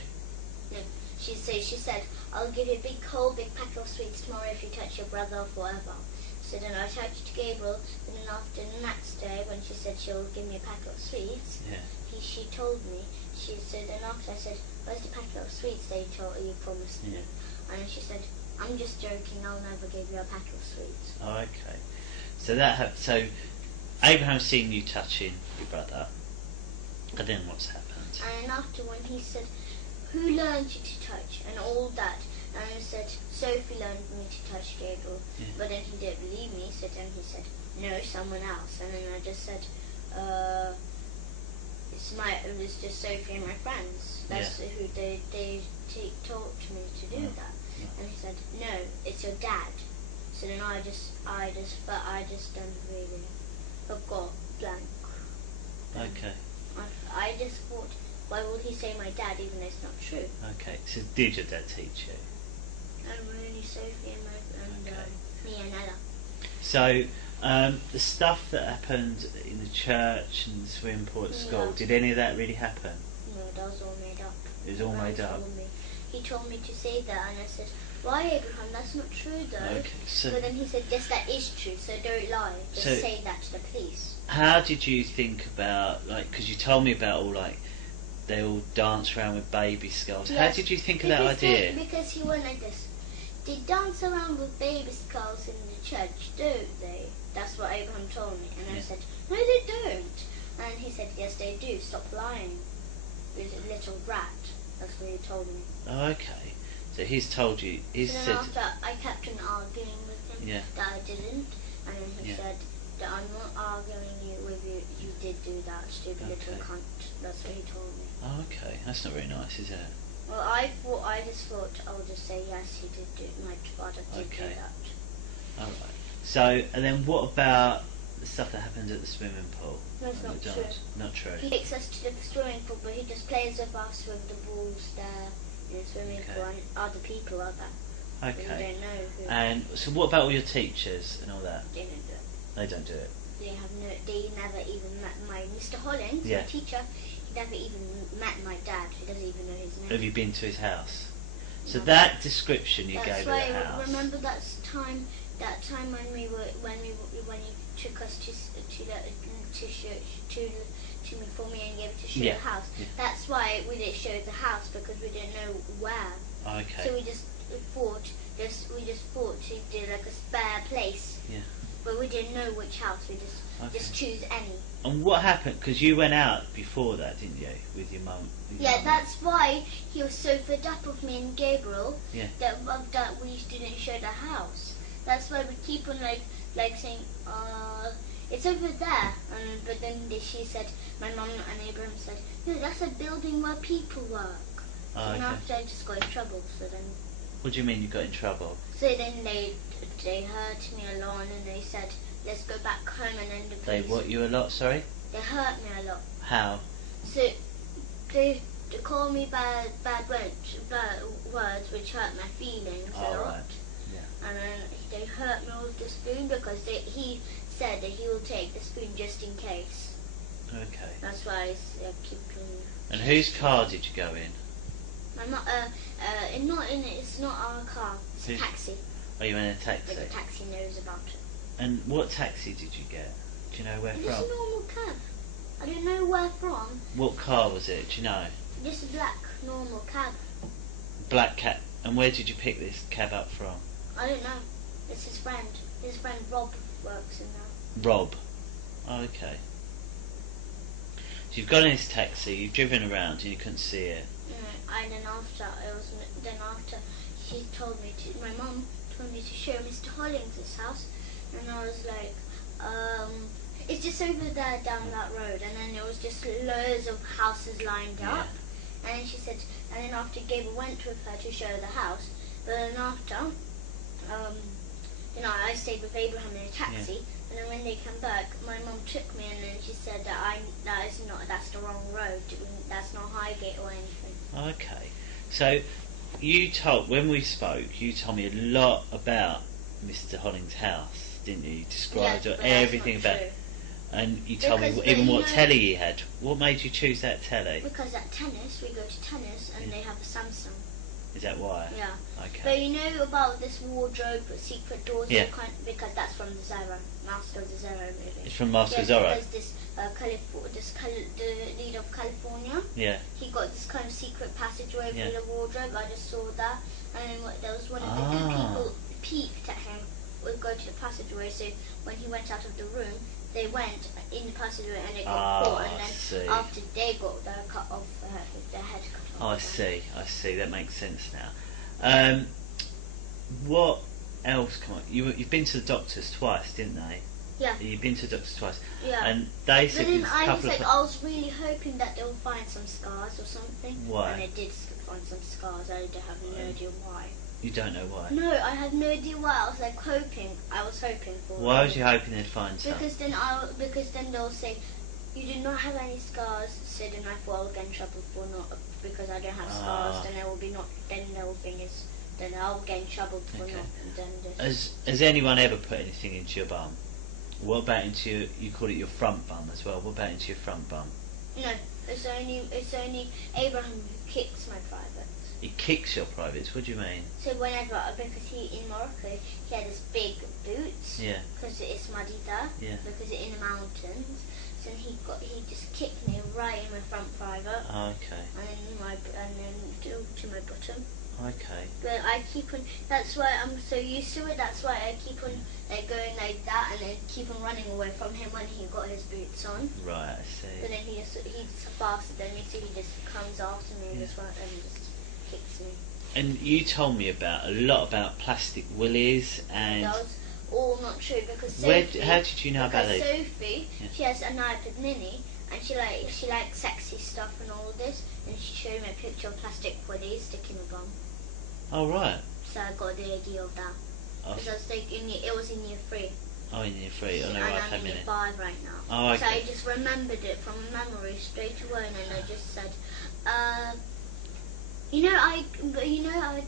No, she said, "I'll give you a whole big packet of sweets tomorrow if you touch your brother forever." So then I touched Gabriel, and then after the next day, when she said she'll give me a packet of sweets, she told me. So then after I said, "Where's the packet of sweets you promised me?" And she said, "I'm just joking. I'll never give you a packet of sweets." Oh, okay. So so Abraham's seen you touching your brother, and then what's happened? And after when he said, "Who learned you to touch?" and all that, and I said, "Sophie learned me to touch Gabriel." But then he didn't believe me, so then he said, "No, someone else." And then I just said, it was just Sophie and my friends. That's who they taught me to do that. And he said, "No, it's your dad." So then I just done really forgot blank. Okay. I just thought, why would he say my dad even though it's not true? Okay. So did your dad teach you? And only Sophie and me and Ella. So the stuff that happened in the church and the swimming pool at school, did any of that really happen? No, that was all made up. It was all made up? He told me to say that, and I said, "Why, Abraham? That's not true, though." Okay, so but then he said, "Yes, that is true, so don't lie. Just say that to the police." How did you think about, because you told me about they all dance around with baby skulls. Yes, how did you think of that idea? Because he went like this. They dance around with baby skulls in the church, don't they? That's what Abraham told me. And I said, "No, they don't." And he said, "Yes, they do. Stop lying. You're a little rat." That's what he told me. Oh, okay. So he's told you. He's then said. After I kept on arguing with him that I didn't, and then he said that I'm not arguing with you. You did do that, stupid little cunt. That's what he told me. Oh, okay. That's not very nice, is it? Well, I just thought I'll just say yes. He did do. My father did do that. All right. So, and then what about the stuff that happened at the swimming pool? That's not true. Not true. He takes us to the swimming pool, but he just plays with us with the balls there in the swimming pool, and other people are there. Okay. We don't know who. And so, what about all your teachers and all that? They don't do it. They don't do it. They never even met my Mr. Hollins, my teacher. He never even met my dad. He doesn't even know his name. Have you been to his house? So that description you gave of the house. Remember that time that time when you took us for me and gave it to show the house. Yeah. That's why we didn't show the house, because we didn't know where. Okay. So we just thought to do like a spare place. Yeah. But we didn't know which house. We just choose any. And what happened? Because you went out before that, didn't you, with your mum? Yeah, that's why he was so fed up with me and Gabriel. Yeah. That we didn't show the house. That's why we keep on like saying, it's over there. But then she said, my mum and Abraham said, no, that's a building where people work. And after I just got in trouble. So then. What do you mean you got in trouble? So then they hurt me a lot, and they said, let's go back home, and then the police. They what you a lot? Sorry. They hurt me a lot. How? So they called me bad words, which hurt my feelings a lot. Right. Yeah. And then they hurt me with the spoon because he said that he will take the spoon just in case. Okay. That's why I keep doing. And whose car did you go in? My mum. It's not our car. It's a taxi. Oh, you went in a taxi. But the taxi knows about it. And what taxi did you get? Do you know where from? Just a normal cab. I don't know where from. What car was it? Do you know? Just a black normal cab. Black cab. And where did you pick this cab up from? I don't know. It's his friend. His friend Rob works in there. Rob. Oh, okay. So you've got in this taxi, you've driven around and you couldn't see it. And then after she told me to, my mum told me to show Mr. Hollings' house, and I was like, it's just over there down that road, and then there was just loads of houses lined up, and then she said, and then after Gabriel went with her to show the house, but then after, I stayed with Abraham in a taxi, and then when they come back, my mum took me, and then she said that that's the wrong road, that's not Highgate or anything. Okay, so when we spoke, you told me a lot about Mr. Hollings' house, didn't you? You described everything about it. And you told me even what telly he had. What made you choose that telly? Because at tennis, we go to tennis, and they have a Samsung. Is that why? Yeah. Okay. But you know about this wardrobe with secret doors? Yeah. Because that's from the Zorro, Master of the Zorro movie. It's from Master of Zorro? Because the lead of California, he got this kind of secret passageway through the wardrobe. I just saw that. And there was one of the people peeked at him, would go to the passageway, so when he went out of the room, they went in the passageway and they got caught, and then after they got their head cut off. I see, that makes sense now. What else? Come on, you've been to the doctors twice, didn't they? Yeah. You've been to the doctors twice. Yeah. And they said but then I was really hoping that they'll find some scars or something. Why? And they did find some scars. I have no idea why. You don't know why? No, I have no idea why. I was hoping for. Why was you hoping they'd find some? Because then they'll say, you do not have any scars, so then I thought I'll get in trouble for not, because I don't have scars, then I'll get in trouble for not. Has anyone ever put anything into your bum? What about into you call it your front bum as well? What about into your front bum? No, it's only Abraham who kicks my privates. He kicks your privates? What do you mean? So because in Morocco, he had this big boots. Yeah. Because it's muddy there. Yeah. Because it's in the mountains. So he just kicked me right in my front private. Oh, okay. And then to my bottom. Okay. But I keep on. That's why I'm so used to it. That's why I keep on going like that, and then keep on running away from him when he got his boots on. Right, I see. But then he's faster than me, so he just comes after me and just kicks me. And you told me a lot about plastic willies and. That was all not true because Sophie. How did you know about those? Sophie, she has an iPad Mini. And she likes sexy stuff and all this, and she showed me a picture of plastic willies sticking a bum. Oh right. So I got the idea of that. Because I was thinking it was in year 3. Oh, in year 3. And I'm in year 5 right now. Oh, okay. So I just remembered it from memory straight away, and then I just said,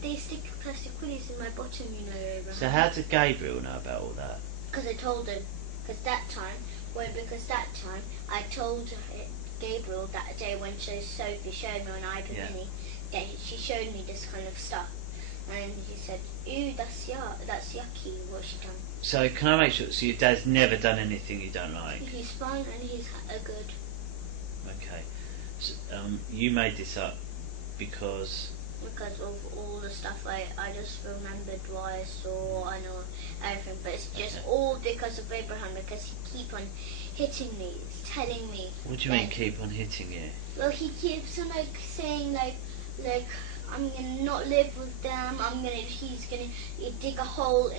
they stick plastic willies in my bottom, Abraham. So how did Gabriel know about all that? Because I told him. Because that time I told Gabriel that day when Sophie showed me on iPad Mini that she showed me this kind of stuff. And he said, "Ew, that's yucky. What she done?" So can I make sure? So your dad's never done anything you don't like? He's fine and he's good. Okay. So, you made this up because of all the stuff I just remembered what I saw. I know everything, but it's just all because of Abraham, because he keep on hitting me, telling me. What do you mean keep on hitting you? Well, he keeps on saying like I'm gonna not live with them. He's gonna dig a hole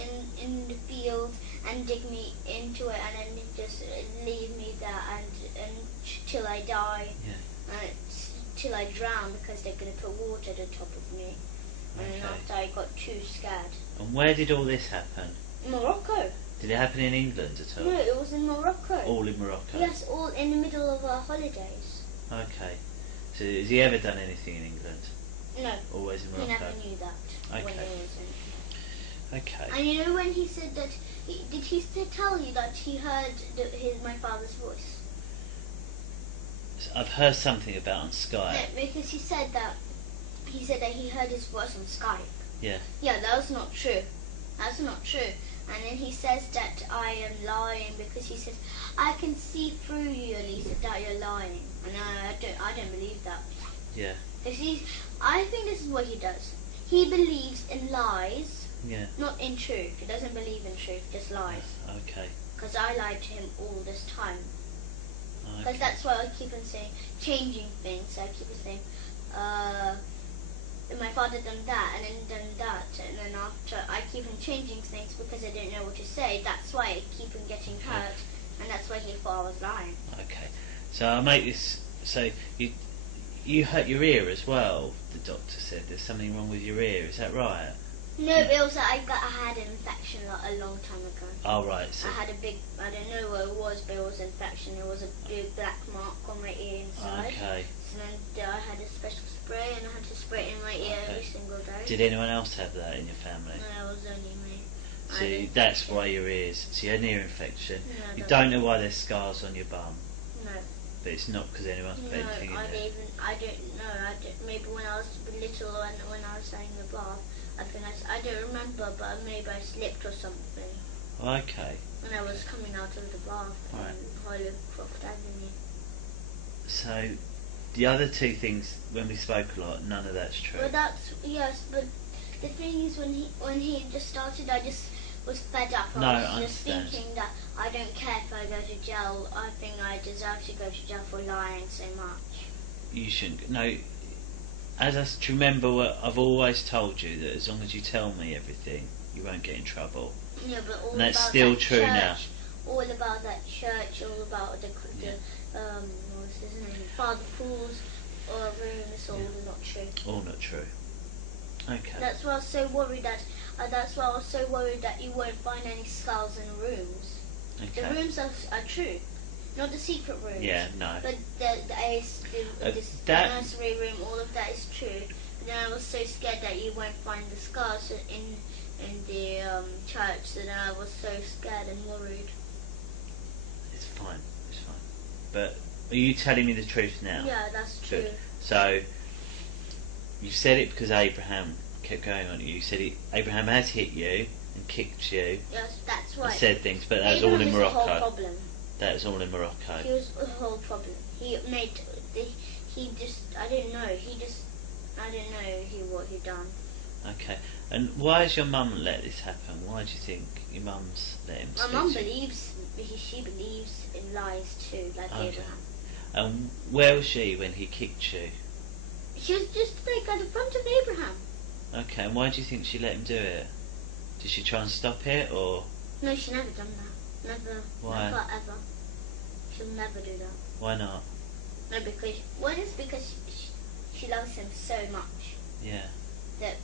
in the field and dig me into it, and then just leave me there and till I die. Yeah. Till I drown, because they're going to put water at the top of me. And then after I got too scared. And where did all this happen? Morocco. Did it happen in England at all? No, it was in Morocco. All in Morocco? Yes, all in the middle of our holidays. Okay. So has he ever done anything in England? No. Always in Morocco? He never knew that when he was in. Okay. And you know when he said that, did he tell you that he heard my father's voice? I've heard something about on Skype. No, because he said that he heard his voice on Skype. Yeah. Yeah, that was not true. That's not true. And then he says that I am lying, because he says, I can see through you, Elisa, that you're lying. And I don't believe that. Yeah. I think this is what he does. He believes in lies, yeah, not in truth. He doesn't believe in truth, just lies. Okay. Because I lied to him all this time. Because Okay. that's why I keep on saying, changing things. I keep on saying, my father done that and then done that, and then after I keep on changing things because I don't know what to say. That's why I keep on getting hurt, and that's why he thought I was lying. Okay. So I'll make this. So you hurt your ear as well. The doctor said there's something wrong with your ear. Is that right? No, but also I had an infection a long time ago. Oh right. So I had a big, I don't know what it was, but it was an infection. There was a big black mark on my ear inside. Okay. So then I had a special spray, and I had to spray it in my ear every single day. Did anyone else have that in your family? No, it was only me. So that's why your ears. So you had an ear infection. No, You don't know why there's scars on your bum. No. But it's not because anyone's put anything in there. I don't know. Maybe when I was little and when I was in the bath, I don't remember, but maybe I slipped or something. Okay. When I was coming out of the bath Right. in Holycroft Avenue. So the other two things, when we spoke a lot, none of that's true. Well, yes, but the thing is, when he just started, I just was fed up. I was just thinking that I don't care if I go to jail. I think I deserve to go to jail for lying so much. You shouldn't. No. As I remember, what I've always told you, that as long as you tell me everything, you won't get in trouble. Yeah, but all and that's about still that true church, now. All about that church, all about the what's his name, Father Paul's room is all not true. All not true. Okay. That's why I was so worried that you won't find any skulls in rooms. Okay. The rooms are true, not the secret rooms. Yeah, no. But the nursery room, all of that is true. But then I was so scared that you won't find the scars in the church, so then I was so scared and worried. It's fine. It's fine. But are you telling me the truth now? Yeah, that's true. Good. So you said it because Abraham kept going on you. You said Abraham has hit you and kicked you. Yes, that's right. And said things, but that was Abraham all in is Morocco. The whole problem. That was all in Morocco. He was the whole problem. I don't know what he done. Okay. And why has your mum let this happen? Why do you think your mum's let him? My mum believes in lies too, like Abraham. And where was she when he kicked you? She was just like at the front of Abraham. Okay, and why do you think she let him do it? Did she try and stop it, or? No, she never done that. Never. Why? Never ever. She'll never do that. Why not? No, because she loves him so much. Yeah. That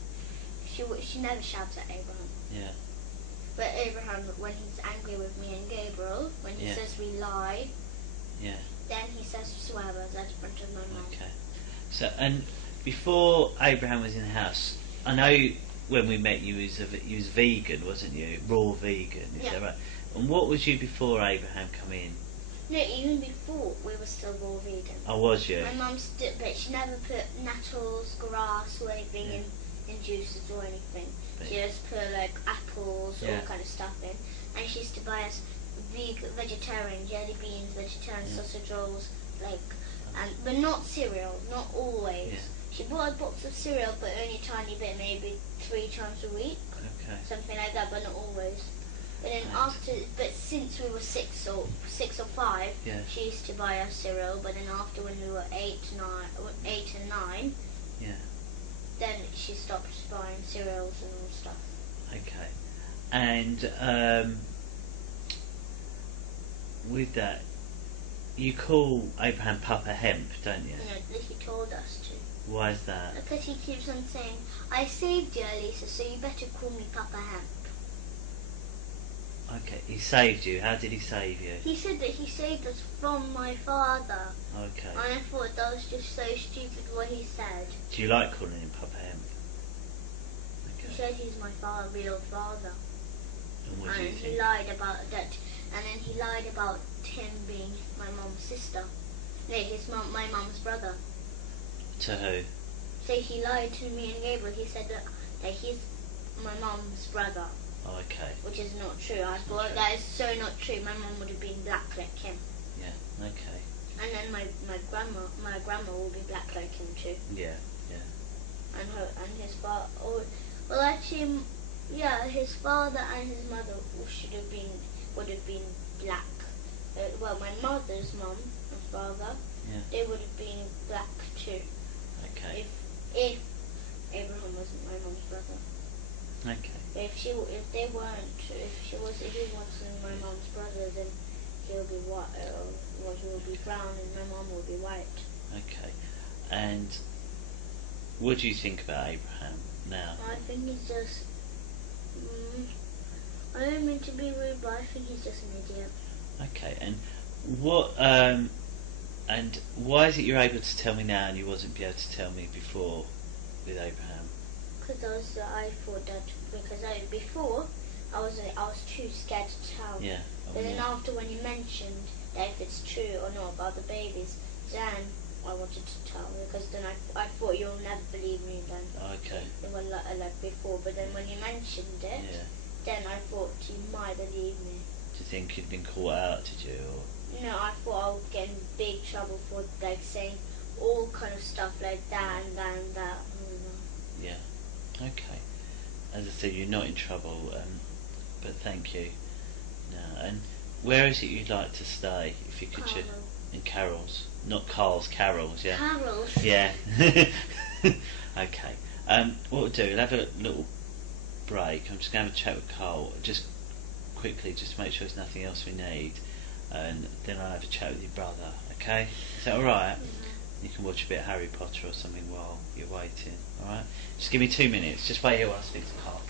she never shouts at Abraham. Yeah. But Abraham, when he's angry with me and Gabriel, when he says we lie, yeah, then he says swear words at the front of my mouth. Okay. So, and before Abraham was in the house, I know when we met you was vegan, wasn't you? Raw vegan, is that right? And what was you before Abraham come in? No, even before we were still raw vegan. Oh, was you? My mum but she never put nettles, grass or anything in juices or anything. But She just put like apples, Yeah. all kind of stuff in. And she used to buy us vegetarian jelly beans, vegetarian Yeah. sausage rolls, like, but not cereal, not always. Yeah. She bought a box of cereal, but only a tiny bit, maybe 3 times a week, Okay. something like that, but not always. But then Right. but since we were 6 or 5, Yeah. she used to buy us cereal. But then after, when we were 8 and 9, Yeah. then she stopped buying cereals and all stuff. Okay. And with that, you call Abraham Papa Hemp, don't you? You know, he told us to. Why is that? Because he keeps on saying, "I saved you, Elisa, so you better call me Papa Hemp." Okay, he saved you. How did he save you? He said that he saved us from my father. Okay. And I thought that was just so stupid what he said. Do you like calling him Papa Hemp? He Okay. said he's my real father. And what do you And he think? lied about that. And then he lied about him being my mum's sister. No, my mum's brother. To who? So he lied to me and Gabriel. He said that he's my mum's brother. Oh, okay. Which is not true. I It's not thought true. that is so not true. My mum would have been black like him. Yeah. Okay. And then my grandma will be black like him too. Yeah. Yeah. And his father. Well, actually, yeah, his father and his mother would have been black. Well, my mother's mum and father, Yeah. they would have been black too. Okay. If Abraham wasn't my mum's brother. Okay. But if he wasn't my mum's brother, then he'll be white. Well, he will be brown, and my mum will be white. Okay. And what do you think about Abraham now? I think he's just. I don't mean to be rude, but I think he's just an idiot. Okay. And what? And why is it you're able to tell me now and you wasn't able to tell me before with Abraham? Because I thought that before I was too scared to tell. Yeah. But then after, when you mentioned that if it's true or not about the babies, then I wanted to tell, because then I thought you'll never believe me then. Okay. Well, like before, but then when you mentioned it, Yeah. then I thought you might believe me. Do you think you'd been caught out, did you? Or? No, I thought I would get in big trouble for like saying all kind of stuff like that and that and that. I don't know. Yeah. Okay. As I said, you're not in trouble, but thank you. No. And where is it you'd like to stay, if you could choose? Carol. In Carol's, not Carl's. Carol's, yeah. Carol's. Yeah. Okay. What we'll do, we'll have a little break. I'm just going to have a chat with Carl, just quickly, just to make sure there's nothing else we need, and then I'll have a chat with your brother. Okay? Is that all right? You can watch a bit of Harry Potter or something while you're waiting. All right? Just give me 2 minutes. Just wait here while I speak to Carl.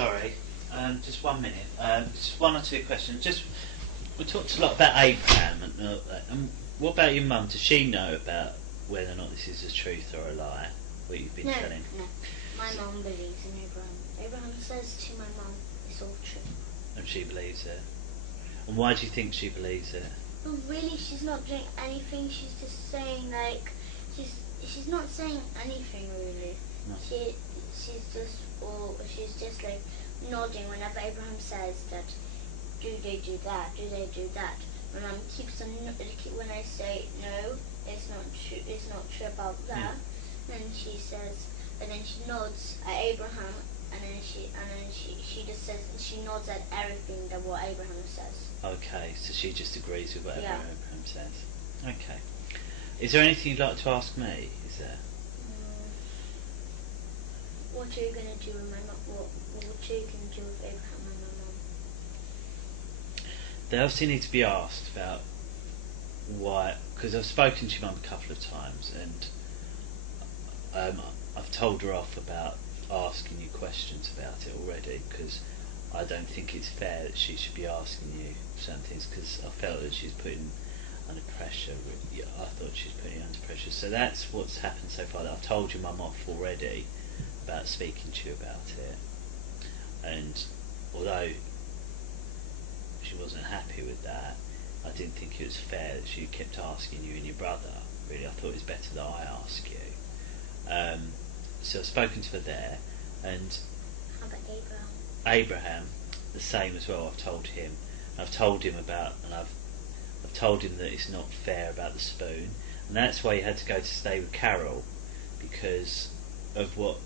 sorry. Just 1 minute. Just one or two questions. We talked a lot about Abraham, and what about your mum? Does she know about whether or not this is a truth or a lie? What you've been telling? No. My mum believes in Abraham. Abraham says to my mum, it's all true. And she believes it. And why do you think she believes it? Well, really, she's not doing anything. She's just saying she's not saying anything really. No. She's just like nodding whenever Abraham says that. Do they do that? Do they do that? My mum keeps on when I say no, it's not true. It's not true about that. Then she says, and then she nods at Abraham, and then she just says she nods at everything that what Abraham says. Okay, so she just agrees with whatever Abraham says. Okay. Is there anything you'd like to ask me? Is there? What are you going to do with my mum? What are you going to do with Abraham and my mum? They obviously need to be asked about why, because I've spoken to your mum a couple of times, and I've told her off about asking you questions about it already, because I don't think it's fair that she should be asking you certain things, because I felt that she's putting under pressure. I thought she was putting you under pressure. So that's what's happened so far. That I've told your mum off already about speaking to you about it, and although she wasn't happy with that, I didn't think it was fair that she kept asking you and your brother. Really, I thought it was better that I ask you. So I've spoken to her there, and how about Abraham? Abraham, the same as well. I've told him. I've told him about, and I've told him that it's not fair about the spoon, and that's why he had to go to stay with Carol, because of what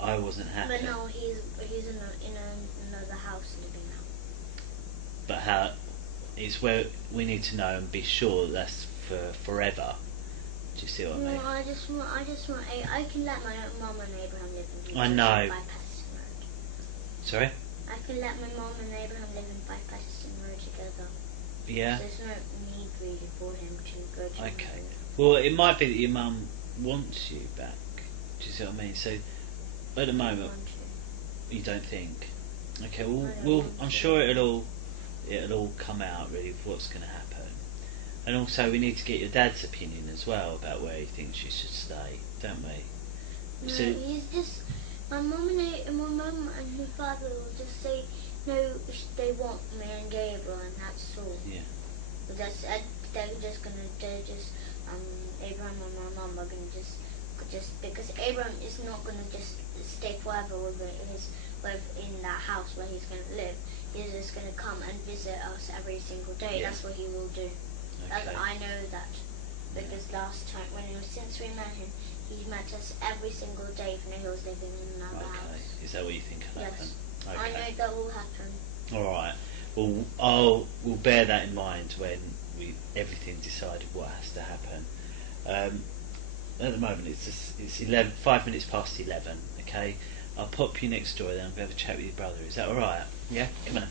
I wasn't happy. But no, he's in another house living now. But how? It's where we need to know and be sure that's for forever. Do you see what I mean? No, I just want. I can let my mum and Abraham live in. I know. By Patterson Road. Sorry? I can let my mum and Abraham live in by Patterson Road together. Yeah. There's no need really for him to go to. Okay. Well, it might be that your mum wants you back. Do you see what I mean? So, at the moment, you don't think. Okay. Well, I'm sure it'll all come out really of what's going to happen. And also, we need to get your dad's opinion as well about where he thinks you should stay, don't we? No, So, he's just my mum and my father will just say no. They want me and Gabriel, and that's all. yeah. But they're just Abraham and my mum are gonna just because Abraham is not gonna just stay forever in that house where he's gonna live. He's just gonna come and visit us every single day. Yeah. That's what he will do. Okay. I know that because last time since we met him, he met us every single day even though he was living in another house. Is that what you think will happen? Yes. Okay. I know that will happen. All right. Well, we'll bear that in mind when everything decided what has to happen. At the moment, it's 5 minutes past 11. Okay, I'll pop you next door, then I'll have a chat with your brother. Is that all right? Yeah. Come on.